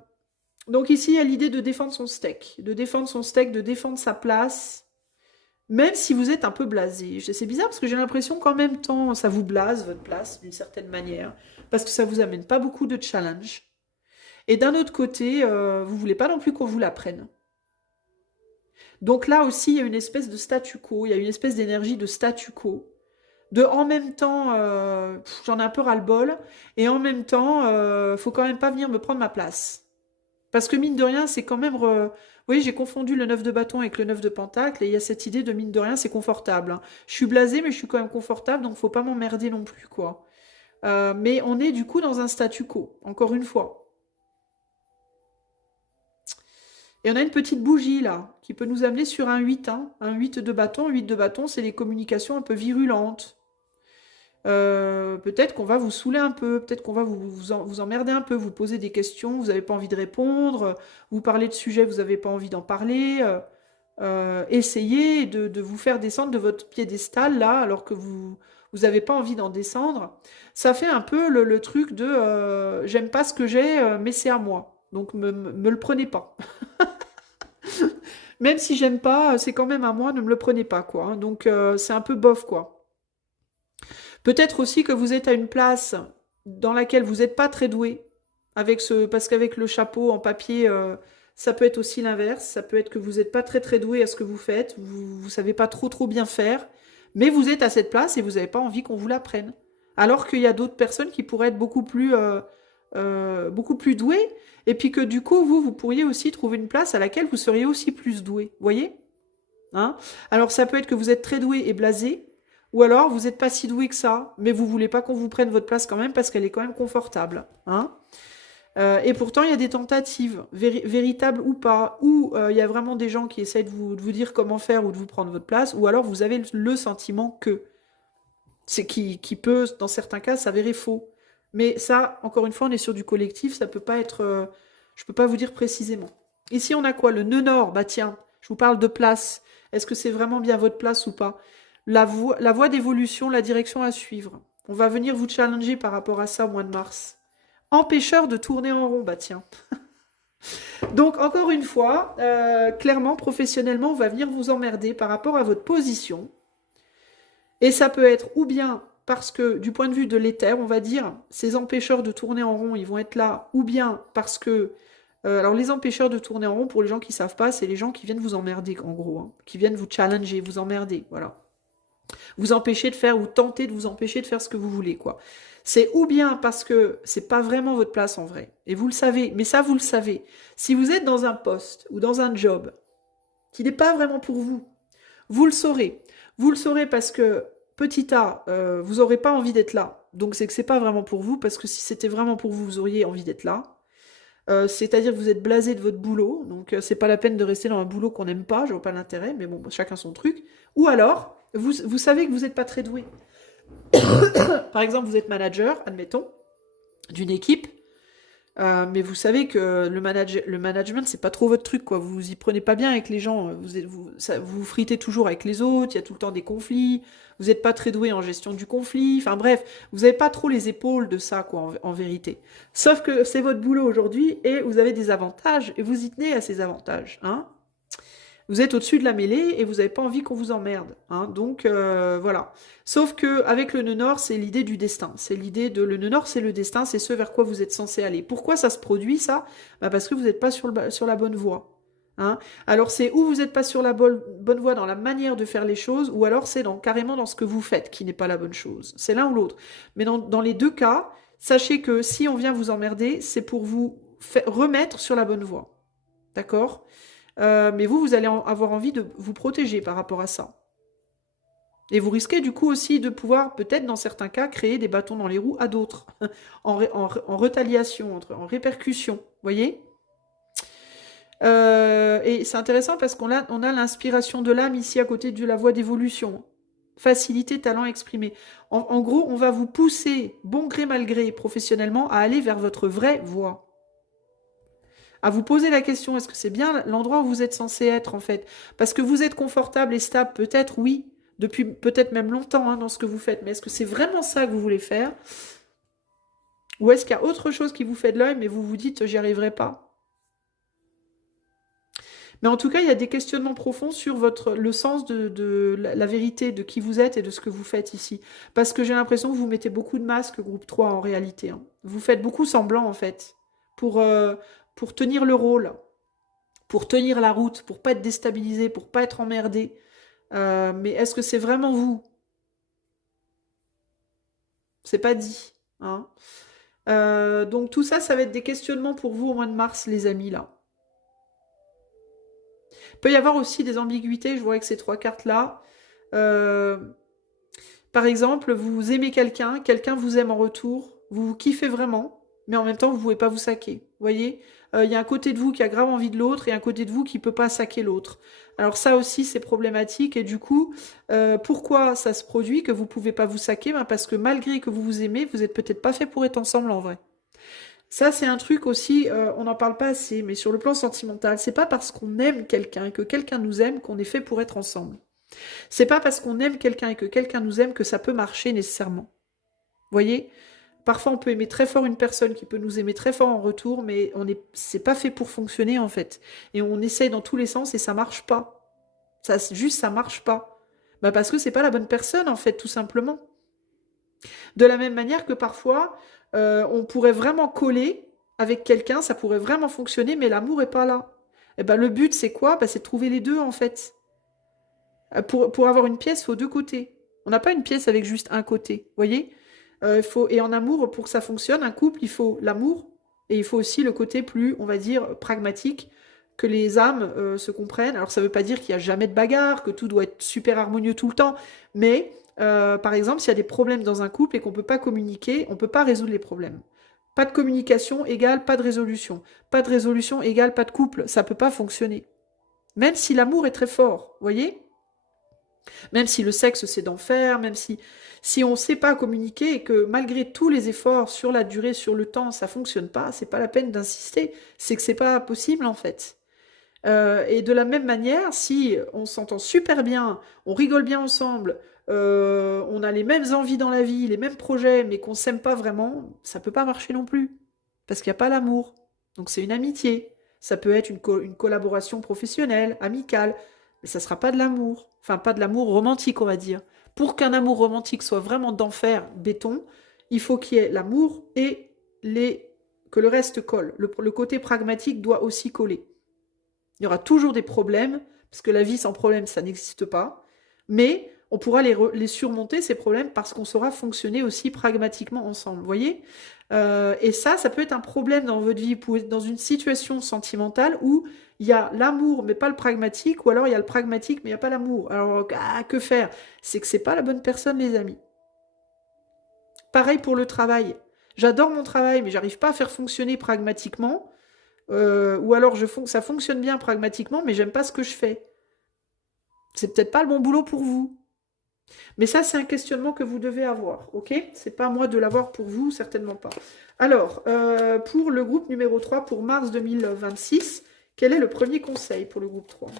donc ici, il y a l'idée de défendre son steak, de défendre son steak, de défendre sa place, même si vous êtes un peu blasé. C'est bizarre parce que j'ai l'impression qu'en même temps, ça vous blase votre place d'une certaine manière, parce que ça vous amène pas beaucoup de challenge. Et d'un autre côté, vous voulez pas non plus qu'on vous la prenne. Donc là aussi, il y a une espèce de statu quo, il y a une espèce d'énergie de statu quo. De en même temps, j'en ai un peu ras-le-bol, et en même temps, faut quand même pas venir me prendre ma place. Parce que mine de rien, c'est quand même... Oui, j'ai confondu le 9 de bâton avec le 9 de pentacle, et il y a cette idée de mine de rien, c'est confortable, hein. Je suis blasée, mais je suis quand même confortable, donc faut pas m'emmerder non plus, quoi. Mais on est du coup dans un statu quo, encore une fois. Et on a une petite bougie là, qui peut nous amener sur un 8, hein. Un 8 de bâton. Un 8 de bâton, c'est les communications un peu virulentes. Peut-être qu'on va vous saouler un peu, peut-être qu'on va vous emmerder un peu, vous poser des questions, vous n'avez pas envie de répondre, vous parlez de sujets, vous n'avez pas envie d'en parler. Essayez de vous faire descendre de votre piédestal là, alors que vous n'avez pas envie d'en descendre. Ça fait un peu le truc de j'aime pas ce que j'ai, mais c'est à moi. Donc me le prenez pas. Même si j'aime pas, c'est quand même à moi, ne me le prenez pas, quoi, hein. Donc c'est un peu bof, quoi. Peut-être aussi que vous êtes à une place dans laquelle vous n'êtes pas très doué, parce qu'avec le chapeau en papier, ça peut être aussi l'inverse. Ça peut être que vous n'êtes pas très très doué à ce que vous faites, vous ne savez pas trop trop bien faire, mais vous êtes à cette place et vous n'avez pas envie qu'on vous la prenne. Alors qu'il y a d'autres personnes qui pourraient être beaucoup plus douées, et puis que du coup, vous pourriez aussi trouver une place à laquelle vous seriez aussi plus doué. Voyez? Hein? Alors ça peut être que vous êtes très doué et blasé, Ou alors, vous n'êtes pas si doué que ça, mais vous voulez pas qu'on vous prenne votre place quand même parce qu'elle est quand même confortable. Hein. Et pourtant, il y a des tentatives, véritables ou pas, ou il y a vraiment des gens qui essayent de vous dire comment faire ou de vous prendre votre place, ou alors vous avez le sentiment que. C'est qui peut, dans certains cas, s'avérer faux. Mais ça, encore une fois, on est sur du collectif, ça peut pas être... je peux pas vous dire précisément. Ici, on a quoi? Le nœud nord, bah tiens, je vous parle de place. Est-ce que c'est vraiment bien votre place ou pas? La voie d'évolution, la direction à suivre. On va venir vous challenger par rapport à ça au mois de mars. Empêcheur de tourner en rond, bah tiens. Donc, encore une fois, clairement, professionnellement, on va venir vous emmerder par rapport à votre position. Et ça peut être ou bien parce que, du point de vue de l'éther, on va dire, ces empêcheurs de tourner en rond, ils vont être là, ou bien parce que... alors, les empêcheurs de tourner en rond, pour les gens qui ne savent pas, c'est les gens qui viennent vous emmerder, en gros, hein, qui viennent vous challenger, vous emmerder, voilà. Vous empêcher de faire, ou tenter de vous empêcher de faire ce que vous voulez, quoi. C'est ou bien parce que c'est pas vraiment votre place en vrai, et vous le savez, mais ça, vous le savez. Si vous êtes dans un poste ou dans un job qui n'est pas vraiment pour vous, vous le saurez. Vous le saurez parce que, petit a, vous n'aurez pas envie d'être là. Donc c'est que c'est pas vraiment pour vous, parce que si c'était vraiment pour vous, vous auriez envie d'être là. C'est-à-dire que vous êtes blasé de votre boulot, donc c'est pas la peine de rester dans un boulot qu'on n'aime pas, je vois pas l'intérêt, mais bon, chacun son truc. Ou alors, vous savez que vous n'êtes pas très doué. Par exemple, vous êtes manager, admettons, d'une équipe, mais vous savez que le management, c'est pas trop votre truc, quoi. Vous y prenez pas bien avec les gens. Vous fritez toujours avec les autres. Il y a tout le temps des conflits. Vous n'êtes pas très doué en gestion du conflit. Enfin bref, vous n'avez pas trop les épaules de ça, quoi, en vérité. Sauf que c'est votre boulot aujourd'hui et vous avez des avantages et vous y tenez à ces avantages, hein. Vous êtes au-dessus de la mêlée et vous n'avez pas envie qu'on vous emmerde, hein. Donc voilà. Sauf que avec le nœud nord, c'est l'idée du destin. C'est l'idée de le nœud nord, c'est le destin, c'est ce vers quoi vous êtes censé aller. Pourquoi ça se produit ça? Bah parce que vous n'êtes pas sur la bonne voie. Hein. Alors c'est où vous n'êtes pas sur la bonne voie dans la manière de faire les choses, ou alors c'est carrément dans ce que vous faites qui n'est pas la bonne chose. C'est l'un ou l'autre. Mais dans les deux cas, sachez que si on vient vous emmerder, c'est pour vous remettre sur la bonne voie. D'accord? Mais vous allez avoir envie de vous protéger par rapport à ça. Et vous risquez du coup aussi de pouvoir, peut-être dans certains cas, créer des bâtons dans les roues à d'autres, en retaliation, en répercussion, vous voyez? Et c'est intéressant parce qu'on a l'inspiration de l'âme ici à côté de la voie d'évolution. Facilité, talent exprimé. En gros, on va vous pousser, bon gré mal gré, professionnellement, à aller vers votre vraie voie. À vous poser la question, est-ce que c'est bien l'endroit où vous êtes censé être, en fait? Parce que vous êtes confortable et stable, peut-être, oui, depuis peut-être même longtemps, hein, dans ce que vous faites, mais est-ce que c'est vraiment ça que vous voulez faire? Ou est-ce qu'il y a autre chose qui vous fait de l'œil, mais vous vous dites, j'y arriverai pas? Mais en tout cas, il y a des questionnements profonds sur le sens de la vérité, de qui vous êtes et de ce que vous faites ici. Parce que j'ai l'impression que vous mettez beaucoup de masques, groupe 3, en réalité. Hein. Vous faites beaucoup semblant, en fait, pour tenir le rôle, pour tenir la route, pour pas être déstabilisé, pour pas être emmerdé. Mais est-ce que c'est vraiment vous? C'est pas dit. Hein. Donc tout ça, ça va être des questionnements pour vous au mois de mars, les amis, là. Il peut y avoir aussi des ambiguïtés, je vois avec ces trois cartes-là. Par exemple, vous aimez quelqu'un, quelqu'un vous aime en retour, vous vous kiffez vraiment, mais en même temps, vous ne pouvez pas vous saquer. Vous voyez, il y a un côté de vous qui a grave envie de l'autre et un côté de vous qui ne peut pas saquer l'autre. Alors ça aussi, c'est problématique. Et du coup, pourquoi ça se produit que vous ne pouvez pas vous saquer? Parce que malgré que vous vous aimez, vous n'êtes peut-être pas fait pour être ensemble en vrai. Ça, c'est un truc aussi, on n'en parle pas assez, mais sur le plan sentimental, c'est pas parce qu'on aime quelqu'un et que quelqu'un nous aime qu'on est fait pour être ensemble. C'est pas parce qu'on aime quelqu'un et que quelqu'un nous aime que ça peut marcher nécessairement. Vous voyez? Parfois, on peut aimer très fort une personne qui peut nous aimer très fort en retour, mais c'est pas fait pour fonctionner en fait. Et on essaye dans tous les sens et ça marche pas. Ça marche pas. Parce que c'est pas la bonne personne en fait, tout simplement. De la même manière que parfois, on pourrait vraiment coller avec quelqu'un, ça pourrait vraiment fonctionner, mais l'amour est pas là. Et le but, c'est quoi? C'est de trouver les deux, en fait. Pour avoir une pièce, il faut deux côtés. On n'a pas une pièce avec juste un côté, vous voyez? Et en amour, pour que ça fonctionne, un couple, il faut l'amour, et il faut aussi le côté plus, on va dire, pragmatique, que les âmes se comprennent. Alors, ça ne veut pas dire qu'il n'y a jamais de bagarre, que tout doit être super harmonieux tout le temps, mais Par exemple, s'il y a des problèmes dans un couple et qu'on ne peut pas communiquer, on ne peut pas résoudre les problèmes. Pas de communication égale pas de résolution. Pas de résolution égale pas de couple. Ça ne peut pas fonctionner. Même si l'amour est très fort, voyez? Même si le sexe c'est d'enfer, même si on ne sait pas communiquer et que malgré tous les efforts sur la durée, sur le temps, ça fonctionne pas, c'est pas la peine d'insister. C'est que c'est pas possible en fait. Et de la même manière, si on s'entend super bien, on rigole bien ensemble, on a les mêmes envies dans la vie, les mêmes projets, mais qu'on s'aime pas vraiment, ça peut pas marcher non plus. Parce qu'il n'y a pas l'amour. Donc c'est une amitié. Ça peut être une collaboration professionnelle, amicale, mais ça sera pas de l'amour. Enfin, pas de l'amour romantique, on va dire. Pour qu'un amour romantique soit vraiment d'enfer, béton, il faut qu'il y ait l'amour et que le reste colle. Le côté pragmatique doit aussi coller. Il y aura toujours des problèmes, parce que la vie sans problème, ça n'existe pas. Mais on pourra les surmonter, ces problèmes, parce qu'on saura fonctionner aussi pragmatiquement ensemble. Vous voyez? Et ça peut être un problème dans votre vie. Vous pouvez être dans une situation sentimentale où il y a l'amour, mais pas le pragmatique, ou alors il y a le pragmatique, mais il n'y a pas l'amour. Alors, que faire? C'est que c'est pas la bonne personne, les amis. Pareil pour le travail. J'adore mon travail, mais j'arrive pas à faire fonctionner pragmatiquement. Ou alors ça fonctionne bien pragmatiquement, mais j'aime pas ce que je fais. C'est peut-être pas le bon boulot pour vous. Mais ça, c'est un questionnement que vous devez avoir, ok? C'est pas à moi de l'avoir pour vous, certainement pas. Alors, pour le groupe numéro 3, pour mars 2026, quel est le premier conseil pour le groupe 3?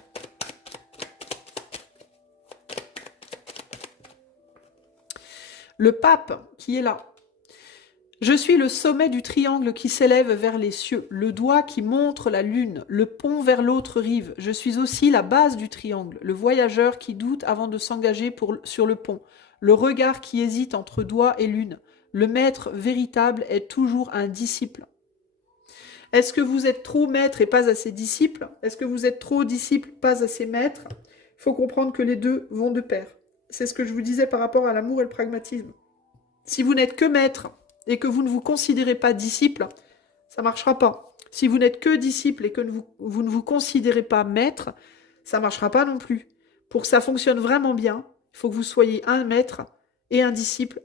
Le pape qui est là. Je suis le sommet du triangle qui s'élève vers les cieux, le doigt qui montre la lune, le pont vers l'autre rive. Je suis aussi la base du triangle, le voyageur qui doute avant de s'engager sur le pont, le regard qui hésite entre doigt et lune. Le maître véritable est toujours un disciple. Est-ce que vous êtes trop maître et pas assez disciple? Est-ce que vous êtes trop disciple, pas assez maître? Il faut comprendre que les deux vont de pair. C'est ce que je vous disais par rapport à l'amour et le pragmatisme. Si vous n'êtes que maître et que vous ne vous considérez pas disciple, ça ne marchera pas. Si vous n'êtes que disciple et que vous ne vous considérez pas maître, ça ne marchera pas non plus. Pour que ça fonctionne vraiment bien, il faut que vous soyez un maître et un disciple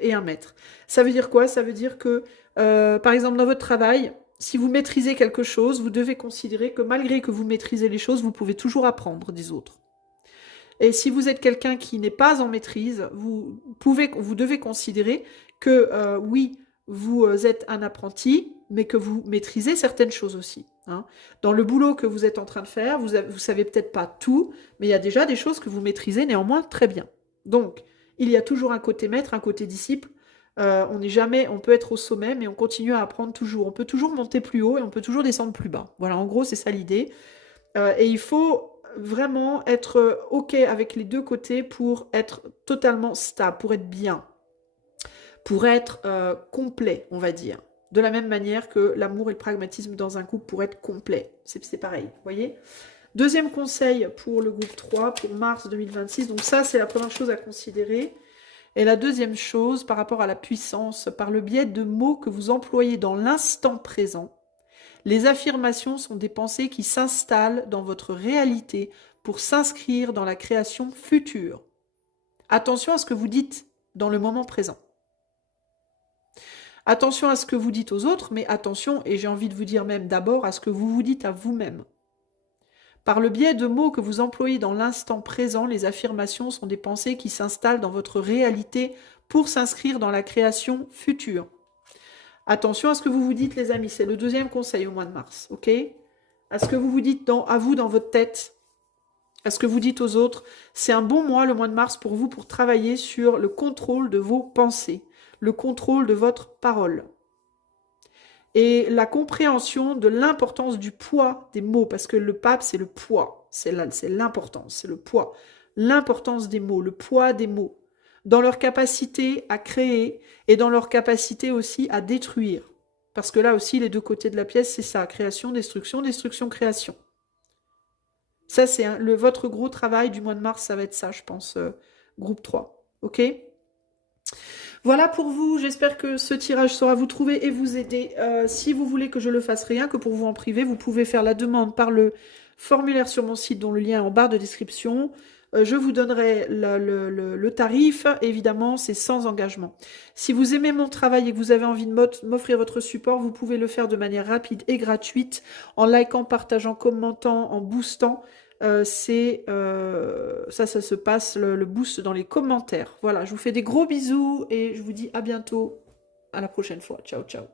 et un maître. Ça veut dire quoi? Ça veut dire que, par exemple, dans votre travail, si vous maîtrisez quelque chose, vous devez considérer que malgré que vous maîtrisez les choses, vous pouvez toujours apprendre des autres. Et si vous êtes quelqu'un qui n'est pas en maîtrise, vous devez considérer que oui, vous êtes un apprenti, mais que vous maîtrisez certaines choses aussi. Hein. Dans le boulot que vous êtes en train de faire, vous savez peut-être pas tout, mais il y a déjà des choses que vous maîtrisez néanmoins très bien. Donc, il y a toujours un côté maître, un côté disciple. On peut être au sommet, mais on continue à apprendre toujours. On peut toujours monter plus haut et on peut toujours descendre plus bas. Voilà, en gros, c'est ça l'idée. Et il faut vraiment être OK avec les deux côtés pour être totalement stable, pour être bien, pour être complet, on va dire. De la même manière que l'amour et le pragmatisme dans un couple pour être complet. C'est pareil, vous voyez? Deuxième conseil pour le groupe 3, pour mars 2026. Donc ça, c'est la première chose à considérer. Et la deuxième chose, par rapport à la puissance, par le biais de mots que vous employez dans l'instant présent, les affirmations sont des pensées qui s'installent dans votre réalité pour s'inscrire dans la création future. Attention à ce que vous dites dans le moment présent. Attention à ce que vous dites aux autres, mais attention, et j'ai envie de vous dire même d'abord, à ce que vous vous dites à vous-même. Par le biais de mots que vous employez dans l'instant présent, les affirmations sont des pensées qui s'installent dans votre réalité pour s'inscrire dans la création future. Attention à ce que vous vous dites, les amis. C'est le deuxième conseil au mois de mars, ok? À ce que vous vous dites à vous dans votre tête, à ce que vous dites aux autres. C'est un bon mois, le mois de mars, pour vous, pour travailler sur le contrôle de vos pensées, le contrôle de votre parole. Et la compréhension de l'importance du poids des mots, parce que le pape, c'est le poids, c'est l'importance, c'est le poids. L'importance des mots, le poids des mots. Dans leur capacité à créer et dans leur capacité aussi à détruire. Parce que là aussi, les deux côtés de la pièce, c'est ça, création, destruction, destruction, création. Ça, c'est votre gros travail du mois de mars, ça va être ça, je pense, groupe 3. Ok? Voilà pour vous, j'espère que ce tirage saura vous trouver et vous aider. Si vous voulez que je le fasse rien que pour vous en privé, vous pouvez faire la demande par le formulaire sur mon site dont le lien est en barre de description. je vous donnerai le tarif. Évidemment, c'est sans engagement. Si vous aimez mon travail et que vous avez envie de m'offrir votre support, vous pouvez le faire de manière rapide et gratuite, en likant, partageant, commentant, en boostant. Ça se passe, le boost dans les commentaires. Voilà, je vous fais des gros bisous et je vous dis à bientôt. À la prochaine fois. Ciao, ciao.